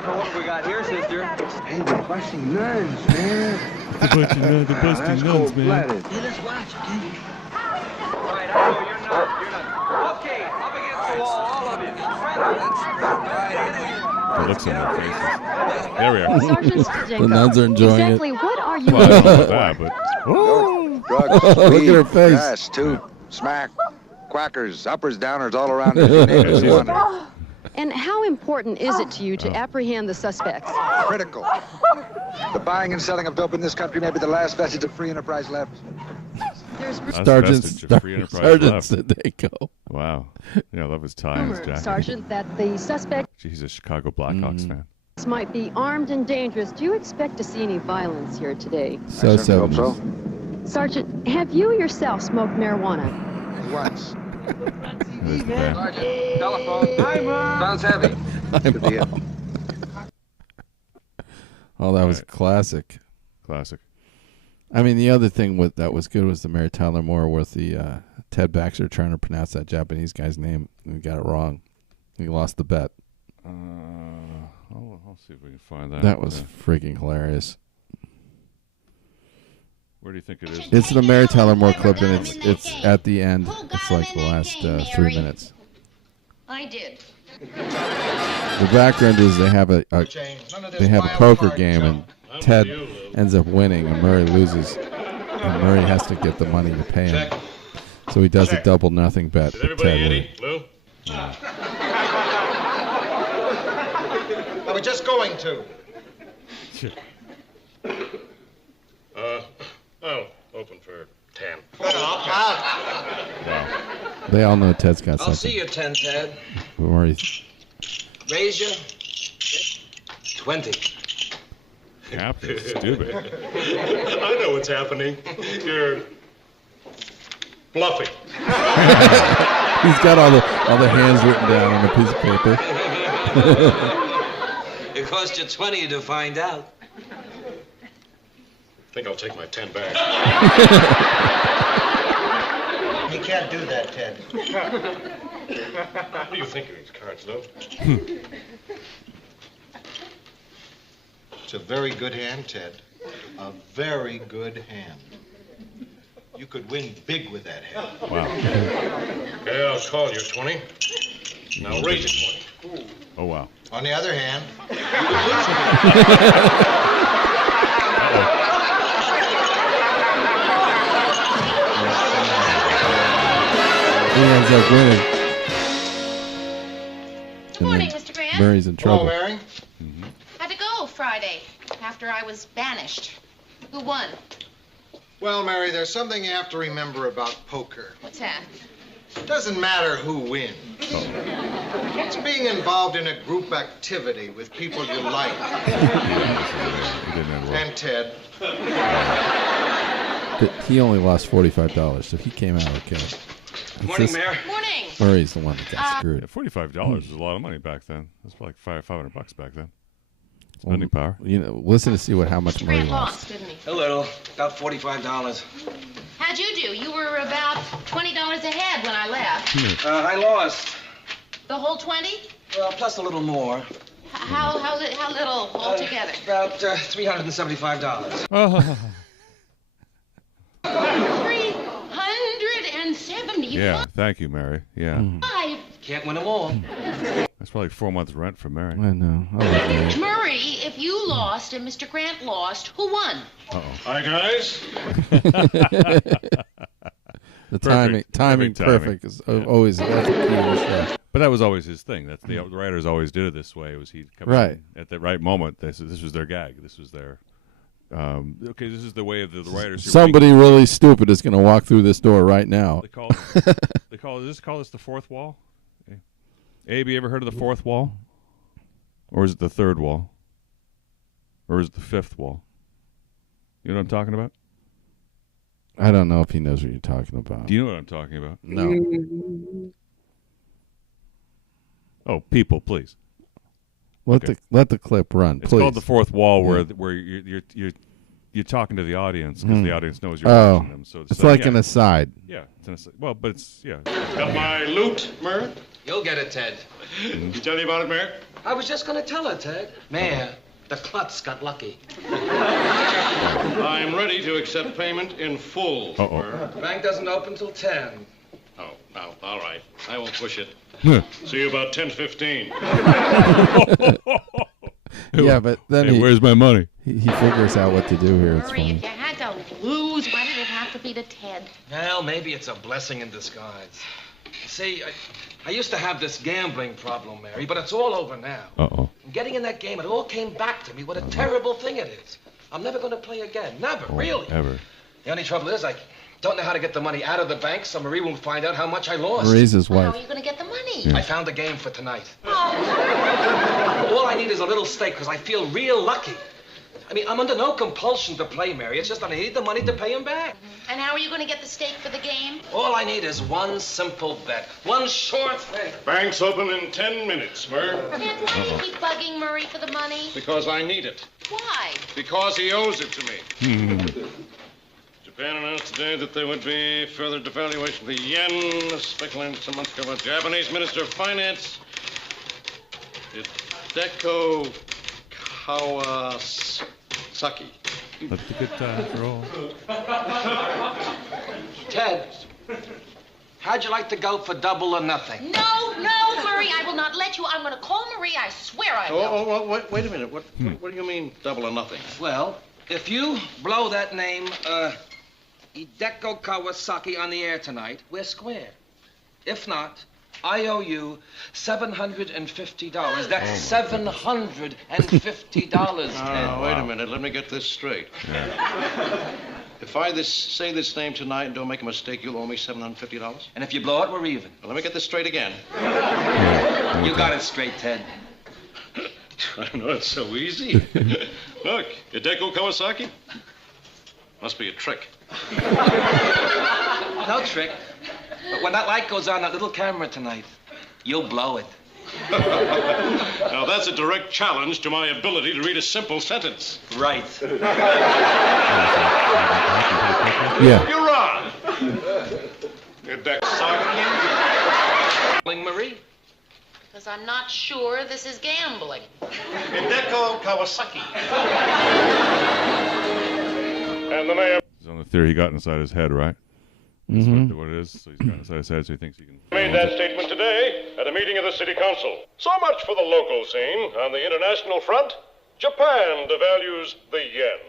What have we got here, sister? Hey, they're busting nuns, man. The busting nuns, man. Hey, let's watch, okay? All right, I know you're not. Okay, up against the wall, all of you. The looks on their faces. There we are. Sergeant Stajenko, The nuns are enjoying exactly it. what are you Well, I don't know about that, but Drugs, Look weed, at her face. grass, tooth, smack, quackers, uppers, downers, all around it. You name it, it's one. And how important is it to you to apprehend the suspects? Critical. The buying and selling of dope in this country may be the last vestige of free enterprise left. Sergeant Sergeant Stajenko. Wow. Yeah, I love his tie and his jacket. Sergeant, that the suspects Gee, he's a Chicago Blackhawks fan. might be armed and dangerous. Do you expect to see any violence here today? So. Sergeant, have you yourself smoked marijuana? Once. Telephone. Hi, Mom. Sounds heavy. Oh, that was classic. Classic. I mean, the other thing that was good was the Mary Tyler Moore with the Ted Baxter trying to pronounce that Japanese guy's name and he got it wrong. He lost the bet. I'll see if we can find that. That was freaking hilarious. Where do you think it is? It's the Mary Tyler Moore clip, and it's at the end. It's like the last 3 minutes. I did. The background is they have a poker game, and Ted ends up winning, and Murray loses, and Murray has to get the money to pay him. So he does a double nothing bet. But Ted wins. Lou? I was just going to. I'll open for 10. They all know Ted's got I'll something. see you 10, Ted. Murray. Raise you 20. Captain, stupid. I know what's happening. You're bluffing. He's got all the hands written down on a piece of paper. It cost you 20 to find out. I think I'll take my 10 back. You can't do that, Ted. What do you think of these cards, Lou? It's a very good hand, Ted. A very good hand. You could win big with that hand. Wow. Okay, I'll call you 20. Now raise it 20. Oh, wow. On the other hand, He ends up winning. Good morning, Mr. Grant. Mary's in trouble. Hello, Mary. How'd it go Friday after I was banished? Who won? Well, Mary, there's something you have to remember about poker. What's that? It doesn't matter who wins. It's being involved in a group activity with people you like. And Ted. But he only lost $45, so he came out okay. Morning, Mayor. Morning. Murray's the one that got screwed. Yeah, $45 was a lot of money back then. That's like $500 back then. Spending power. You know, listen to see how much Murray Grant lost. lost, didn't he? A little. About $45. How'd you do? You were about $20 ahead when I left. I lost. The whole 20? Well, plus a little more. How little altogether? About $375. 370. Yeah, thank you, Mary. Yeah. Can't win them all. That's probably 4 months' rent for Mary. I know. I love Mary. Murray, if you lost and Mr. Grant lost, who won? Uh-oh. Hi, guys. The timing perfect is always that's a key to the show. But that was always his thing. That's the writers always did it this way. It was he'd come Right. in at the right moment. This was their gag. This was their okay. This is the way of the writers. Somebody really stupid is going to walk through this door right now. They call this the fourth wall. Abe, you ever heard of the fourth wall? Or is it the third wall? Or is it the fifth wall? You know what I'm talking about? I don't know if he knows what you're talking about. Do you know what I'm talking about? No. Oh, people, please. Let the clip run, It's please. called the fourth wall, where you're talking to the audience because the audience knows you're watching them. So it's like an aside. Yeah, it's an aside. Well, but it's Got my loot, Mary? You'll get it, Ted. You tell me about it, Mary? I was just going to tell her, Ted. Mayor, the klutz got lucky. I'm ready to accept payment in full. The bank doesn't open till 10. Oh, no, all right. I won't push it. See you about 10:15. Yeah, but then Hey, where's my money? He figures out what to do here. It's Murray, funny. if you had to lose, why did it have to be to Ted? Well, maybe it's a blessing in disguise. See, I used to have this gambling problem, Mary, but it's all over now. Uh-oh. Getting in that game, it all came back to me. What a terrible thing it is. I'm never going to play again. Never, really. Ever. The only trouble is I don't know how to get the money out of the bank, so Marie won't find out how much I lost. Marie's his How wife. are you going to get the money? Yeah. I found a game for tonight. All I need is a little stake, because I feel real lucky. I mean, I'm under no compulsion to play, Mary. It's just that I need the money to pay him back. And how are you going to get the stake for the game? All I need is one simple bet. One short thing. Bank's open in 10 minutes, Mary. Ted, why do you keep bugging Murray for the money? Because I need it. Why? Because he owes it to me. Japan announced today that there would be further devaluation of the yen. Speculating some months ago, a Japanese Minister of Finance, Hideko Kawasaki. Let the good times roll. Ted, How'd you like to go for double or nothing? No, Murray, I will not let you. I'm going to call Marie. I swear I will. Wait a minute. What do you mean double or nothing? Well, if you blow that name, Hideko Kawasaki on the air tonight, we're square. If not, I owe you $750. That's $750, Ted. Wait a minute. Let me get this straight. Yeah. If I say this name tonight and don't make a mistake, you'll owe me $750? And if you blow it, we're even. Well, let me get this straight again. You got it straight, Ted. I know it's so easy. Look, Hideko Kawasaki. Must be a trick. No trick. But when that light goes on that little camera tonight, you'll blow it. Now, that's a direct challenge to my ability to read a simple sentence. Right. Yeah. You're on. Hideko Kawasaki. Marie? Because I'm not sure this is gambling. Hideko Kawasaki. And the mayor He's on the theory he got inside his head, right? That's what it is. So he's got inside his head, so he thinks he can... made that statement today at a meeting of the city council. So much for the local scene. On the international front, Japan devalues the yen.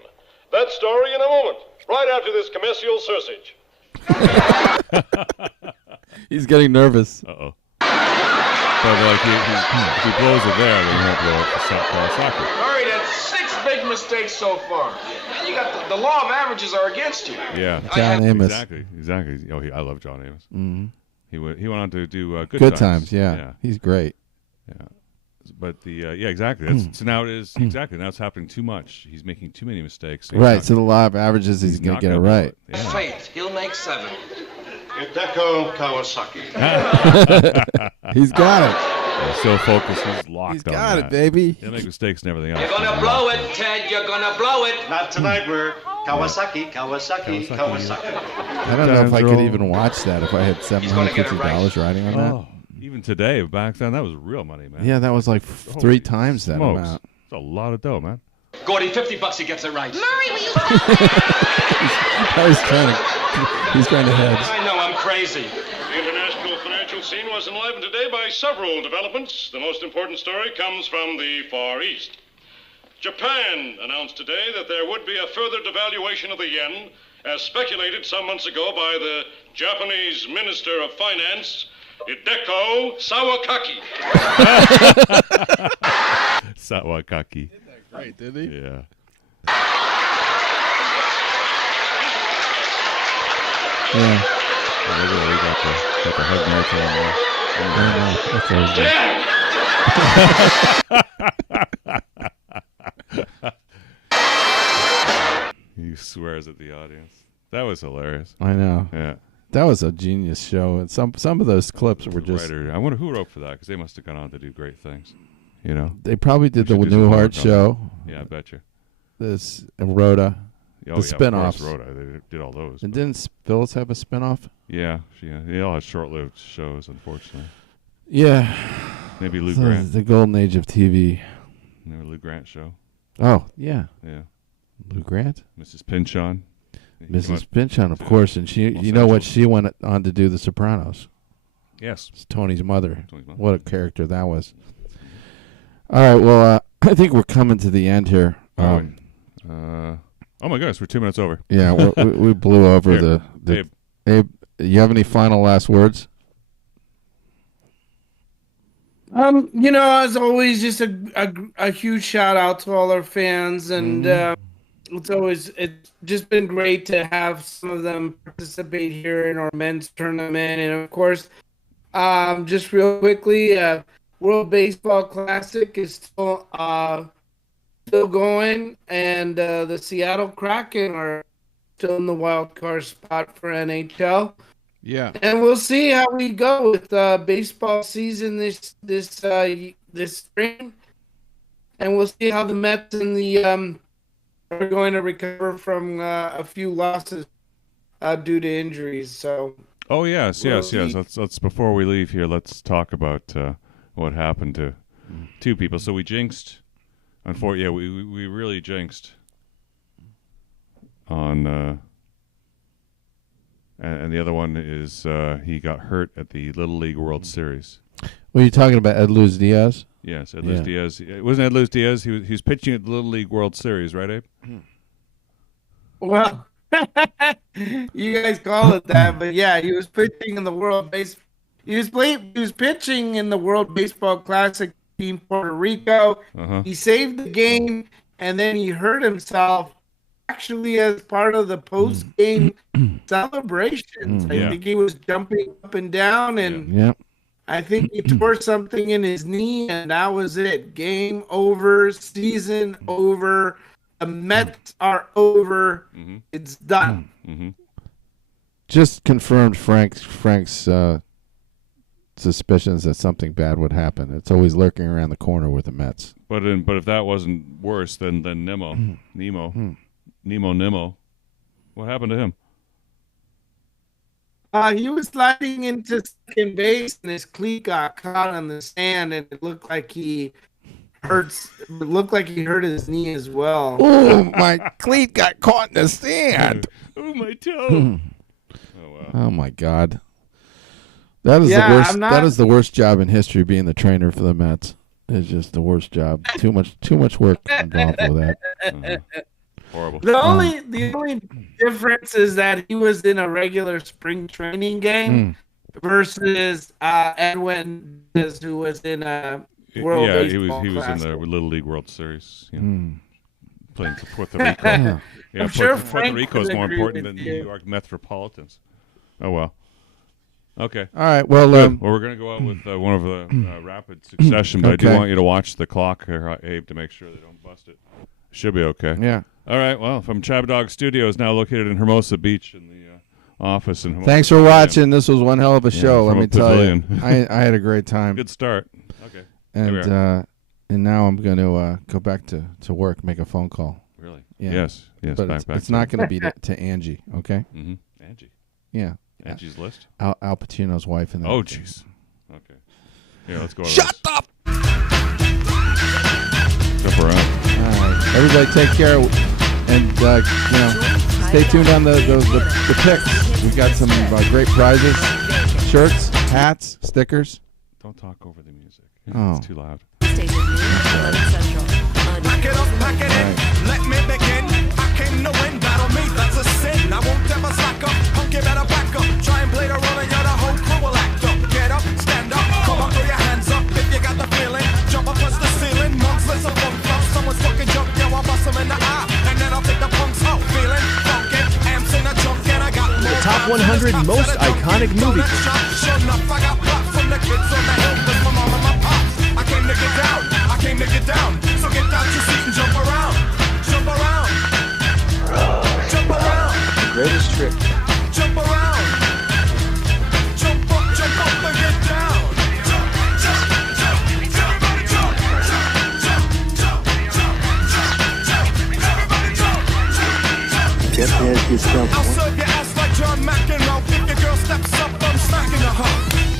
That story in a moment, right after this commercial sausage. He's getting nervous. Uh-oh. But if he blows it there, then he'll blow up the Kawasaki. Murray, that's 6 big mistakes so far. You got the law of averages are against you. Yeah. John Amos. Exactly. Oh, I love John Amos. Mm-hmm. He went on to do Good Times. Yeah. He's great. Yeah. But exactly. So now it is exactly. Now it's happening too much. He's making too many mistakes. So right. So the law of averages, he's going to get it right. Faith, he'll make 7. Hideko Kawasaki. He's got it. He's so focused, he's locked. He's got it, baby. He'll make mistakes and everything else. You're gonna blow it, Ted. You're gonna blow it. Not tonight, we're Kawasaki. I don't know if I could even watch that if I had $750 riding on that. Even today, back then, that was real money, man. Yeah, that was like 3 times that amount. It's a lot of dough, man. Gordy, $50 he gets it right. Murray, will you stop that? He's trying to hedge. I know, I'm crazy. The international financial scene was enlivened today by several developments. The most important story comes from the Far East. Japan announced today that there would be a further devaluation of the yen, as speculated some months ago by the Japanese Minister of Finance, Hideko Sawakaki. Sawakaki. Did that great, did he? Yeah. Yeah. Got the hug marker on there. He swears at the audience. That was hilarious. I know. Yeah. That was a genius show, and some of those clips were just... I wonder who wrote for that, because they must have gone on to do great things. You know? They probably did the Newhart show. Yeah, I bet you. This, and Rhoda. Oh, the spin-offs. Rhoda. They did all those. And didn't Phyllis have a spin-off? Yeah. They all had short-lived shows, unfortunately. Yeah. Maybe Lou Grant. The golden age of TV. Remember Lou Grant show? Oh, yeah. Yeah. Lou Grant? Mrs. Pinchon. Mrs. Pinchon, of course. And she, you know what? She went on to do The Sopranos. Yes. It's Tony's mother. What a character that was. All right, well, I think we're coming to the end here. Oh my goodness, we're 2 minutes over. Yeah, we blew over Here, the Abe, you have any final last words? As always, just a huge shout out to all our fans, and it's just been great to have some of them participate here in our men's tournament, and of course, just real quickly, World Baseball Classic is still going, and the Seattle Kraken are still in the wild card spot for NHL. Yeah, and we'll see how we go with baseball season this spring, and we'll see how the Mets and the are going to recover from a few losses due to injuries. So. Oh yes. Let's before we leave here, let's talk about what happened to 2 people. So we jinxed. Unfortunately, we really jinxed on And the other one is he got hurt at the Little League World Series. Were you talking about Ed Luz Diaz? Yes, Ed Luz Diaz. It wasn't Ed Luz Diaz. He was pitching at the Little League World Series, right, Abe? Well, you guys call it that, but yeah, he was pitching in the World He was pitching in the World Baseball Classic Team Puerto Rico. He saved the game, and then he hurt himself. Actually, as part of the post-game celebrations, I think he was jumping up and down, and I think he tore something in his knee, and that was it. Game over, season over. The Mets are over. It's done. Just confirmed Frank's suspicions that something bad would happen. It's always lurking around the corner with the Mets. But if that wasn't worse than Nemo. What happened to him? He was sliding into second base, and his cleat got caught on the sand, and it looked like he hurt his knee as well. Oh, my cleat got caught in the sand. Oh, my toe. Oh my God. That is the worst. That is the worst job in history, being the trainer for the Mets. It's just the worst job. Too much work involved with that. Horrible. The only difference is that he was in a regular spring training game versus Edwin, who was in a World Baseball he was in the Little League World Series. Playing for Puerto Rico. I'm sure Puerto Rico is more important than the New York Metropolitans. Oh well. Okay. All right. Well, we're going to go out with one of the rapid succession, but I do want you to watch the clock here, Abe, to make sure they don't bust it. Should be okay. Yeah. All right. Well, from Chabadog Studios, now located in Hermosa Beach in the office in Hermosa. Thanks for watching. This was one hell of a show. Let me tell you. I had a great time. Good start. Okay. And now I'm going to go back to work, make a phone call. Really? Yeah. Yes. But it's not going to be to Angie. Okay. Angie. Yeah. Angie's List. Al Pacino's wife. And oh, jeez. Okay. Yeah, let's go. Shut up. Jump around. All right. Everybody take care. And, stay tuned on the picks. We got some great prizes. Shirts, hats, stickers. Don't talk over the music. It's too loud. Pack it in, let me begin. I came to win, battle me, that's a sin. I won't ever slack up, punk, you better back up. Try and play the role and you're the whole crew will act up. Get up, stand up, come on, throw your hands up if you got the feeling. Jump up, touch the ceiling, monks, let's a bump up. Someone's fucking jump, yo, I'll bust them in the eye. And then I'll take the punks out, feeling funky. Amps in the trunk and I got more. The top 100 most iconic movies. Sure enough, I got pop from the kids on the hill, with my mom and my pops. I came to get down, I came to get down. So get out your seat and jump around. Jump around. Jump around. The greatest trick. Jump around. Jump up and get down. Jump, jump, jump, everybody jump. Jump, jump, jump, jump, everybody jump. Get there yourself. I'll serve your ass like John McEnroe. If your girl steps up, I'm smacking her.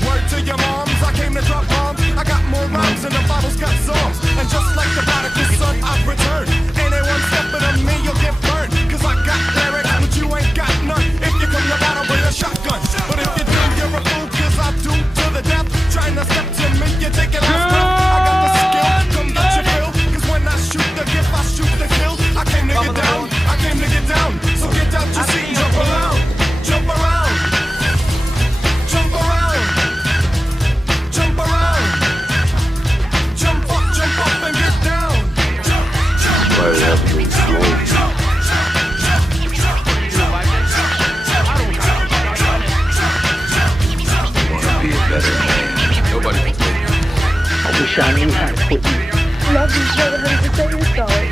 Word to your moms, I came to drop bombs. I got more rhymes than the Bible's got songs. And just like the prodigal son, I've returned. Anyone stepping on me, you'll get burned. Cause I got lyrics, but you ain't got none. If you come to battle with a shotgun. But if you do, you're a fool, cause I do to the death. Trying to step to me, you're taking last breath. I got the skill, come get your fill. Cause when I shoot the gift, I shoot the kill. I came to get down, I came to get down. So get out your seat and jump around. Jump around. Jump around. Jump around. Jump up and get down. Jump, jump, Be a better man. Nobody can take you. I wish I knew how to quit you. Love each other 100% you're sorry.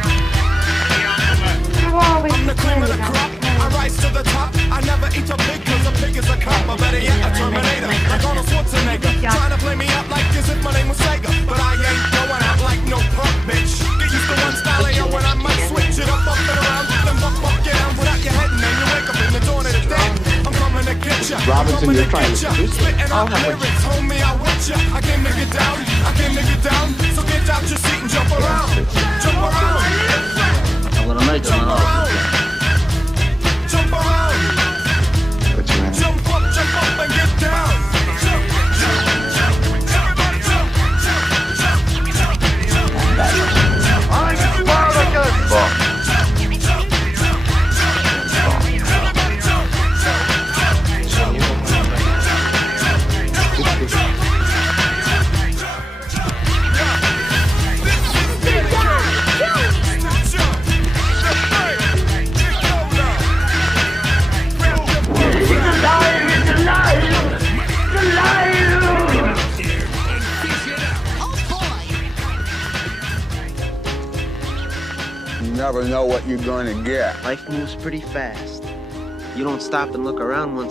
I'm the cream of the crop. I rise to the top. I never eat a pig cause a pig is a cop. Or better yet, a Terminator. Like Arnold Schwarzenegger. Trying to play me up like as if my name was Sega. But I ain't going out like no punk bitch. Get used to one style of yo when I might switch it up and around. Then buck get down without your head and then you wake up in the dawn of the dead. I'm coming to get ya. Robinson, you're trying to spitting out lyrics, homie, I with ya. I came to get down, I came to get down. So get out your seat and jump around. Jump around. I'm gonna make it. Jump around. Jump around. Put your hands. never know what you're going to get. Life moves pretty fast. You don't stop and look around once